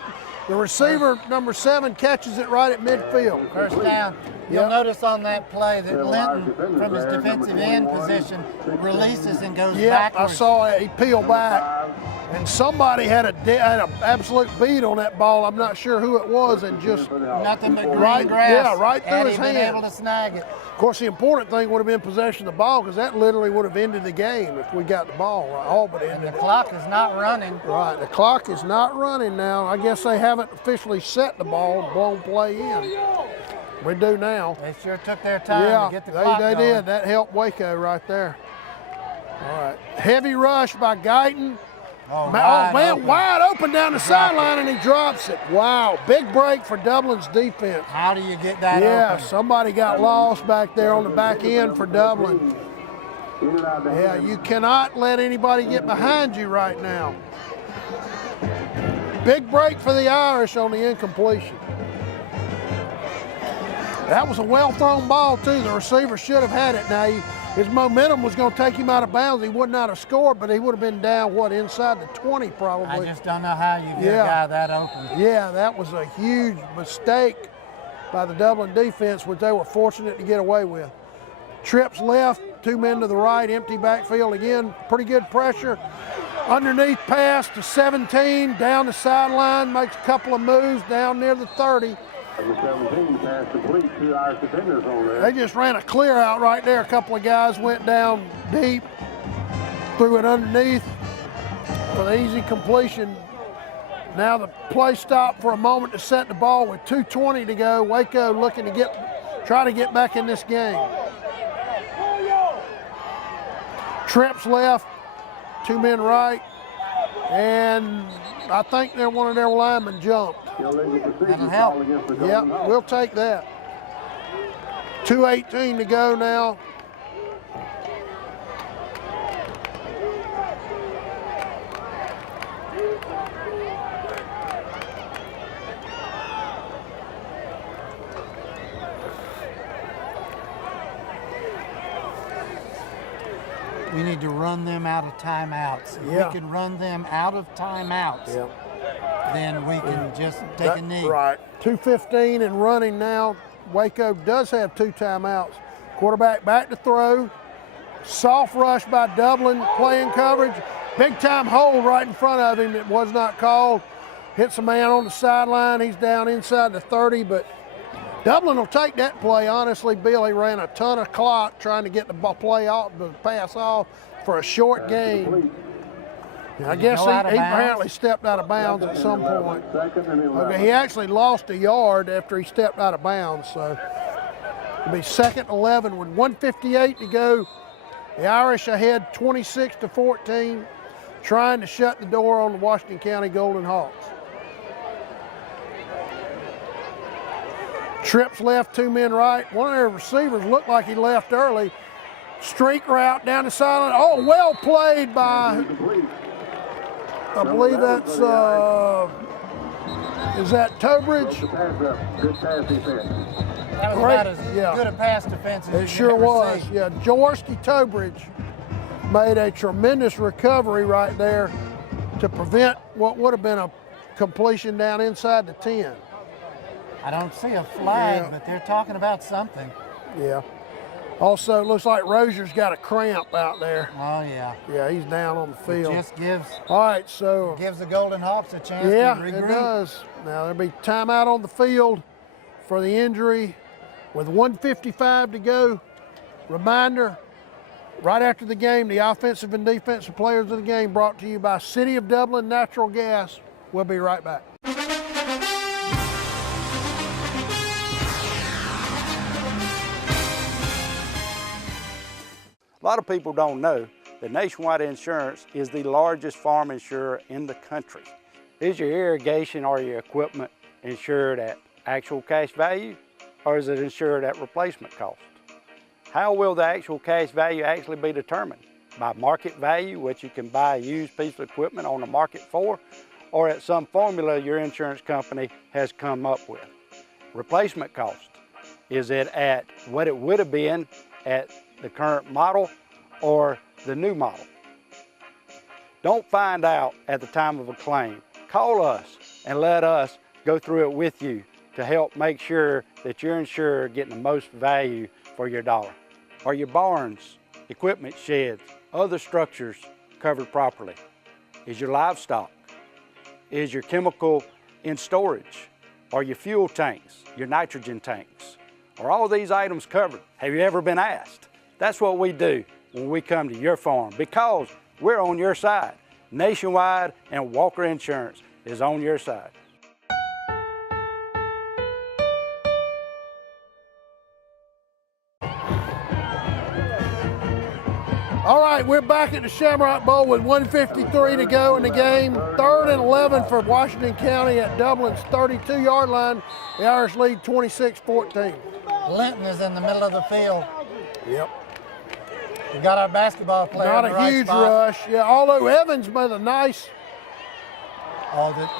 the receiver, number 7, catches it right at midfield. First down. You'll notice on that play that Linton, from his defensive end position, releases and goes backwards. I saw it. He peeled back, and somebody had an absolute beat on that ball. I'm not sure who it was, and just nothing but green grass. Right through his hand. Able to snag it. Of course, the important thing would have been possession of the ball, because that literally would have ended the game if we got the ball. All but ended. And the clock is not running. Right, the clock is not running now. I guess they haven't officially set the ball and blown play in. We do now. They sure took their time to get the clock going. They did. That helped Waco right there. All right. Heavy rush by Guyton. Wide open down the sideline, and he drops it. Wow, big break for Dublin's defense. How do you get that open? Somebody got lost back there on the back end for Dublin. Yeah, you cannot let anybody get behind you right now. Big break for the Irish on the incompletion. That was a well-thrown ball, too. The receiver should have had it. Now, his momentum was going to take him out of bounds. He would not have scored, but he would have been down, inside the 20 probably. I just don't know how you get a guy that open. Yeah, that was a huge mistake by the Dublin defense, which they were fortunate to get away with. Trips left, 2 men to the right, empty backfield again. Pretty good pressure. Underneath pass to 17, down the sideline, makes a couple of moves down near the 30. Number 17 pass complete, 2 Irish defenders on there. They just ran a clear out right there. A couple of guys went down deep, threw it underneath for the easy completion. Now the play stopped for a moment to set the ball with 2:20 to go. Waco looking to try to get back in this game. Trips left, 2 men right, and I think one of their linemen jumped. That'll help. Yep, we'll take that. 2:18 to go now. We need to run them out of timeouts. If we can run them out of timeouts, then we can just take a knee. Right. 2:15 and running now. Waco does have 2 timeouts. Quarterback back to throw. Soft rush by Dublin, playing coverage. Big time hold right in front of him. It was not called. Hits a man on the sideline. He's down inside the 30, but Dublin will take that play. Honestly, Billy ran a ton of clock trying to get the pass off for a short game. I guess he apparently stepped out of bounds at some point. Okay, he actually lost a yard after he stepped out of bounds. So It'll be 2nd and 11 with 1:58 to go. The Irish ahead 26-14, trying to shut the door on the Washington County Golden Hawks. Trips left, 2 men right. One of their receivers looked like he left early. Streak route down the sideline. Oh, well played by, I believe that's, is that Tobridge? Good pass defense. That was about as good a pass defense as it you sure ever was. see. Yeah, Jaworski Tobridge made a tremendous recovery right there to prevent what would have been a completion down inside the 10. I don't see a flag, but they're talking about something. Yeah. Also, it looks like Rozier's got a cramp out there. Oh, yeah. Yeah, he's down on the field. It just gives. All right, so. Gives the Golden Hawks a chance to regroup. Yeah, it does. Now, there'll be timeout on the field for the injury with 1:55 to go. Reminder, right after the game, the offensive and defensive players of the game brought to you by City of Dublin Natural Gas. We'll be right back. A lot of people don't know that Nationwide Insurance is the largest farm insurer in the country. Is your irrigation or your equipment insured at actual cash value, or is it insured at replacement cost? How will the actual cash value actually be determined? By market value, which you can buy a used piece of equipment on the market for, or at some formula your insurance company has come up with? Replacement cost, is it at what it would have been at the current model or the new model? Don't find out at the time of a claim. Call us and let us go through it with you to help make sure that you're insured getting the most value for your dollar. Are your barns, equipment sheds, other structures covered properly? Is your livestock? Is your chemical in storage? Are your fuel tanks, your nitrogen tanks? Are all these items covered? Have you ever been asked? That's what we do when we come to your farm, because we're on your side. Nationwide and Walker Insurance is on your side. All right, we're back at the Shamrock Bowl with 1:53 to go in the game. 3rd and 11 for Washington County at Dublin's 32-yard line. The Irish lead 26-14. Linton is in the middle of the field. Yep. We got our basketball player. Not in the a right huge spot. rush. Yeah, although Evans made a nice.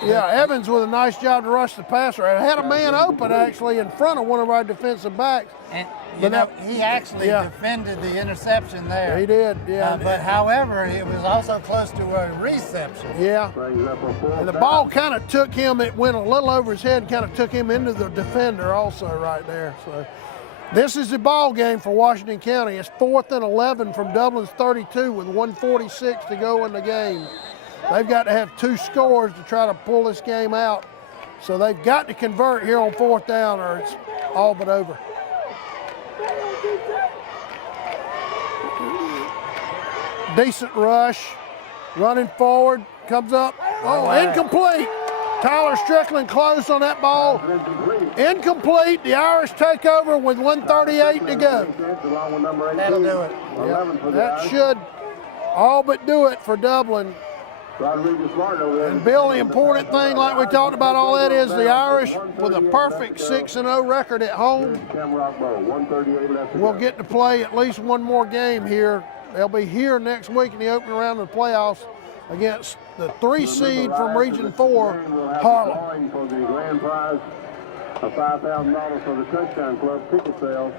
Yeah, Evans with a nice job to rush the passer. It had a man open actually in front of one of our defensive backs. And you know, he actually defended the interception there. He did, yeah. But however, it was also close to a reception. Yeah. And the ball kind of took him, it went a little over his head and kind of took him into the defender also right there. So this is the ball game for Washington County. It's 4th and 11 from Dublin's 32 with 1:46 to go in the game. They've got to have 2 scores to try to pull this game out. So they've got to convert here on 4th down or it's all but over. Decent rush, running forward, comes up, incomplete. Tyler Strickland close on that ball. Incomplete, the Irish take over with 1:38 to go. That'll do it. Yep. That should all but do it for Dublin. And Bill, the important thing, like we talked about, all that is the Irish with a perfect 6-0 record at home will get to play at least one more game here. They'll be here next week in the opening round of the playoffs against the 3 seed from Region 4, Harlem. For the grand prize of $5,000 for the Touchdown Club ticket sales.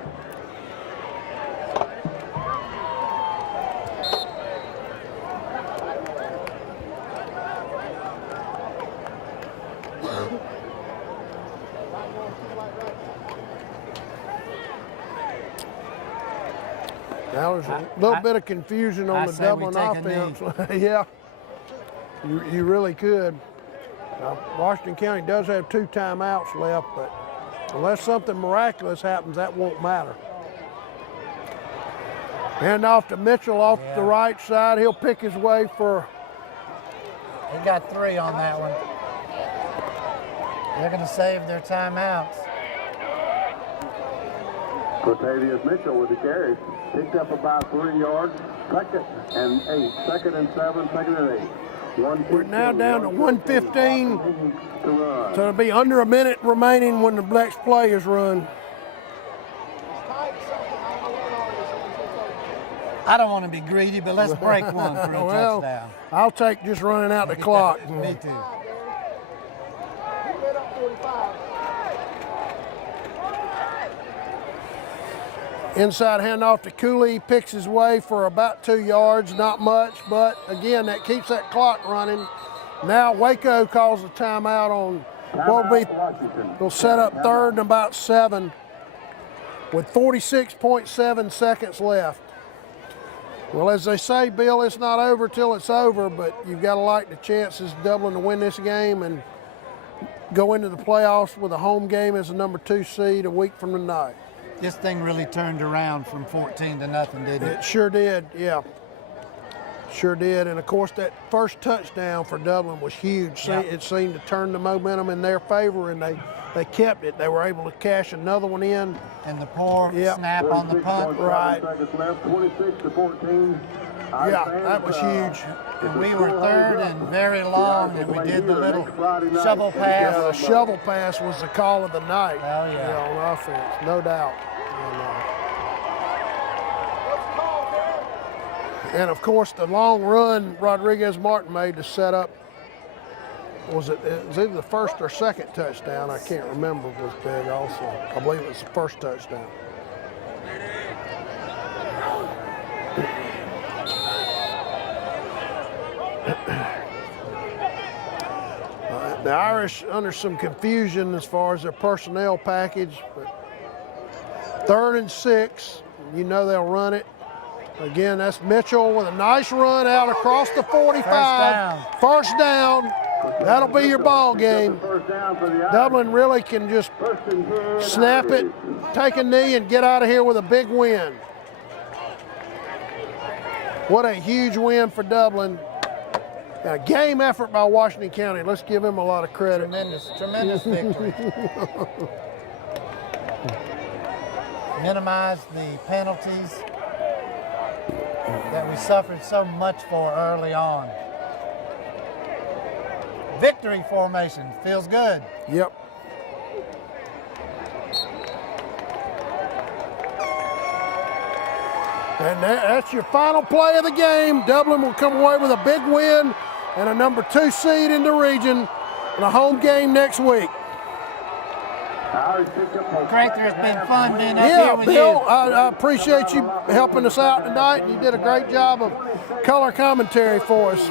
Now there's a little bit of confusion on the Dublin offense. Yeah, you really could. Now, Washington County does have 2 timeouts left, but unless something miraculous happens, that won't matter. Hand off to Mitchell off the right side. He'll pick his way for. They got 3 on that one. They're going to save their timeouts. Latavius Mitchell with the carry. Picked up about 3 yards. 2nd and 8. 2nd and 7. 2nd and 8. We're now down to 1:15. So it'll be under a minute remaining when the next players run. I don't want to be greedy, but let's break one for a Well, touchdown. I'll take just running out the clock. Me too. Inside handoff to Cooley, picks his way for about 2 yards, not much, but again, that keeps that clock running. Now Waco calls a timeout on what will be, will set up 3rd and about 7 with 46.7 seconds left. Well, as they say, Bill, it's not over till it's over, but you've got to like the chances of Dublin to win this game and go into the playoffs with a home game as a number 2 seed a week from tonight. This thing really turned around from 14 to nothing, didn't it? It sure did, yeah. Sure did, and of course that first touchdown for Dublin was huge. Yeah. It seemed to turn the momentum in their favor, and they kept it. They were able to cash another one in. And the poor snap on the punt. Right. 26 to 14. Yeah, that was huge. And we were 3rd and very long, and we did the little shovel pass. Yeah, the shovel pass was the call of the night. Oh, yeah. On offense, no doubt. And of course, the long run Rodriguez Martin made to set up, it was either the first or second touchdown, I can't remember, was big also. I believe it was the first touchdown. The Irish under some confusion as far as their personnel package, but 3rd and 6, you know they'll run it. Again, that's Mitchell with a nice run out across the 45. First down. That'll be your ball game. Dublin really can just snap it, take a knee, and get out of here with a big win. What a huge win for Dublin. A game effort by Washington County. Let's give him a lot of credit. Tremendous victory. Minimize the penalties that we suffered so much for early on. Victory formation feels good. Yep. And that's your final play of the game. Dublin will come away with a big win and a number 2 seed in the region and a home game next week. Crater, it's been fun being up Yeah, here with Bill, you. I appreciate you helping us out tonight, and you did a great job of color commentary for us.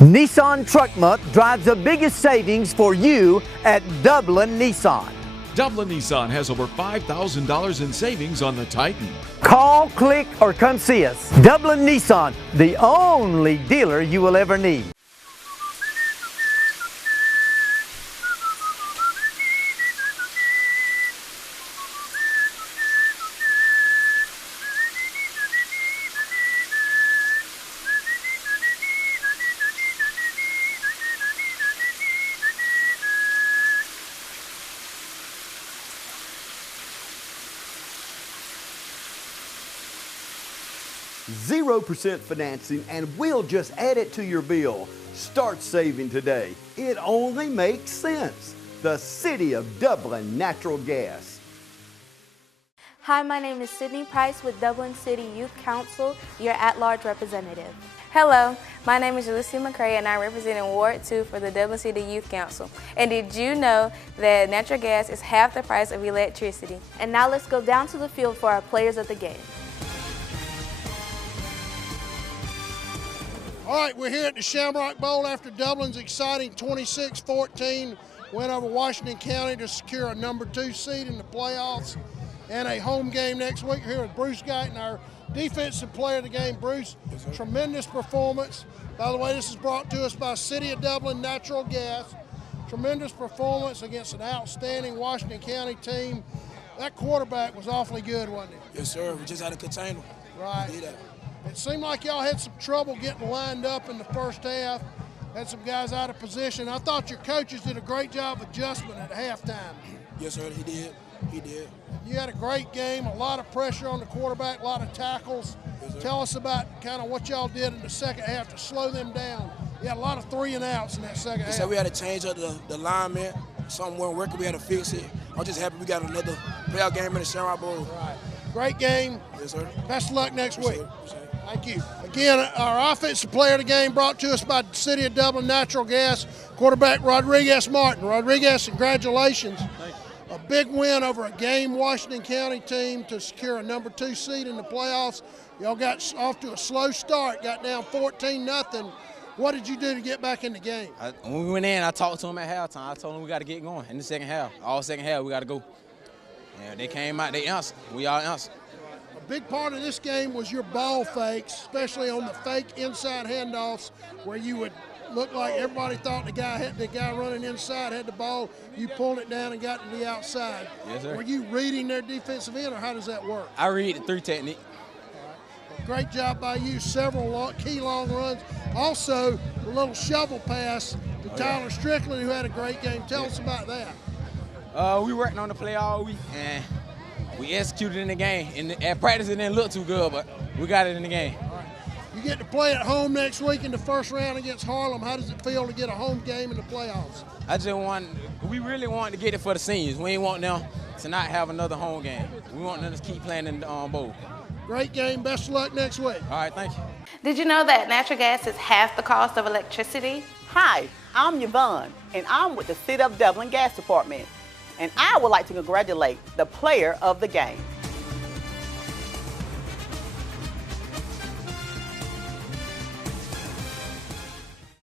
Nissan Truck Month drives the biggest savings for you at Dublin Nissan. Dublin Nissan has over $5,000 in savings on the Titan. Call, click, or come see us. Dublin Nissan, the only dealer you will ever need. %0 financing, and we'll just add it to your bill. Start saving today. It only makes sense. The City of Dublin Natural Gas. Hi, my name is Sydney Price with Dublin City Youth Council, your at-large representative. Hello, my name is Ulysses McCray and I'm representing Ward 2 for the Dublin City Youth Council. And did you know that natural gas is half the price of electricity? And now let's go down to the field for our players of the game. All right, we're here at the Shamrock Bowl after Dublin's exciting 26-14 win over Washington County to secure a number 2 seed in the playoffs and a home game next week. We're here with Bruce Guyton, our defensive player of the game. Bruce, tremendous performance. By the way, this is brought to us by City of Dublin Natural Gas. Tremendous performance against an outstanding Washington County team. That quarterback was awfully good, wasn't he? Yes, sir. We just had to contain him. Right. It seemed like y'all had some trouble getting lined up in the first half. Had some guys out of position. I thought your coaches did a great job of adjustment at halftime. Yes, sir, he did. He did. You had a great game, a lot of pressure on the quarterback, a lot of tackles. Yes, tell us about kind of what y'all did in the second half to slow them down. You had a lot of 3-and-outs in that second half. So we had to change up the alignment. Something wasn't working, we had to fix it. I'm just happy we got another playoff game in the Shamrock Bowl. Right. Great game. Yes, sir. Best of luck next week. Thank you. Again, our offensive player of the game brought to us by the City of Dublin Natural Gas, quarterback Rodriguez Martin. Rodriguez, congratulations. Thank you. A big win over a game Washington County team to secure a number 2 seed in the playoffs. Y'all got off to a slow start, got down 14-0. What did you do to get back in the game? When we went in, I talked to them at halftime. I told them we got to get going in the second half. All second half, we got to go. Yeah, they came out, they answered. We all answered. A big part of this game was your ball fakes, especially on the fake inside handoffs where you would look like everybody thought the guy running inside had the ball. You pulled it down and got to the outside. Yes, sir. Were you reading their defensive end, or how does that work? I read the 3 technique. Well, great job by you. Several key long runs. Also, the little shovel pass to Tyler Strickland, who had a great game. Tell us about that. We worked on the play all week, and we executed in the game. At practice, it didn't look too good, but we got it in the game. You get to play at home next week in the first round against Harlem. How does it feel to get a home game in the playoffs? We really wanted to get it for the seniors. We ain't want them to not have another home game. We want them to keep playing in the bowl. Great game. Best of luck next week. All right, thank you. Did you know that natural gas is half the cost of electricity? Hi, I'm Yvonne, and I'm with the City of Dublin Gas Department. And I would like to congratulate the player of the game.